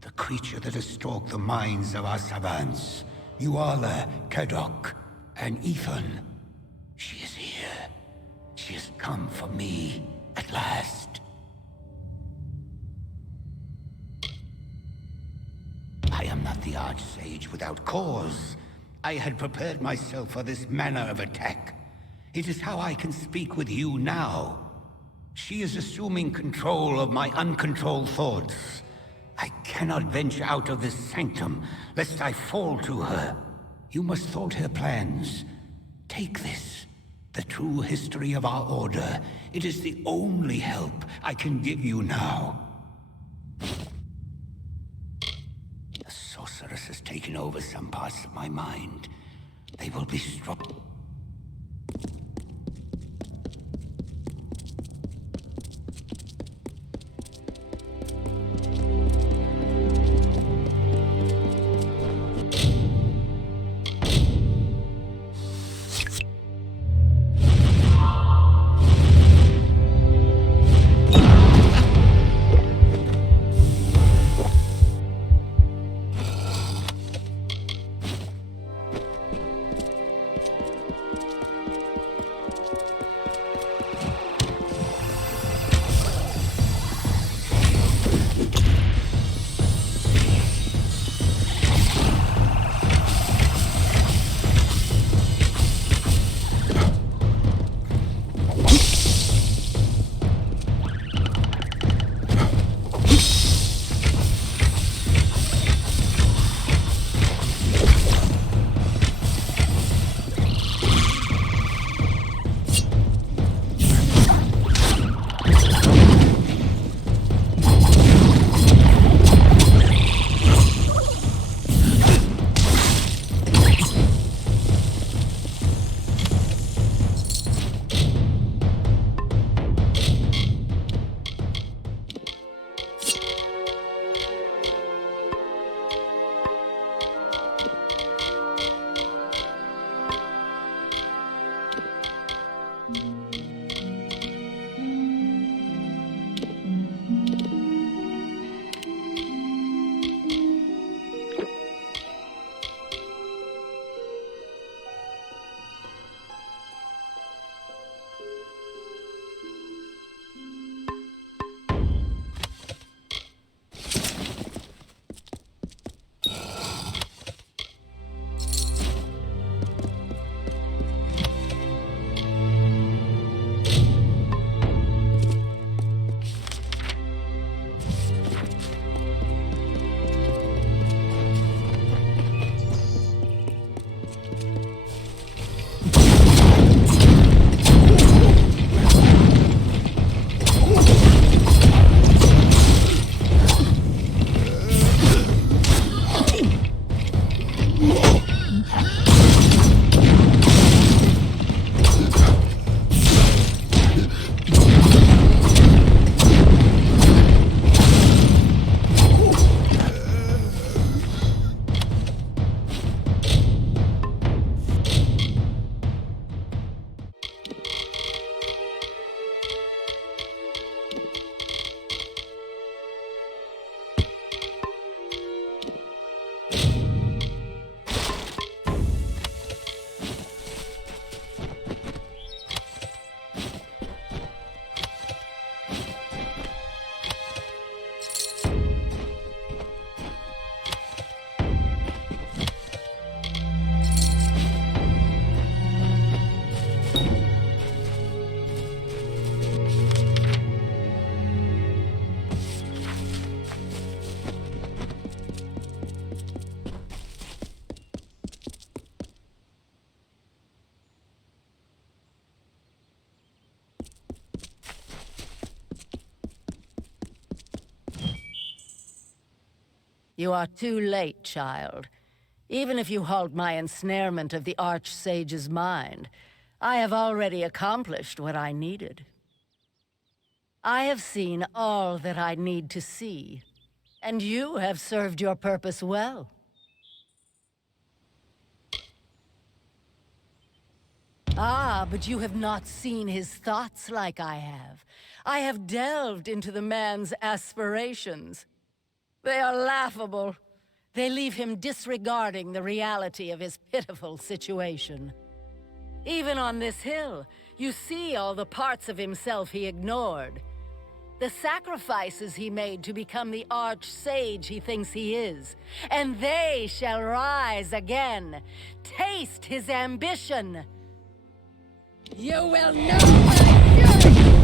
The creature that has stalked the minds of our savants. Uala, Kedok, and Ethan. She is here. She has come for me, at last. I am not the Archsage without cause. I had prepared myself for this manner of attack. It is how I can speak with you now. She is assuming control of my uncontrolled thoughts. I cannot venture out of this sanctum, lest I fall to her. You must thwart her plans. Take this, the true history of our order. It is the only help I can give you now. The sorceress has taken over some parts of my mind. They will be strong. You are too late, child. Even if you halt my ensnarement of the Archsage's mind, I have already accomplished what I needed. I have seen all that I need to see, and you have served your purpose well. Ah, but you have not seen his thoughts like I have. I have delved into the man's aspirations. They are laughable. They leave him disregarding the reality of his pitiful situation. Even on this hill, you see all the parts of himself he ignored. The sacrifices he made to become the arch-sage he thinks he is. And they shall rise again. Taste his ambition. You will know my fury!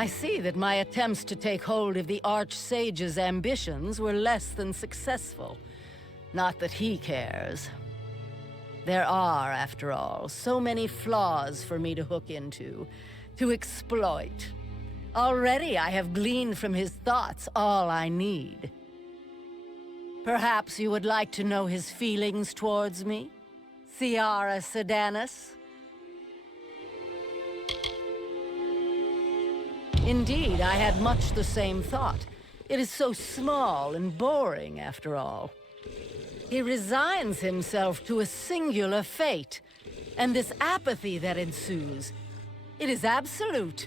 I see that my attempts to take hold of the Archsage's ambitions were less than successful. Not that he cares. There are, after all, so many flaws for me to hook into, to exploit. Already I have gleaned from his thoughts all I need. Perhaps you would like to know his feelings towards me, Ciara Sedanus? Indeed, I had much the same thought. It is so small and boring, after all. He resigns himself to a singular fate, and this apathy that ensues, it is absolute.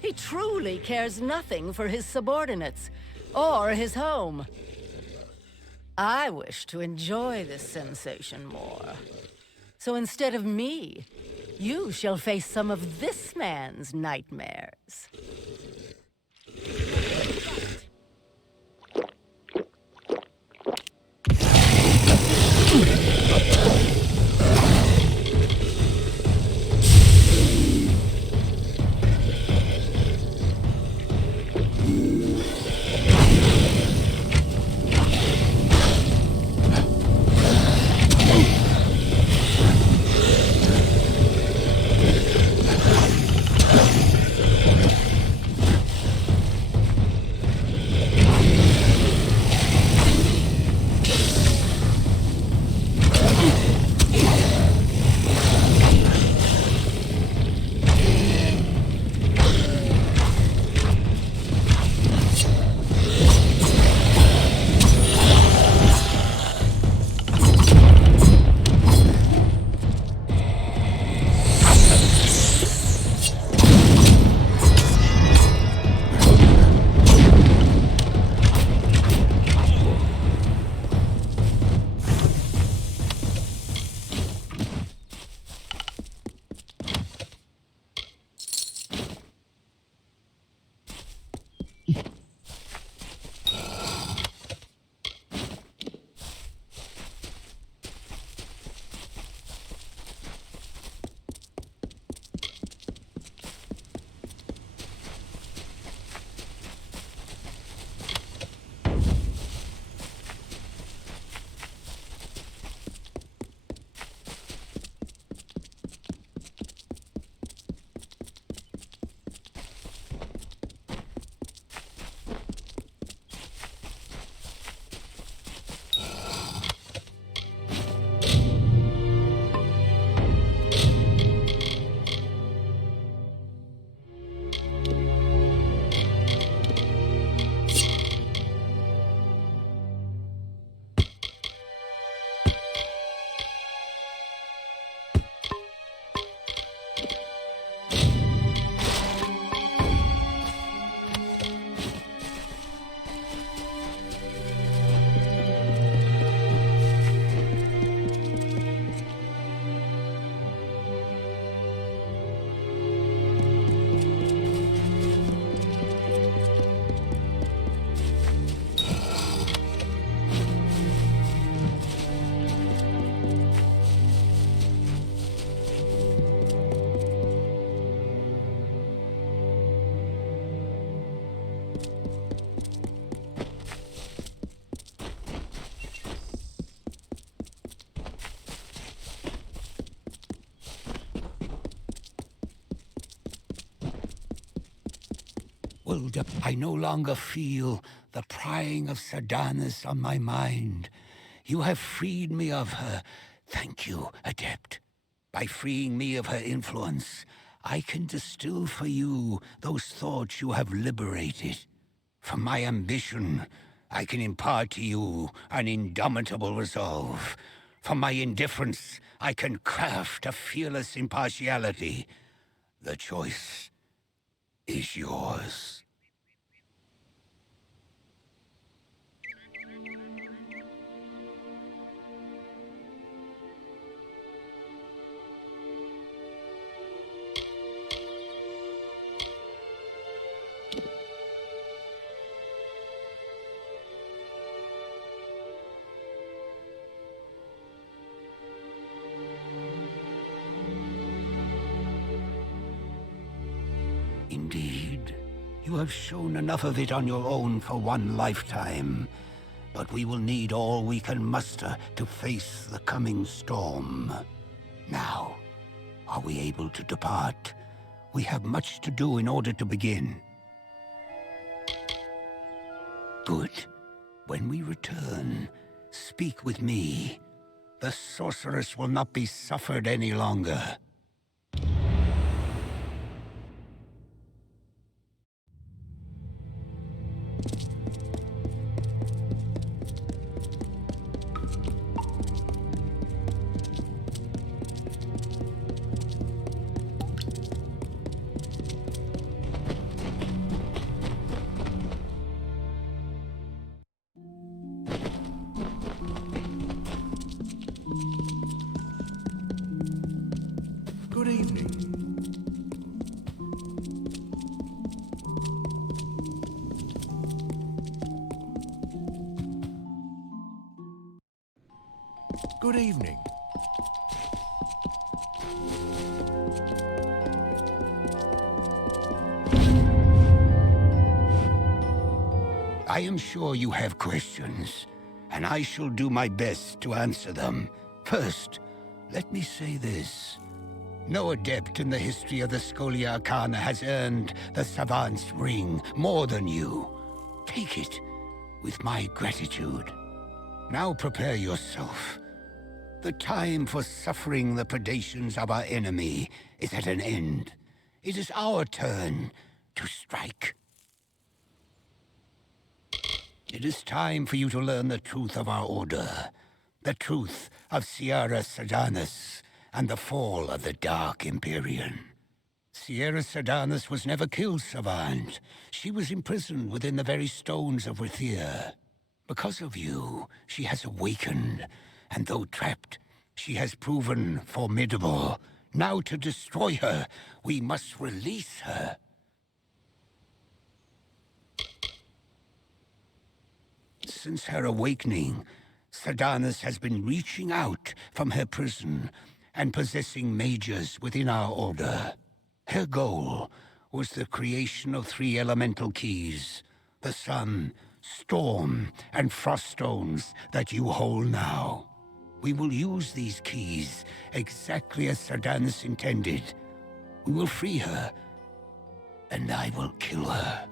He truly cares nothing for his subordinates, or his home. I wish to enjoy this sensation more. So instead of me, you shall face some of this man's nightmares. I no longer feel the prying of Sardanis on my mind. You have freed me of her. Thank you, Adept. By freeing me of her influence, I can distill for you those thoughts you have liberated. From my ambition, I can impart to you an indomitable resolve. From my indifference, I can craft a fearless impartiality. The choice is yours. Indeed, you have shown enough of it on your own for one lifetime. But we will need all we can muster to face the coming storm. Now, are we able to depart? We have much to do in order to begin. Good. When we return, speak with me. The sorceress will not be suffered any longer. Good evening. Good evening. I am sure you have questions, and I shall do my best to answer them. First, let me say this. No adept in the history of the Scholia Arcana has earned the Savant's Ring more than you. Take it with my gratitude. Now prepare yourself. The time for suffering the predations of our enemy is at an end. It is our turn to strike. It is time for you to learn the truth of our order. The truth of Sierra Sardanis and the fall of the Dark Empyrean. Sierra Sardanis was never killed, Savant. She was imprisoned within the very stones of Rathir. Because of you, she has awakened, and though trapped, she has proven formidable. Now to destroy her, we must release her. Since her awakening, Sardanis has been reaching out from her prison and possessing mages within our order. Her goal was the creation of 3 elemental keys: the sun, storm, and frost stones that you hold now. We will use these keys exactly as Sardanis intended. We will free her, and I will kill her.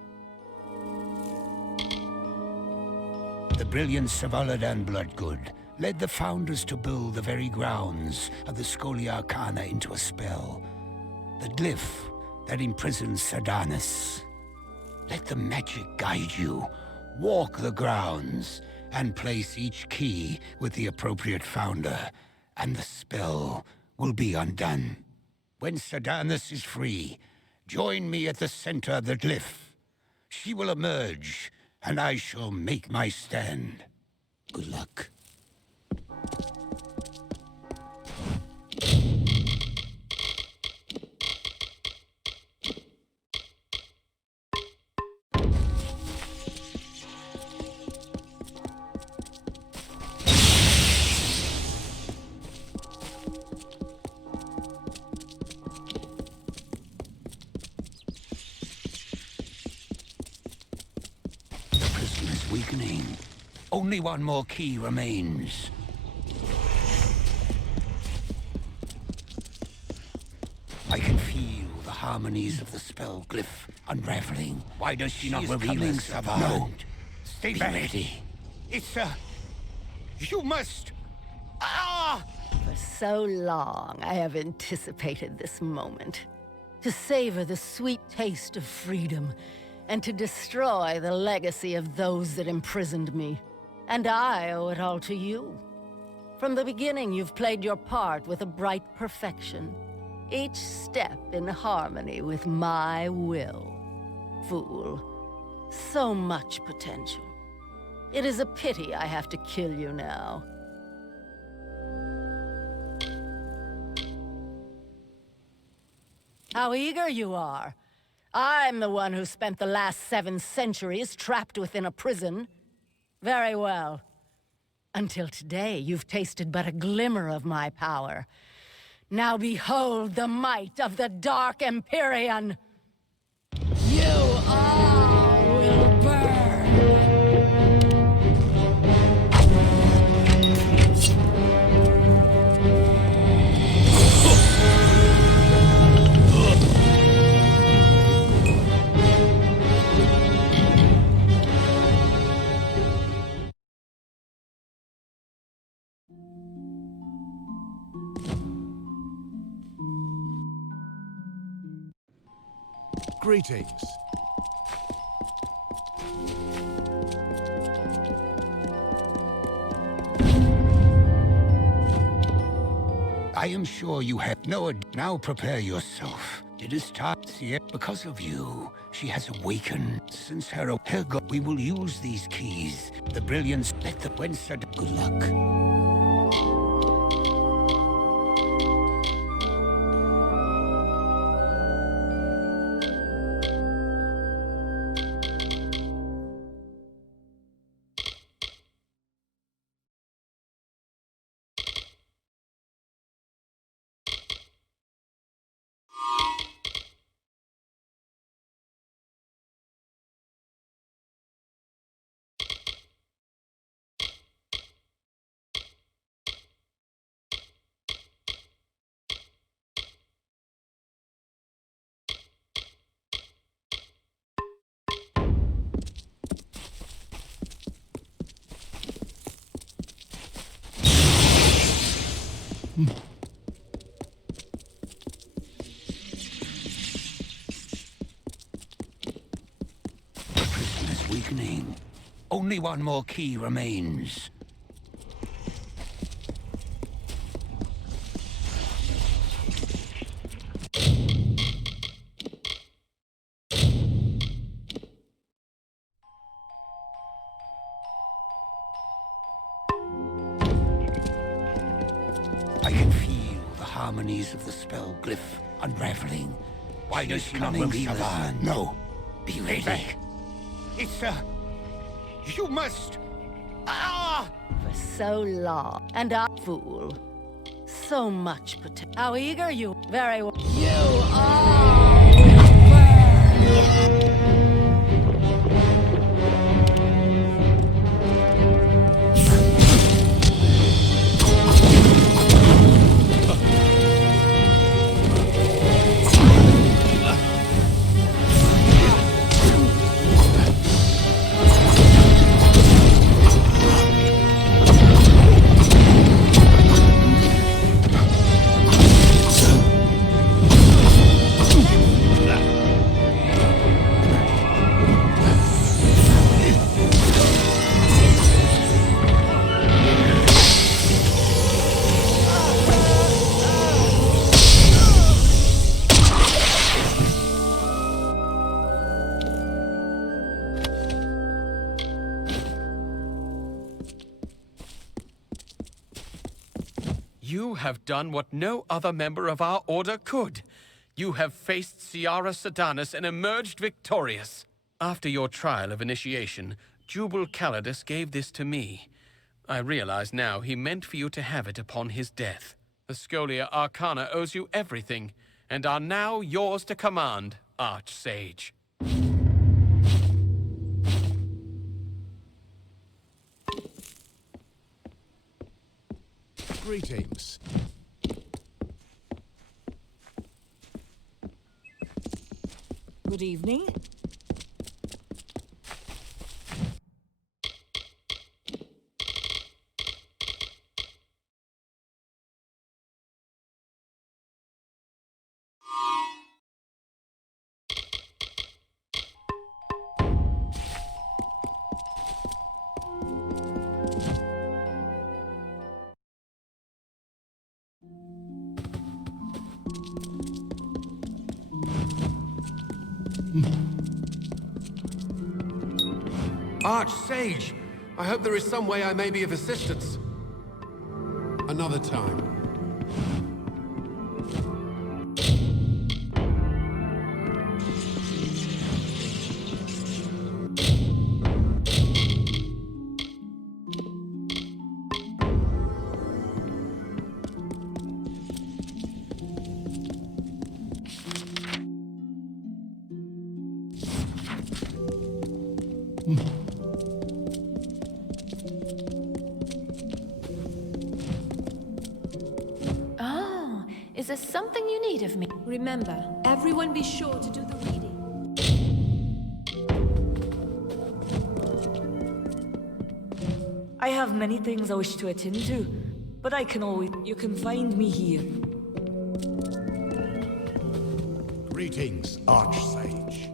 The brilliant Savaladan Bloodgood led the Founders to build the very grounds of the Scholia Arcana into a spell. The glyph that imprisons Sardanis. Let the magic guide you. Walk the grounds and place each key with the appropriate Founder, and the spell will be undone. When Sardanis is free, join me at the center of the glyph. She will emerge, and I shall make my stand. Good luck. weakening. Only one more key remains. I can feel the harmonies of the spell glyph unraveling. Why does she not reveal us, Savant? No. Stay back. Ready. It's you must... Ah! For so long, I have anticipated this moment. To savor the sweet taste of freedom, and to destroy the legacy of those that imprisoned me. And I owe it all to you. From the beginning, you've played your part with a bright perfection. Each step in harmony with my will. Fool. So much potential. It is a pity I have to kill you now. How eager you are. I'm the one who spent the last 7 centuries trapped within a prison. Very well. Until today, you've tasted but a glimmer of my power. Now behold the might of the Dark Empyrean! You all will burn! Greetings. I am sure you have no... Now prepare yourself. It is time, because of you. She has awakened since her God. We will use these keys. The brilliance, let the Wenser. Good luck. Weakening. Only one more key remains. I can feel the harmonies of the spell glyph unraveling. Why does she not reveal us? No. Be ready. It's you must... Ah! For so long. And I... Fool. So much potential. How eager you... Very well. You all will burn! You have done what no other member of our order could. You have faced Ciara Sedanus and emerged victorious. After your trial of initiation, Jubal Calidus gave this to me. I realize now he meant for you to have it upon his death. The Scholia Arcana owes you everything, and are now yours to command, Archsage. 'Tis Greetings. Good evening. Archsage! I hope there is some way I may be of assistance. Another time. Oh, is there something you need of me? Remember, everyone be sure to do the reading. I have many things I wish to attend to, but I can always... You can find me here. Greetings, Archsage.